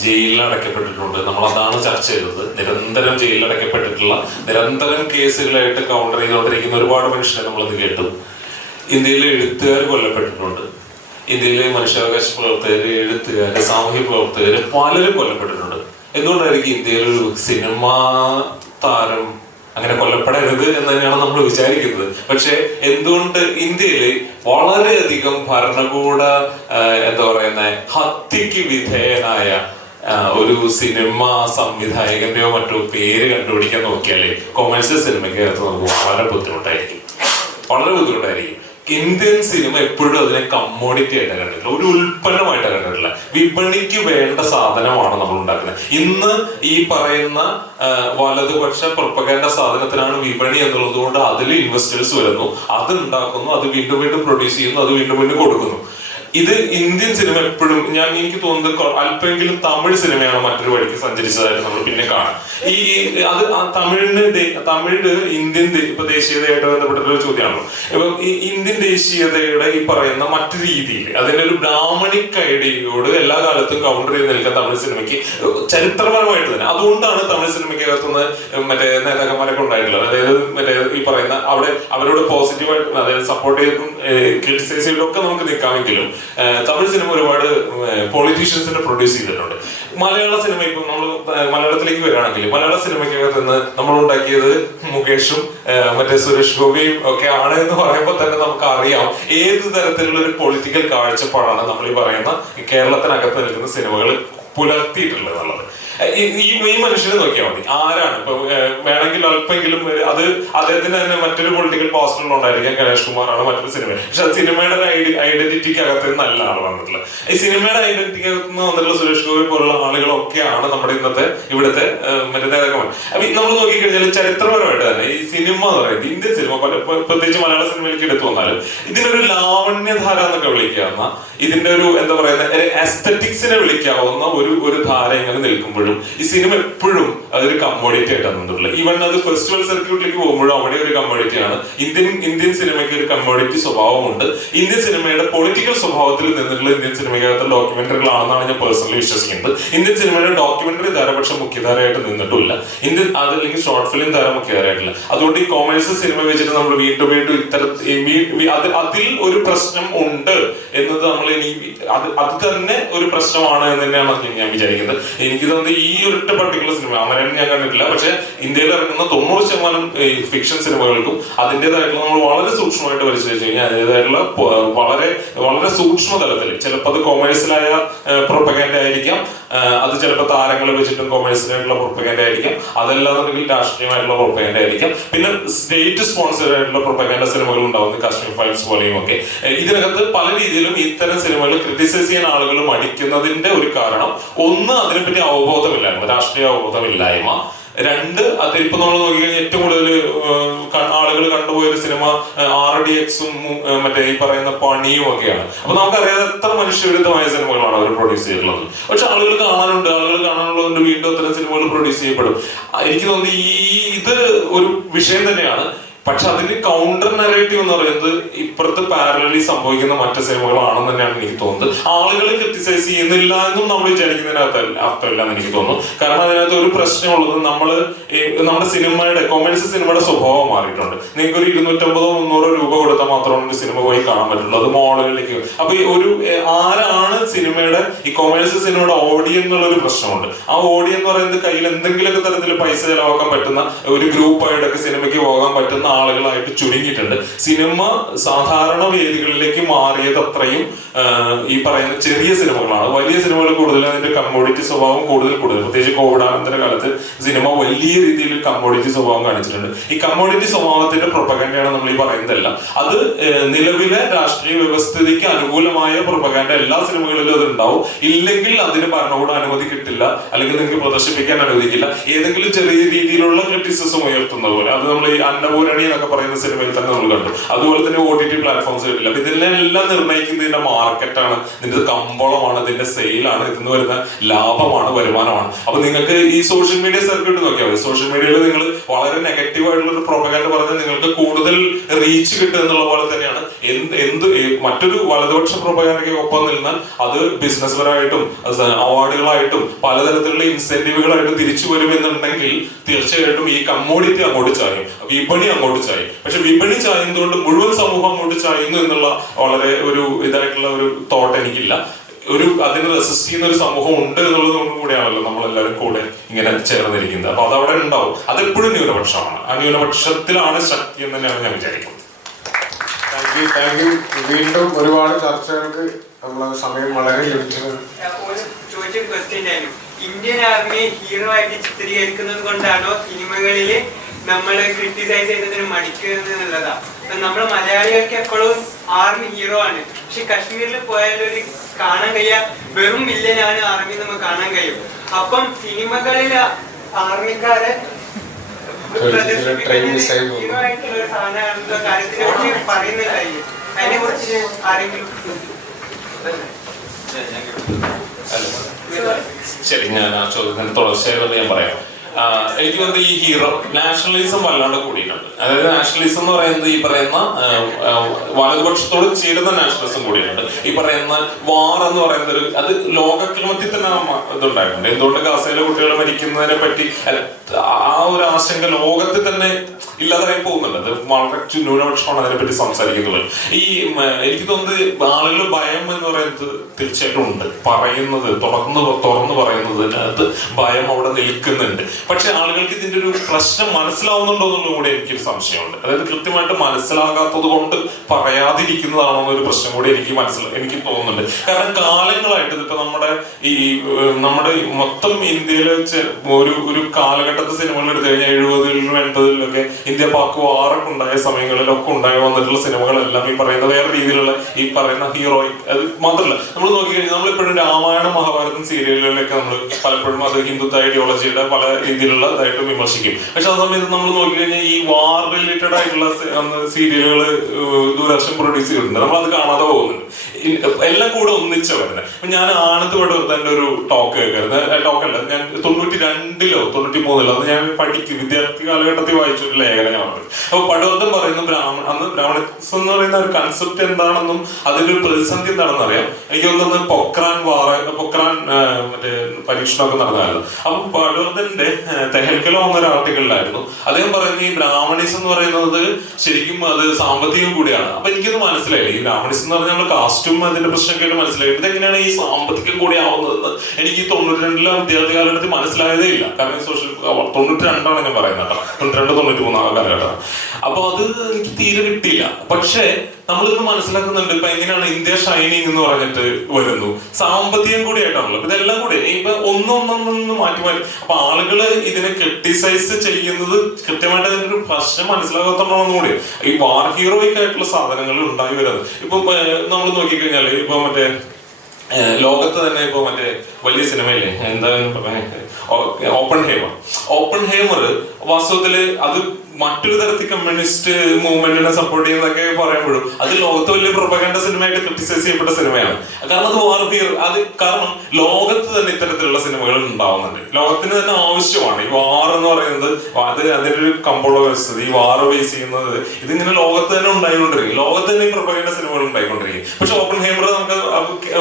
ജയിലിൽ അടയ്ക്കപ്പെട്ടിട്ടുണ്ട്? നമ്മൾ അതാണ് ചർച്ച ചെയ്തത്. നിരന്തരം ജയിലിൽ അടയ്ക്കപ്പെട്ടിട്ടുള്ള, നിരന്തരം കേസുകളായിട്ട് കൗണ്ടർ ചെയ്തുകൊണ്ടിരിക്കുന്ന ഒരുപാട് മനുഷ്യരെ നമ്മളിന്ന് കേട്ടു. ഇന്ത്യയിലെ എഴുത്തുകാർ കൊല്ലപ്പെട്ടിട്ടുണ്ട്, ഇന്ത്യയിലെ മനുഷ്യാവകാശ പ്രവർത്തകർ, എഴുത്തുകാർ, സാമൂഹ്യ പ്രവർത്തകർ പലരും കൊല്ലപ്പെട്ടിട്ടുണ്ട്. എന്തുകൊണ്ടായിരിക്കും ഇന്ത്യയിലൊരു സിനിമാ താരം അങ്ങനെ കൊല്ലപ്പെടരുത് എന്ന് തന്നെയാണ് നമ്മൾ വിചാരിക്കുന്നത്. പക്ഷെ എന്തുകൊണ്ട് ഇന്ത്യയിൽ വളരെയധികം ഭരണകൂട എന്താ പറയുന്ന ഹത്യക്ക് വിധേയനായ ഒരു സിനിമ സംവിധായകന്റെയോ മറ്റോ പേര് കണ്ടുപിടിക്കാൻ നോക്കിയാലേ കൊമേഴ്സ്യൽ സിനിമയ്ക്കകത്ത് നമുക്ക് വളരെ ബുദ്ധിമുട്ടായിരിക്കും. ഇന്ത്യൻ സിനിമ എപ്പോഴും അതിനെ കമ്മോഡിറ്റി ആയിട്ട് കണ്ടിട്ടില്ല, ഒരു ഉൽപ്പന്നമായിട്ട് കണ്ടിട്ടില്ല. വിപണിക്ക് വേണ്ട സാധനമാണ് നമ്മൾ ഉണ്ടാക്കുന്നത്. ഇന്ന് ഈ പറയുന്ന വലതുപക്ഷ പ്രൊപ്പഗൻഡ സാധനത്തിനാണ് വിപണി എന്നുള്ളത് കൊണ്ട് അതിൽ ഇൻവെസ്റ്റേഴ്സ് വരുന്നു, അത് ഉണ്ടാക്കുന്നു, അത് വീണ്ടും വീണ്ടും പ്രൊഡ്യൂസ് ചെയ്യുന്നു, അത് വീണ്ടും വീണ്ടും കൊടുക്കുന്നു. ഇത് ഇന്ത്യൻ സിനിമ എപ്പോഴും എനിക്ക് തോന്നുന്നത് അല്പമെങ്കിലും തമിഴ് സിനിമയാണ് മറ്റൊരു വഴിക്ക് സഞ്ചരിച്ചതായിട്ട് നമ്മൾ പിന്നെ കാണാം. അത് തമിഴ് ഇന്ത്യൻ ഇപ്പൊ ദേശീയതയായിട്ട് ബന്ധപ്പെട്ടൊരു ചോദ്യമാണല്ലോ. ഇപ്പൊ ഈ ഇന്ത്യൻ ദേശീയതയുടെ ഈ പറയുന്ന മറ്റു രീതിയിൽ അതിന്റെ ഒരു ബ്രാഹ്മണിക് ഐഡിയയോട് എല്ലാ കാലത്തും കൗണ്ടർ ചെയ്ത് നിൽക്കാൻ തമിഴ് സിനിമയ്ക്ക് ചരിത്രപരമായിട്ട് തന്നെ. അതുകൊണ്ടാണ് തമിഴ് സിനിമയ്ക്കകത്തുനിന്ന് മറ്റേ നേതാക്കന്മാരൊക്കെ ഉണ്ടായിട്ടുള്ളത്. അതായത് മറ്റേ ഈ പറയുന്ന അവരോട് പോസിറ്റീവായിട്ട്, അതായത് സപ്പോർട്ട് ചെയ്തും ക്രിറ്റിസൈസ് ചെയ്തും ഒക്കെ നമുക്ക് നിൽക്കാമെങ്കിലും തമിഴ് സിനിമ ഒരുപാട് പൊളിറ്റീഷ്യൻസിനെ പ്രൊഡ്യൂസ് ചെയ്തിട്ടുണ്ട്. മലയാള സിനിമ ഇപ്പം നമ്മൾ മലയാളത്തിലേക്ക് വരികയാണെങ്കിൽ മലയാള സിനിമയ്ക്കകത്ത് നിന്ന് നമ്മൾ ഉണ്ടാക്കിയത് മുകേഷും മറ്റേ സുരേഷ് ഗോപിയും ഒക്കെ ആണ് എന്ന് പറയുമ്പോൾ തന്നെ നമുക്ക് അറിയാം ഏത് തരത്തിലുള്ള ഒരു പൊളിറ്റിക്കൽ കാഴ്ചപ്പാടാണ് നമ്മൾ ഈ പറയുന്ന കേരളത്തിനകത്ത് നിൽക്കുന്ന സിനിമകൾ പുലർത്തിയിട്ടുള്ളത് എന്നുള്ളത്. ഈ മനുഷ്യനെ നോക്കിയാൽ മതി, ആരാണ് ഇപ്പൊ വേണമെങ്കിൽ അല്പെങ്കിലും അത് അദ്ദേഹത്തിന് തന്നെ മറ്റൊരു പൊളിറ്റിക്കൽ പോസ്റ്ററിൽ ഉണ്ടായിരിക്കാം ഗണേഷ് കുമാറാണ് മറ്റൊരു സിനിമ. പക്ഷെ അത് സിനിമയുടെ ഐഡന്റിറ്റിക്ക് അകത്ത് നല്ല ആൾ വന്നിട്ടുള്ളത്. ഈ സിനിമയുടെ ഐഡന്റിറ്റിക്ക് അകത്ത് നിന്ന് വന്നിട്ടുള്ള സുരേഷ് ഗോപി പോലുള്ള ആളുകളൊക്കെയാണ് നമ്മുടെ ഇവിടുത്തെ മറ്റേ നേതാക്കന്മാർ. അപ്പൊ നമ്മൾ നോക്കിക്കഴിഞ്ഞാൽ ചരിത്രപരമായിട്ട് തന്നെ ഈ സിനിമ എന്ന് പറയുന്നത്, ഇന്ത്യൻ സിനിമ പ്രത്യേകിച്ച് മലയാള സിനിമയിലേക്ക് എടുത്തു വന്നാലും ഇതിനൊരു ലാവണ്യധാര എന്നൊക്കെ വിളിക്കാവുന്ന, ഇതിന്റെ ഒരു എന്താ പറയുന്ന എസ്തറ്റിക്സിനെ വിളിക്കാവുന്ന ഒരു ധാര ഇങ്ങനെ നിൽക്കുമ്പോഴും ഈ സിനിമ എപ്പോഴും അതൊരു കമ്മോഡിറ്റി ആയിട്ടാണ് നിന്നിട്ടുള്ളത്. ഈവൻ അത് ഫെസ്റ്റിവൽ സർക്യൂട്ടിലേക്ക് പോകുമ്പോഴും അവിടെ ഒരു കമ്മോഡിറ്റിയാണ്. ഇന്ത്യൻ സിനിമയ്ക്ക് ഒരു കമ്മോഡിറ്റി സ്വഭാവമുണ്ട്. ഇന്ത്യൻ സിനിമയുടെ പൊളിറ്റിക്കൽ സ്വഭാവത്തിൽ നിന്നിട്ടുള്ള ഇന്ത്യൻ സിനിമയ്ക്കകത്ത് ഡോക്യുമെന്ററികളാണെന്നാണ് ഞാൻ പേഴ്സണലി വിശ്വസിക്കുന്നത്. ഇന്ത്യൻ സിനിമയുടെ ഡോക്യുമെന്ററി താരം പക്ഷെ മുഖ്യധാരയായിട്ട് നിന്നിട്ടില്ല. അതല്ലെങ്കിൽ ഷോർട്ട് ഫിലിം താരം മുഖ്യധാരമായിട്ടില്ല. അതുകൊണ്ട് ഈ കൊമേഴ്സ്യൽ സിനിമ വെച്ചിട്ട് നമ്മൾ വീണ്ടും അതിൽ ഒരു പ്രശ്നം ഉണ്ട് എന്നത് നമ്മൾ അത് തന്നെ ഒരു പ്രശ്നമാണ് എന്ന് തന്നെയാണ് ഞാൻ വിചാരിക്കുന്നത്. എനിക്ക് തോന്നുന്നത് ഈ ഒരൊറ്റ പർട്ടിക്കുലർ സിനിമ അങ്ങനെ ഞാൻ കണ്ടിട്ടില്ല. പക്ഷെ ഇന്ത്യയിൽ ഇറങ്ങുന്ന 90% ഫിക്ഷൻ സിനിമകൾക്കും അതിൻ്റെതായിട്ടുള്ള നമ്മൾ വളരെ സൂക്ഷ്മമായിട്ട് പരിശോധിച്ചു കഴിഞ്ഞാൽ അതിൻ്റെതായിട്ടുള്ള വളരെ വളരെ സൂക്ഷ്മ തലത്തിൽ ചിലപ്പോൾ അത് കൊമേഴ്സ്യലായ പ്രൊപ്പഗൻഡ ആയിരിക്കാം, അത് ചിലപ്പോൾ താരങ്ങളെ വെച്ചിട്ടും കൊമേഴ്സ്യലായിട്ടുള്ള പ്രൊപ്പഗൻഡ ആയിരിക്കാം, അതല്ലാന്നുണ്ടെങ്കിൽ രാഷ്ട്രീയമായിട്ടുള്ള പ്രൊപ്പഗൻഡ ആയിരിക്കാം. പിന്നെ സ്റ്റേറ്റ് സ്പോൺസേഡ് ആയിട്ടുള്ള പ്രൊപ്പഗൻഡ സിനിമകൾ ഉണ്ടാവുന്നത് കാശ്മീർ ഫയൽസ് പോലെയും ഒക്കെ. ഇതിനകത്ത് പല രീതിയിലും ഇത്തരം സിനിമകൾ ക്രിറ്റിസൈസ് ചെയ്യാൻ ആളുകൾ മടിക്കുന്നതിന്റെ ഒരു കാരണം ഒന്ന് അതിനെപ്പറ്റി അവബോധമില്ലായ്മ, രാഷ്ട്രീയ അവബോധമില്ലായ്മ. രണ്ട്, അത് ഇപ്പൊ നമ്മൾ നോക്കിക്കഴിഞ്ഞാൽ ഏറ്റവും കൂടുതൽ ആളുകൾ കണ്ടുപോയൊരു സിനിമ RDX-ഉം മറ്റേ ഈ പറയുന്ന പണിയും ഒക്കെയാണ്. അപ്പൊ നമുക്കറിയാതെ എത്ര മനുഷ്യവിരുദ്ധമായ സിനിമകളാണ് അവർ പ്രൊഡ്യൂസ് ചെയ്തിട്ടുള്ളത്. പക്ഷെ ആളുകൾ കാണാനുള്ളതുകൊണ്ട് വീണ്ടും അത്തരം സിനിമകൾ പ്രൊഡ്യൂസ് ചെയ്യപ്പെടും. എനിക്ക് തോന്നുന്നു ഇത് ഒരു വിഷയം തന്നെയാണ്. പക്ഷെ അതിന്റെ കൗണ്ടർ നറേറ്റീവ് എന്ന് പറയുന്നത് ഇപ്പുറത്ത് പാരലലി സംഭവിക്കുന്ന മറ്റു സിനിമകളാണെന്ന് തന്നെയാണ് എനിക്ക് തോന്നുന്നത്. ആളുകൾ ക്രിറ്റിസൈസ് ചെയ്യുന്നില്ല എന്നും നമ്മൾ വിചാരിക്കുന്നതിനകത്ത് അർത്ഥമില്ല എന്ന് എനിക്ക് തോന്നുന്നു. കാരണം അതിനകത്ത് ഒരു പ്രശ്നമുള്ളത് നമ്മുടെ സിനിമയുടെ കൊമേഴ്സ്യൽ സിനിമയുടെ സ്വഭാവം മാറിയിട്ടുണ്ട്. നിങ്ങൾക്ക് ഒരു 250-300 രൂപ കൊടുത്താൽ മാത്രമാണ് ഒരു സിനിമ പോയി കാണാൻ പറ്റുള്ളൂ, അത് മോളുകളിലേക്ക്. അപ്പൊ ആരാണ് സിനിമയുടെ ഈ കൊമേഴ്സ്യൽ സിനിമയുടെ ഓഡിയൻ എന്നുള്ളൊരു പ്രശ്നമുണ്ട്. ആ ഓഡിയൻ എന്ന് പറയുന്നത് കയ്യിൽ എന്തെങ്കിലുമൊക്കെ തരത്തിൽ പൈസ ചെലവാക്കാൻ പറ്റുന്ന ഒരു ഗ്രൂപ്പായിട്ടൊക്കെ സിനിമയ്ക്ക് പോകാൻ പറ്റുന്ന ആളുകളായിട്ട് ചുരുങ്ങിയിട്ടുണ്ട്. സിനിമ സാധാരണ വേദികളിലേക്ക് മാറിയത് അത്രയും ഈ പറയുന്ന ചെറിയ സിനിമകളാണ്. വലിയ സിനിമകൾ കൂടുതൽ അതിന്റെ കമ്മോഡിറ്റി സ്വഭാവം കൂടുതൽ പ്രത്യേകിച്ച് കോവിഡാനന്തര കാലത്ത് സിനിമ വലിയ രീതിയിൽ കമ്മോഡിറ്റി സ്വഭാവം കാണിച്ചിട്ടുണ്ട്. ഈ കമ്മോഡിറ്റി സ്വഭാവത്തിന്റെ പ്രൊപ്പഗൻഡയാണ് നമ്മൾ ഈ പറയുന്നതല്ല. അത് നിലവിലെ രാഷ്ട്രീയ വ്യവസ്ഥിതിക്ക് അനുകൂലമായ പ്രൊപ്പഗൻഡ എല്ലാ സിനിമകളിലും അത് ഉണ്ടാവും. ഇല്ലെങ്കിൽ അതിന് ഭരണകൂട അനുമതി കിട്ടില്ല, അല്ലെങ്കിൽ നിങ്ങൾക്ക് പ്രദർശിപ്പിക്കാൻ അനുവദിക്കില്ല. ഏതെങ്കിലും ചെറിയ രീതിയിലുള്ള ക്രിറ്റിസിസം ഉയർത്തുന്ന പോലെ, അത് നമ്മൾ ഈ അന്നപൂരണി ഭരണി എന്നൊക്കെ പറയുന്ന സിനിമയിൽ തന്നെ നമ്മൾ കണ്ടു. അതുപോലെ തന്നെ OTT പ്ലാറ്റ്ഫോംസ് കിട്ടില്ല. അപ്പൊ ഇതിനെല്ലാം നിർണ്ണയിക്കുന്നത് ഇതിന്റെ മാർക്കറ്റാണ്, ഇതിന്റെ കമ്പോളമാണ്, ഇതിന്റെ സെയിലാണ്, ഇതിന് വരുന്ന ലാഭമാണ്, വരുമാനമാണ്. അപ്പൊ നിങ്ങൾക്ക് ഈ സോഷ്യൽ മീഡിയ സർക്യൂട്ട് നോക്കിയാൽ മതി. സോഷ്യൽ മീഡിയയിൽ നിങ്ങൾ വളരെ നെഗറ്റീവ് ആയിട്ടുള്ള ഒരു പ്രൊപ്പഗാൻഡ പറഞ്ഞാൽ നിങ്ങൾക്ക് കൂടുതൽ റീച്ച് കിട്ടുക എന്നുള്ള പോലെ തന്നെയാണ് മറ്റൊരു വലതുപക്ഷ പ്രൊപ്പഗാൻഡയ്ക്ക് ഒപ്പം നിന്നാൽ അത് ബിസിനസ് പരമായിട്ടും അവാർഡുകളായിട്ടും പലതരത്തിലുള്ള ഇൻസെന്റീവുകളായിട്ടും തിരിച്ചു വരുമെന്നുണ്ടെങ്കിൽ തീർച്ചയായിട്ടും ഈ കമ്മോഡിറ്റി അങ്ങോട്ട് ചായും, വിപണി അങ്ങോട്ട് ചായും. പക്ഷെ വിപണി ചായുന്നതുകൊണ്ട് മുഴുവൻ സമൂഹം അങ്ങോട്ട് ചായുന്നു എന്നുള്ള വളരെ ഒരു ഇതായിട്ടുള്ള ഒരു തോട്ട് എനിക്കില്ല. അതിന് റെസിസ്റ്റ് ചെയ്യുന്ന ഒരു സമൂഹം ഉണ്ട് എന്നുള്ളത് കൂടെയാണല്ലോ നമ്മളെല്ലാവരും കൂടെ ഇങ്ങനെ ചേർന്നിരിക്കുന്നത്. അപ്പൊ അതവിടെ ഉണ്ടാവും. അതെപ്പോഴും ന്യൂനപക്ഷമാണ്. ആ ന്യൂനപക്ഷത്തിലാണ് ശക്തി എന്ന് തന്നെയാണ് ഞാൻ വിചാരിക്കുന്നത്. Thank you. വീണ്ടും ഒരുപാട് ചർച്ചകൾക്ക് നമ്മളെ സമയം വളരെ ലഭിച്ചത്. ചോദിച്ചൊരു ക്വസ്റ്റ്യൻ ആയിരുന്നു, ഇന്ത്യൻ ആർമിയെ ഹീറോ ആയിട്ട് ചിത്രീകരിക്കുന്നത് കൊണ്ടാണോ സിനിമകളിൽ നമ്മൾ ക്രിട്ടിസൈസ് ചെയ്തതിന് മടിക്കുന്നത് എന്നുള്ളതാ. നമ്മൾ മലയാളികൾക്ക് എപ്പോഴും ആർമി ഹീറോ ആണ്. പക്ഷെ കാശ്മീരിൽ പോയാലൊരു കാണാൻ കഴിയാ വെറും വില്ലനാണ് ആർമി നമുക്ക് കാണാൻ കഴിയും. അപ്പം സിനിമകളിൽ ആർമിക്കാരെ ഹീറോ ആയിട്ടുള്ള ഒരു സാധനമാണെന്നുള്ള കാര്യത്തിനെ കുറിച്ച് പറയുന്നുണ്ടായി. അതിനെ കുറിച്ച് ആരെങ്കിലും ശരി, ഞാൻ ആ ചോദ്യത്തിന് തുടർച്ചയായിട്ട് ഞാൻ പറയാം. എനിക്ക് തോന്നുന്നത് ഈ ഹീറോ നാഷണലിസം വല്ലാണ്ട് കൂടിയിട്ടുണ്ട്. അതായത് നാഷണലിസം എന്ന് പറയുന്നത് ഈ പറയുന്ന വലതുപക്ഷത്തോട് ചേരുന്ന നാഷണലിസം കൂടിയിട്ടുണ്ട്. ഈ പറയുന്ന വാർ എന്ന് പറയുന്നത് അത് ലോകക്രമത്തിൽ തന്നെ ഇതുണ്ടായിട്ടുണ്ട്. എന്തുകൊണ്ട് ഗാസയിലെ കുട്ടികൾ മരിക്കുന്നതിനെ പറ്റി ആ ഒരു ആശങ്ക ലോകത്തിൽ തന്നെ ഇല്ലാതായി പോകുന്നുണ്ട്. അത് വളരെ ന്യൂനപക്ഷമാണ് അതിനെപ്പറ്റി സംസാരിക്കുന്നത്. എനിക്ക് തോന്നുന്നത് ആളുകൾ ഭയം എന്ന് പറയുന്നത് തീർച്ചയായിട്ടും ഉണ്ട്. പറയുന്നത് തുറന്നു പറയുന്നതിനകത്ത് ഭയം അവിടെ നിൽക്കുന്നുണ്ട്. പക്ഷെ ആളുകൾക്ക് ഇതിന്റെ ഒരു പ്രശ്നം മനസ്സിലാവുന്നുണ്ടോ എന്നുള്ളത് കൂടെ എനിക്കൊരു സംശയമുണ്ട്. അതായത് കൃത്യമായിട്ട് മനസ്സിലാകാത്തത് കൊണ്ട് പറയാതിരിക്കുന്നതാണോ എന്നൊരു പ്രശ്നം കൂടി എനിക്ക് തോന്നുന്നുണ്ട്. കാരണം കാലങ്ങളായിട്ട് ഇപ്പൊ നമ്മുടെ മൊത്തം ഇന്ത്യയിലെ ഒരു കാലഘട്ടത്തെ സിനിമകൾ എടുത്തു കഴിഞ്ഞാൽ 70-ലും 80-ലും ഇന്ത്യ പാക് വാറൊക്കെ ഉണ്ടായ സമയങ്ങളിലൊക്കെ ഉണ്ടായി വന്നിട്ടുള്ള സിനിമകളെല്ലാം ഈ പറയുന്ന വേറെ രീതിയിലുള്ള ഈ പറയുന്ന ഹീറോയിക്, അത് മാത്രമല്ല നമ്മൾ നോക്കിക്കഴിഞ്ഞാൽ നമ്മളിപ്പോഴും രാമായണം മഹാഭാരതം സീരിയലുകളിലൊക്കെ നമ്മൾ പലപ്പോഴും അത് ഹിന്ദുത്വ ഐഡിയോളജിയുടെ പല രീതിയിലുള്ള ഇതായിട്ട് വിമർശിക്കും. പക്ഷെ ആ സമയത്ത് നമ്മൾ നോക്കിക്കഴിഞ്ഞാൽ ഈ വാർ റിലേറ്റഡ് ആയിട്ടുള്ള സീരിയലുകൾ ദൂരദർശൻ പ്രൊഡ്യൂസ് ചെയ്തിട്ടുണ്ട്. നമ്മളത് കാണാതെ പോകുന്നുണ്ട്. എല്ലാം കൂടെ ഒന്നിച്ച വരുന്നത്. അപ്പൊ ഞാൻ ആനന്ദപടവത്തിന്റെ ഒരു ടോക്ക് കേൾക്കരുത്, ടോക്കല്ല, ഞാൻ 92-ലോ 93-ലോ അത് ഞാൻ വിദ്യാർത്ഥി കാലഘട്ടത്തിൽ വായിച്ചൊരു ലേഖനമാണ്. അപ്പൊ പടവർദ്ധൻ പറയുന്നു അന്ന് ബ്രാഹ്മണിസം എന്ന് പറയുന്ന ഒരു കൺസെപ്റ്റ് എന്താണെന്നും അതിന്റെ ഒരു പ്രതിസന്ധി എന്താണെന്ന് അറിയാം. എനിക്ക് തോന്നുന്നത് പൊക്രാൻ മറ്റേ പരീക്ഷണമൊക്കെ നടന്നതായിരുന്നു. അപ്പൊ പടവർദ്ധന്റെ തെഹൽക്കലോ എന്നൊരു ആർട്ടിക്കിളിലായിരുന്നു അദ്ദേഹം പറയുന്നത് ഈ ബ്രാഹ്മണിസം എന്ന് പറയുന്നത് ശരിക്കും അത് സാമ്പത്തികം കൂടിയാണ്. അപ്പൊ എനിക്കത് മനസ്സിലായില്ല. ഈ ബ്രാഹ്മണിസം എന്ന് പറഞ്ഞാൽ നമ്മൾ കാസ്റ്റും അതിന്റെ പ്രശ്നമൊക്കെയായിട്ട് മനസ്സിലായി. ഇതെങ്ങനെയാണ് ഈ സാമ്പത്തികം കൂടി ആവുന്നതെന്ന് എനിക്ക് 92-ലെ വിദ്യാർത്ഥി കാലഘട്ടത്തിൽ മനസ്സിലായതേ ഇല്ല. കാരണം സോഷ്യൽ 92-ആണ് ഞാൻ പറയുന്നത്, 92-93 കാലഘട്ടം. അപ്പൊ അത് എനിക്ക് തീരെ കിട്ടിയില്ല. പക്ഷെ നമ്മളിന്ന് മനസ്സിലാക്കുന്നുണ്ട് ഇപ്പൊ എങ്ങനെയാണ് ഇന്ത്യ ഷൈനിങ് എന്ന് പറഞ്ഞിട്ട് വരുന്നു. സാമ്പത്തികം കൂടി ആയിട്ടാണല്ലോ ഇതെല്ലാം കൂടി. ഇപ്പൊ ഒന്നൊന്നൊന്ന് മാറ്റി. അപ്പൊ ആളുകള് ഇതിനെ ക്രിട്ടിസൈസ് ചെയ്യുന്നത് കൃത്യമായിട്ട് അതിന്റെ ഒരു പ്രശ്നം മനസ്സിലാക്കാത്തോണ്ടാണെന്ന് കൂടി ഈ വാർ ഹീറോയിക് ആയിട്ടുള്ള സാധനങ്ങൾ ഉണ്ടായി വരുന്നത്. ഇപ്പൊ നമ്മൾ നോക്കിക്കഴിഞ്ഞാല് ഇപ്പൊ മറ്റേ ലോകത്ത് തന്നെ ഇപ്പൊ മറ്റേ വലിയ സിനിമയില്ലേ എന്താണ് ഓപ്പൺ ഹേമർ വാസ്തവത്തില് അത് മറ്റൊരു തരത്തിൽ കമ്മ്യൂണിസ്റ്റ് മൂവ്മെന്റിനെ സപ്പോർട്ട് ചെയ്യുന്നതൊക്കെ പറയുമ്പോഴും അത് ലോകത്ത് വലിയ പ്രൊപ്പഗാൻഡ സിനിമയായിട്ട് ക്രിട്ടിസൈസ് ചെയ്യപ്പെട്ട സിനിമയാണ്. കാരണം അത് വാർ ഹീറോ കാരണം ലോകത്ത് തന്നെ ഇത്തരത്തിലുള്ള സിനിമകൾ ഉണ്ടാവുന്നുണ്ട്. ലോകത്തിന് തന്നെ ആവശ്യമാണ് ഈ വാർ എന്ന് പറയുന്നത്. അതിന്റെ ഒരു കമ്പോള വ്യവസ്ഥ ഈ വാർ ബേസ് ചെയ്യുന്നത് ഇതിങ്ങനെ ലോകത്ത് തന്നെ ഉണ്ടായിക്കൊണ്ടിരിക്കും. ലോകത്ത് തന്നെ ഈ പ്രൊപ്പഗാൻഡ സിനിമകൾ ഉണ്ടായിക്കൊണ്ടിരിക്കും. പക്ഷെ ഓപ്പൺ ഹേമർ നമുക്ക്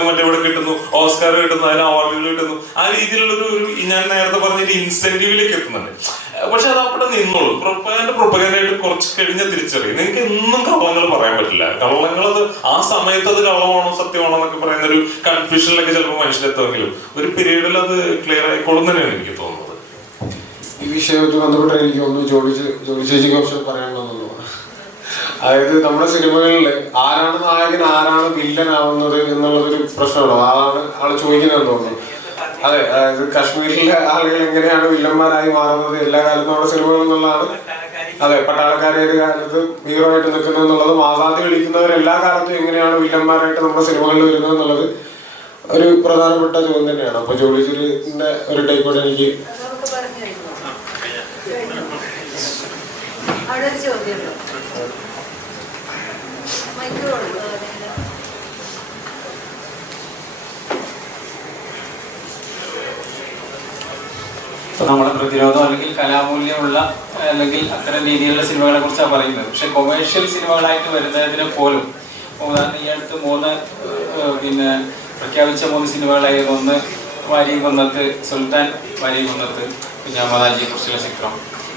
മറ്റേ ഇവിടെ കിട്ടുന്നു, ഓസ്കാർ കിട്ടുന്നു, അതിന് അവാർഡുകൾ കിട്ടുന്നു. ആ രീതിയിലുള്ളൊരു ഞാൻ നേരത്തെ പറഞ്ഞ ഇൻസെന്റീവിലേക്ക് എത്തുന്നുണ്ട്. പക്ഷെ അത് അവിടെ നിന്നോളൂ. പ്രൊപ്പഗാൻഡായിട്ട് കുറച്ച് കഴിഞ്ഞാൽ തിരിച്ചറിയും. നിങ്ങൾക്ക് എന്നും കള്ളങ്ങൾ പറയാൻ പറ്റില്ല. കള്ളങ്ങൾ അത് ആ സമയത്ത് അത് കള്ളമാണോ സത്യമാണോ എന്നൊക്കെ പറയുന്ന ഒരു കൺഫ്യൂഷനിലൊക്കെ ചിലപ്പോൾ മനുഷ്യരെത്തുമെങ്കിലും ഒരു പീരീഡിൽ അത് ക്ലിയർ ആയിക്കോളും തന്നെയാണ് എനിക്ക് തോന്നുന്നത്. ഈ വിഷയവുമായി ബന്ധപ്പെട്ട് എനിക്ക് ഒന്ന് ജോലി ചേച്ചിക്ക് കുറച്ച് പറയാനുണ്ടെന്നുള്ളൂ. അതായത് നമ്മുടെ സിനിമകളിൽ ആരാണ് നായകൻ ആരാണ് വില്ലൻ ആവുന്നത് എന്നുള്ളതൊരു പ്രശ്നമാണോ ആള് ചോദിക്കുന്നതെന്ന് തോന്നുന്നു. അതെ, അതായത് കാശ്മീരിലെ ആളുകൾ എങ്ങനെയാണ് വില്ലന്മാരായി മാറുന്നത് എല്ലാ കാലത്തും നമ്മുടെ സിനിമകളിൽ നിന്നുള്ളതാണ്. അതെ, പട്ടാളക്കാരെ ഏത് കാലത്ത് ഹീറോ ആയിട്ട് നിൽക്കുന്നത് എന്നുള്ളതും ആസാദി കളിക്കുന്നവർ എല്ലാ കാലത്തും എങ്ങനെയാണ് വില്ലന്മാരായിട്ട് നമ്മുടെ സിനിമകളിൽ വരുന്നത് എന്നുള്ളത് ഒരു പ്രധാനപ്പെട്ട ചോദ്യം തന്നെയാണ്. അപ്പൊ ജോലിച്ചിന്റെ ഒരു ടൈപ്പ് കൂടെ എനിക്ക് അവിടെ ഒരു ചോദ്യമുണ്ടോ? മൈക്ക് കൊടുക്കുക. ഇപ്പോൾ നമ്മുടെ പ്രതിരോധം അല്ലെങ്കിൽ കലാമൂല്യമുള്ള അല്ലെങ്കിൽ അത്തരം രീതിയിലുള്ള സിനിമകളെ കുറിച്ചാണ് പറയുന്നത്. പക്ഷെ കൊമേഴ്ഷ്യൽ സിനിമകളായിട്ട് വരുന്നതിന് പോലും ഉദാഹരണം ഈ അടുത്ത് പ്രഖ്യാപിച്ച 3 സിനിമകളായിരുന്നു. ഒന്ന് വാരികുന്നത്ത്, സുൽത്താൻ വാരികുന്നത്ത്, പിന്നെ അഹമ്മദാജിയെ കുറിച്ചുള്ള ചിത്രം.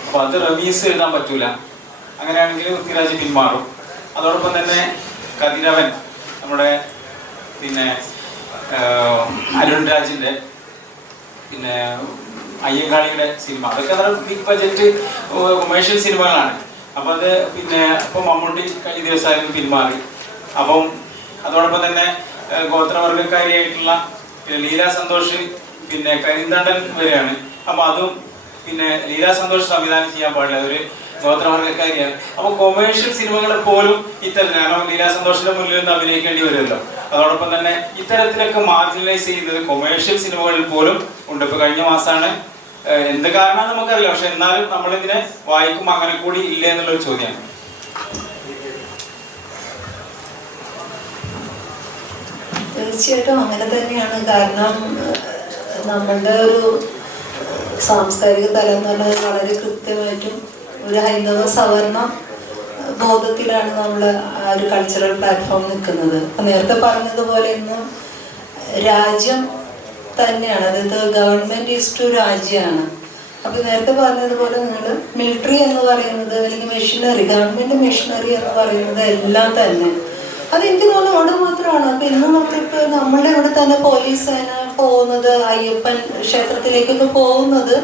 അപ്പോൾ അത് റിവ്യൂസ് എഴുതാൻ പറ്റൂല. അങ്ങനെയാണെങ്കിൽ പൃഥ്വിരാജ് പിന്മാറും. അതോടൊപ്പം തന്നെ കതിരവൻ, നമ്മുടെ അരുൺ രാജിൻ്റെ അയ്യങ്കാളിയുടെ സിനിമ, അതൊക്കെ ബിഗ് ബഡ്ജറ്റ് കൊമേഴ്ഷ്യൽ സിനിമകളാണ്. അപ്പോൾ അത് അപ്പോൾ മമ്മൂട്ടി കഴിഞ്ഞ ദിവസമായിരുന്നു പിന്മാറി. അപ്പം അതോടൊപ്പം തന്നെ ഗോത്രവർഗക്കാരിയായിട്ടുള്ള ലീല സന്തോഷ് കരിന്തണ്ടൻ വരെയാണ്. അപ്പോൾ അതും ലീല സന്തോഷ് സംവിധാനം ചെയ്യാൻ പാടില്ല, ഒരു ഗോത്രവർഗക്കാരിയാണ്. അപ്പോൾ കൊമേഴ്ഷ്യൽ സിനിമകളെ പോലും കാരണം ലീല സന്തോഷിന്റെ മുന്നിൽ നിന്ന് അഭിനയിക്കേണ്ടി വരുമല്ലോ. അതോടൊപ്പം തന്നെ ഇത്തരത്തിലൊക്കെ മാർജിനലൈസ് ചെയ്യുന്നത് കൊമേഴ്ഷ്യൽ സിനിമകളിൽ പോലും ഉണ്ട്. ഇപ്പോൾ കഴിഞ്ഞ മാസമാണ്, എന്ത് കാരണമാണ് നമുക്കറിയില്ല, പക്ഷെ എന്നാലും നമ്മളിതിനെ വായിക്കും അങ്ങനെ കൂടി ഇല്ല എന്നുള്ളൊരു ചോദ്യമാണ്. തീർച്ചയായിട്ടും അങ്ങനെ തന്നെയാണ്. കാരണം നമ്മളുടെ ഒരു സാംസ്കാരിക തലം എന്ന് പറഞ്ഞാൽ വളരെ കൃത്യമായിട്ടും ഒരു ഹൈന്ദവ സവർണ ബോധത്തിലാണ് നമ്മൾ ആ ഒരു കൾച്ചറൽ പ്ലാറ്റ്ഫോം നിൽക്കുന്നത്. അപ്പം നേരത്തെ പറഞ്ഞതുപോലെ ഇന്ന് രാജ്യം തന്നെയാണ്, അതായത് ഗവൺമെൻറ് ഈസ് ടു രാജ്യമാണ്. അപ്പോൾ നേരത്തെ പറഞ്ഞതുപോലെ നിങ്ങൾ മിലിറ്ററി എന്ന് പറയുന്നത് അല്ലെങ്കിൽ മെഷീനറി, ഗവൺമെൻറ് മെഷീനറി എന്ന് പറയുന്നത് എല്ലാം തന്നെ അതെനിക്ക് തോന്നുന്നു അവിടെ മാത്രമാണ്. അപ്പം ഇന്ന് നമ്മളിപ്പോൾ നമ്മളുടെ ഇവിടെ തന്നെ പോലീസ് സേന പോകുന്നത്, അയ്യപ്പൻ ക്ഷേത്രത്തിലേക്കൊക്കെ പോകുന്നത്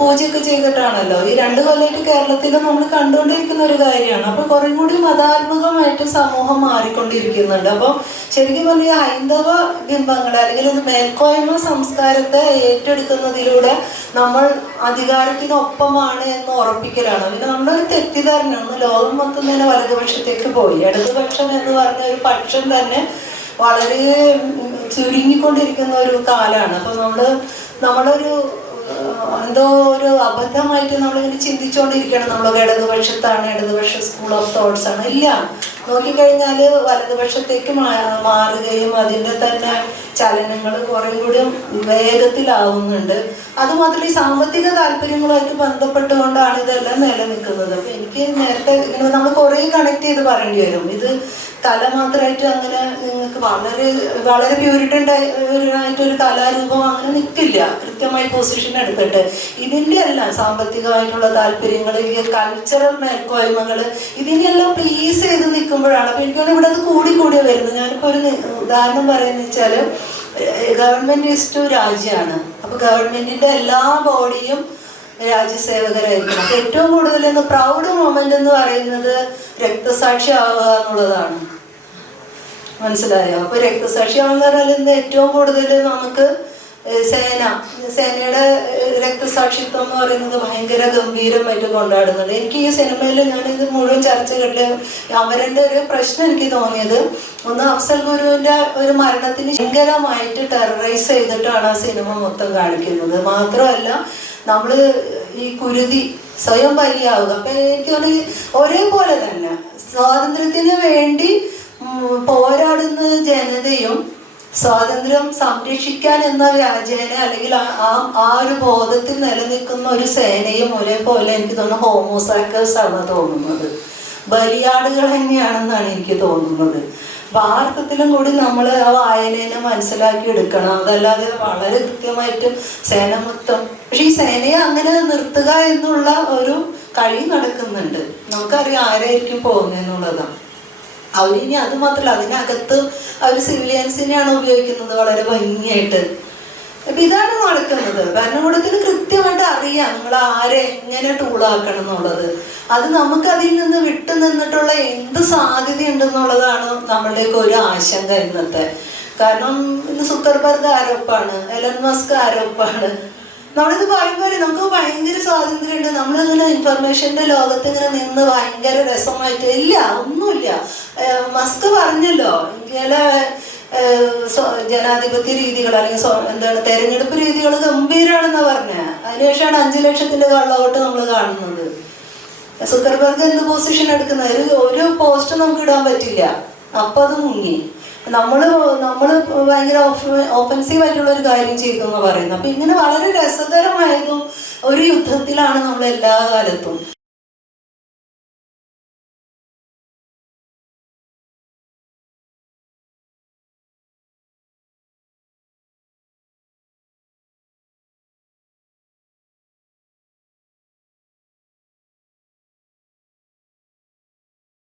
പൂജയൊക്കെ ചെയ്തിട്ടാണല്ലോ. ഈ 2 കൊല്ലമായിട്ട് കേരളത്തിൽ നമ്മൾ കണ്ടുകൊണ്ടിരിക്കുന്ന ഒരു കാര്യമാണ്. അപ്പോൾ കുറേ കൂടി മതാത്മകമായിട്ട് സമൂഹം മാറിക്കൊണ്ടിരിക്കുന്നുണ്ട്. അപ്പോൾ ശരിക്കും പറഞ്ഞാൽ ഹൈന്ദവ ബിംബങ്ങളെ അല്ലെങ്കിൽ ഒരു മേൽക്കോയ്മ സംസ്കാരത്തെ ഏറ്റെടുക്കുന്നതിലൂടെ നമ്മൾ അധികാരത്തിനൊപ്പമാണ് എന്ന് ഉറപ്പിക്കലാണ്. പിന്നെ നമ്മുടെ ഒരു തെറ്റിദ്ധാരണയാണ്, ലോകം മൊത്തം തന്നെ വലതുപക്ഷത്തേക്ക് പോയി. ഇടതുപക്ഷം എന്ന് പറഞ്ഞ ഒരു പക്ഷം തന്നെ വളരെ ചുരുങ്ങിക്കൊണ്ടിരിക്കുന്ന ഒരു കാലമാണ്. അപ്പോൾ നമ്മളൊരു എന്തോ ഒരു അബദ്ധമായിട്ട് നമ്മളിങ്ങനെ ചിന്തിച്ചുകൊണ്ടിരിക്കണം, നമ്മളൊക്കെ ഇടതുപക്ഷത്താണ്, ഇടതുപക്ഷ സ്കൂൾ ഓഫ് തോട്ട്സ് ആണ്. ഇല്ല, നോക്കിക്കഴിഞ്ഞാൽ വലതുപക്ഷത്തേക്ക് മാറുകയും അതിൻ്റെ തന്നെ ചലനങ്ങൾ കുറേ കൂടി വേഗത്തിലാവുന്നുണ്ട്. അതുമാത്രമല്ല ഈ സാമ്പത്തിക താല്പര്യങ്ങളുമായിട്ട് ബന്ധപ്പെട്ടുകൊണ്ടാണ് ഇതെല്ലാം നിലനിൽക്കുന്നത്. അപ്പം എനിക്ക് നേരത്തെ ഇങ്ങനെ നമ്മൾ കുറേ കണക്ട് ചെയ്ത് പറയേണ്ടി വരും. ഇത് കല മാത്രമായിട്ട് അങ്ങനെ നിങ്ങൾക്ക് വളരെ പ്യൂരിറ്റൻ്റായിട്ടൊരു കലാരൂപം അങ്ങനെ നിൽക്കില്ല കൃത്യമായി പൊസിഷൻ എടുത്തിട്ട്. ഇതിൻ്റെ എല്ലാം സാമ്പത്തികമായിട്ടുള്ള താല്പര്യങ്ങൾ, കൾച്ചറൽ മേൽക്കോയ്മകൾ, ഇതിനെല്ലാം പ്ലീസ് ചെയ്ത് നിൽക്കുമ്പോഴാണ്. അപ്പോൾ എനിക്കാണ് ഇവിടെ അത് കൂടി വരുന്നത്. ഞാനിപ്പോൾ ഒരു ഉദാഹരണം പറയുന്നത് വെച്ചാൽ ഗവൺമെൻറ് ഈസ് ടു രാജ്യമാണ്. അപ്പോൾ ഗവൺമെൻറ്റിൻ്റെ എല്ലാ ബോഡിയും രാജ്യസേവകരായിരിക്കും. അപ്പോൾ ഏറ്റവും കൂടുതൽ പ്രൗഡ് മൊമെന്റ് എന്ന് പറയുന്നത് രക്തസാക്ഷി ആവുക എന്നുള്ളതാണ്. മനസ്സിലായോ? അപ്പോൾ രക്തസാക്ഷി ആവുന്ന പറഞ്ഞാൽ ഇന്ന് ഏറ്റവും കൂടുതൽ നമുക്ക് സേനയുടെ രക്തസാക്ഷിത്വം എന്ന് പറയുന്നത് ഭയങ്കര ഗംഭീരമായിട്ട് കൊണ്ടാടുന്നുണ്ട്. എനിക്ക് ഈ സിനിമയിൽ ഞാനിത് മുഴുവൻ ചർച്ചകളിൽ അവരുടെ ഒരു പ്രശ്നം എനിക്ക് തോന്നിയത്, ഒന്ന് അഫ്സൽ ഗുരുവിൻ്റെ ഒരു മരണത്തിന് ഭയങ്കരമായിട്ട് ടെററൈസ് ചെയ്തിട്ടാണ് ആ സിനിമ മൊത്തം കാണിക്കുന്നത്. മാത്രമല്ല നമ്മൾ ഈ കുരുതി സ്വയം ബലിയാവുക. അപ്പം എനിക്ക് ഒരേപോലെ തന്നെ സ്വാതന്ത്ര്യത്തിന് വേണ്ടി പോരാടുന്ന ജനതയും സ്വാതന്ത്ര്യം സംരക്ഷിക്കാൻ എന്ന വ്യാജേന അല്ലെങ്കിൽ ആ ഒരു ബോധത്തിൽ നിലനിൽക്കുന്ന ഒരു സേനയും ഒരേപോലെ എനിക്ക് തോന്നുന്നു ഹോമോസാക്കേഴ്സ് ആണ് തോന്നുന്നത്, ബലിയാടുകൾ തന്നെയാണെന്നാണ് എനിക്ക് തോന്നുന്നത്. ഭാരതത്തിലും കൂടി നമ്മൾ ആ വായനേനെ മനസ്സിലാക്കി എടുക്കണം. അതല്ലാതെ വളരെ കൃത്യമായിട്ട് സേന മൊത്തം, പക്ഷെ ഈ സേനയെ അങ്ങനെ നിർത്തുക എന്നുള്ള ഒരു കളി നടക്കുന്നുണ്ട്. നമുക്കറിയാം ആരായിരിക്കും പോകുന്നതെന്നുള്ളതാണ്. അവരിനി അത് മാത്രമല്ല, അതിനകത്ത് അവർ സിവിലിയൻസിനെയാണ് ഉപയോഗിക്കുന്നത് വളരെ ഭംഗിയായിട്ട്. അപ്പം ഇതാണ് നടക്കുന്നത്. ഭരണകൂടത്തിന് കൃത്യമായിട്ട് അറിയാം നിങ്ങൾ ആരെ എങ്ങനെ ടൂളാക്കണം എന്നുള്ളത്. അത് നമുക്ക് അതിൽ നിന്ന് വിട്ടു നിന്നിട്ടുള്ള എന്ത് സാധ്യതയുണ്ടെന്നുള്ളതാണ് നമ്മളുടെയൊക്കെ ഒരു ആശങ്ക ഇന്നത്തെ. കാരണം ഇന്ന് സുക്കർബർഗ് ആരോപ്പാണ്, എലൻ മസ്ക് ആരോപ്പാണ്. നമ്മളിത് പറയുമ്പോൾ നമുക്ക് ഭയങ്കര സ്വാതന്ത്ര്യമുണ്ട്, നമ്മളിങ്ങനെ ഇൻഫർമേഷൻ്റെ ലോകത്ത് ഇങ്ങനെ നിന്ന് ഭയങ്കര രസമായിട്ട് ഇല്ല, ഒന്നുമില്ല. മസ്ക് പറഞ്ഞല്ലോ ഇന്ത്യയിലെ ജനാധിപത്യ രീതികൾ അല്ലെങ്കിൽ തെരഞ്ഞെടുപ്പ് രീതികൾ ഗംഭീരമാണെന്നാണ് പറഞ്ഞത്. അതിനുശേഷമാണ് 5 ലക്ഷത്തിൻ്റെ കള്ളവോട്ട് നമ്മൾ കാണുന്നത്. സുക്കർബർഗ് എന്ത് പൊസിഷൻ എടുക്കുന്നത്? ഒരു പോസ്റ്റ് നമുക്ക് ഇടാൻ പറ്റില്ല, അപ്പൊ അത് മുങ്ങി. നമ്മള് ഭയങ്കര ഓഫൻസീവ് ആയിട്ടുള്ള ഒരു കാര്യം ചെയ്തു എന്ന് പറയുന്നത്. അപ്പൊ ഇങ്ങനെ വളരെ രസകരമായതും ഒരു യുദ്ധത്തിലാണ് നമ്മൾ എല്ലാ കാലത്തും.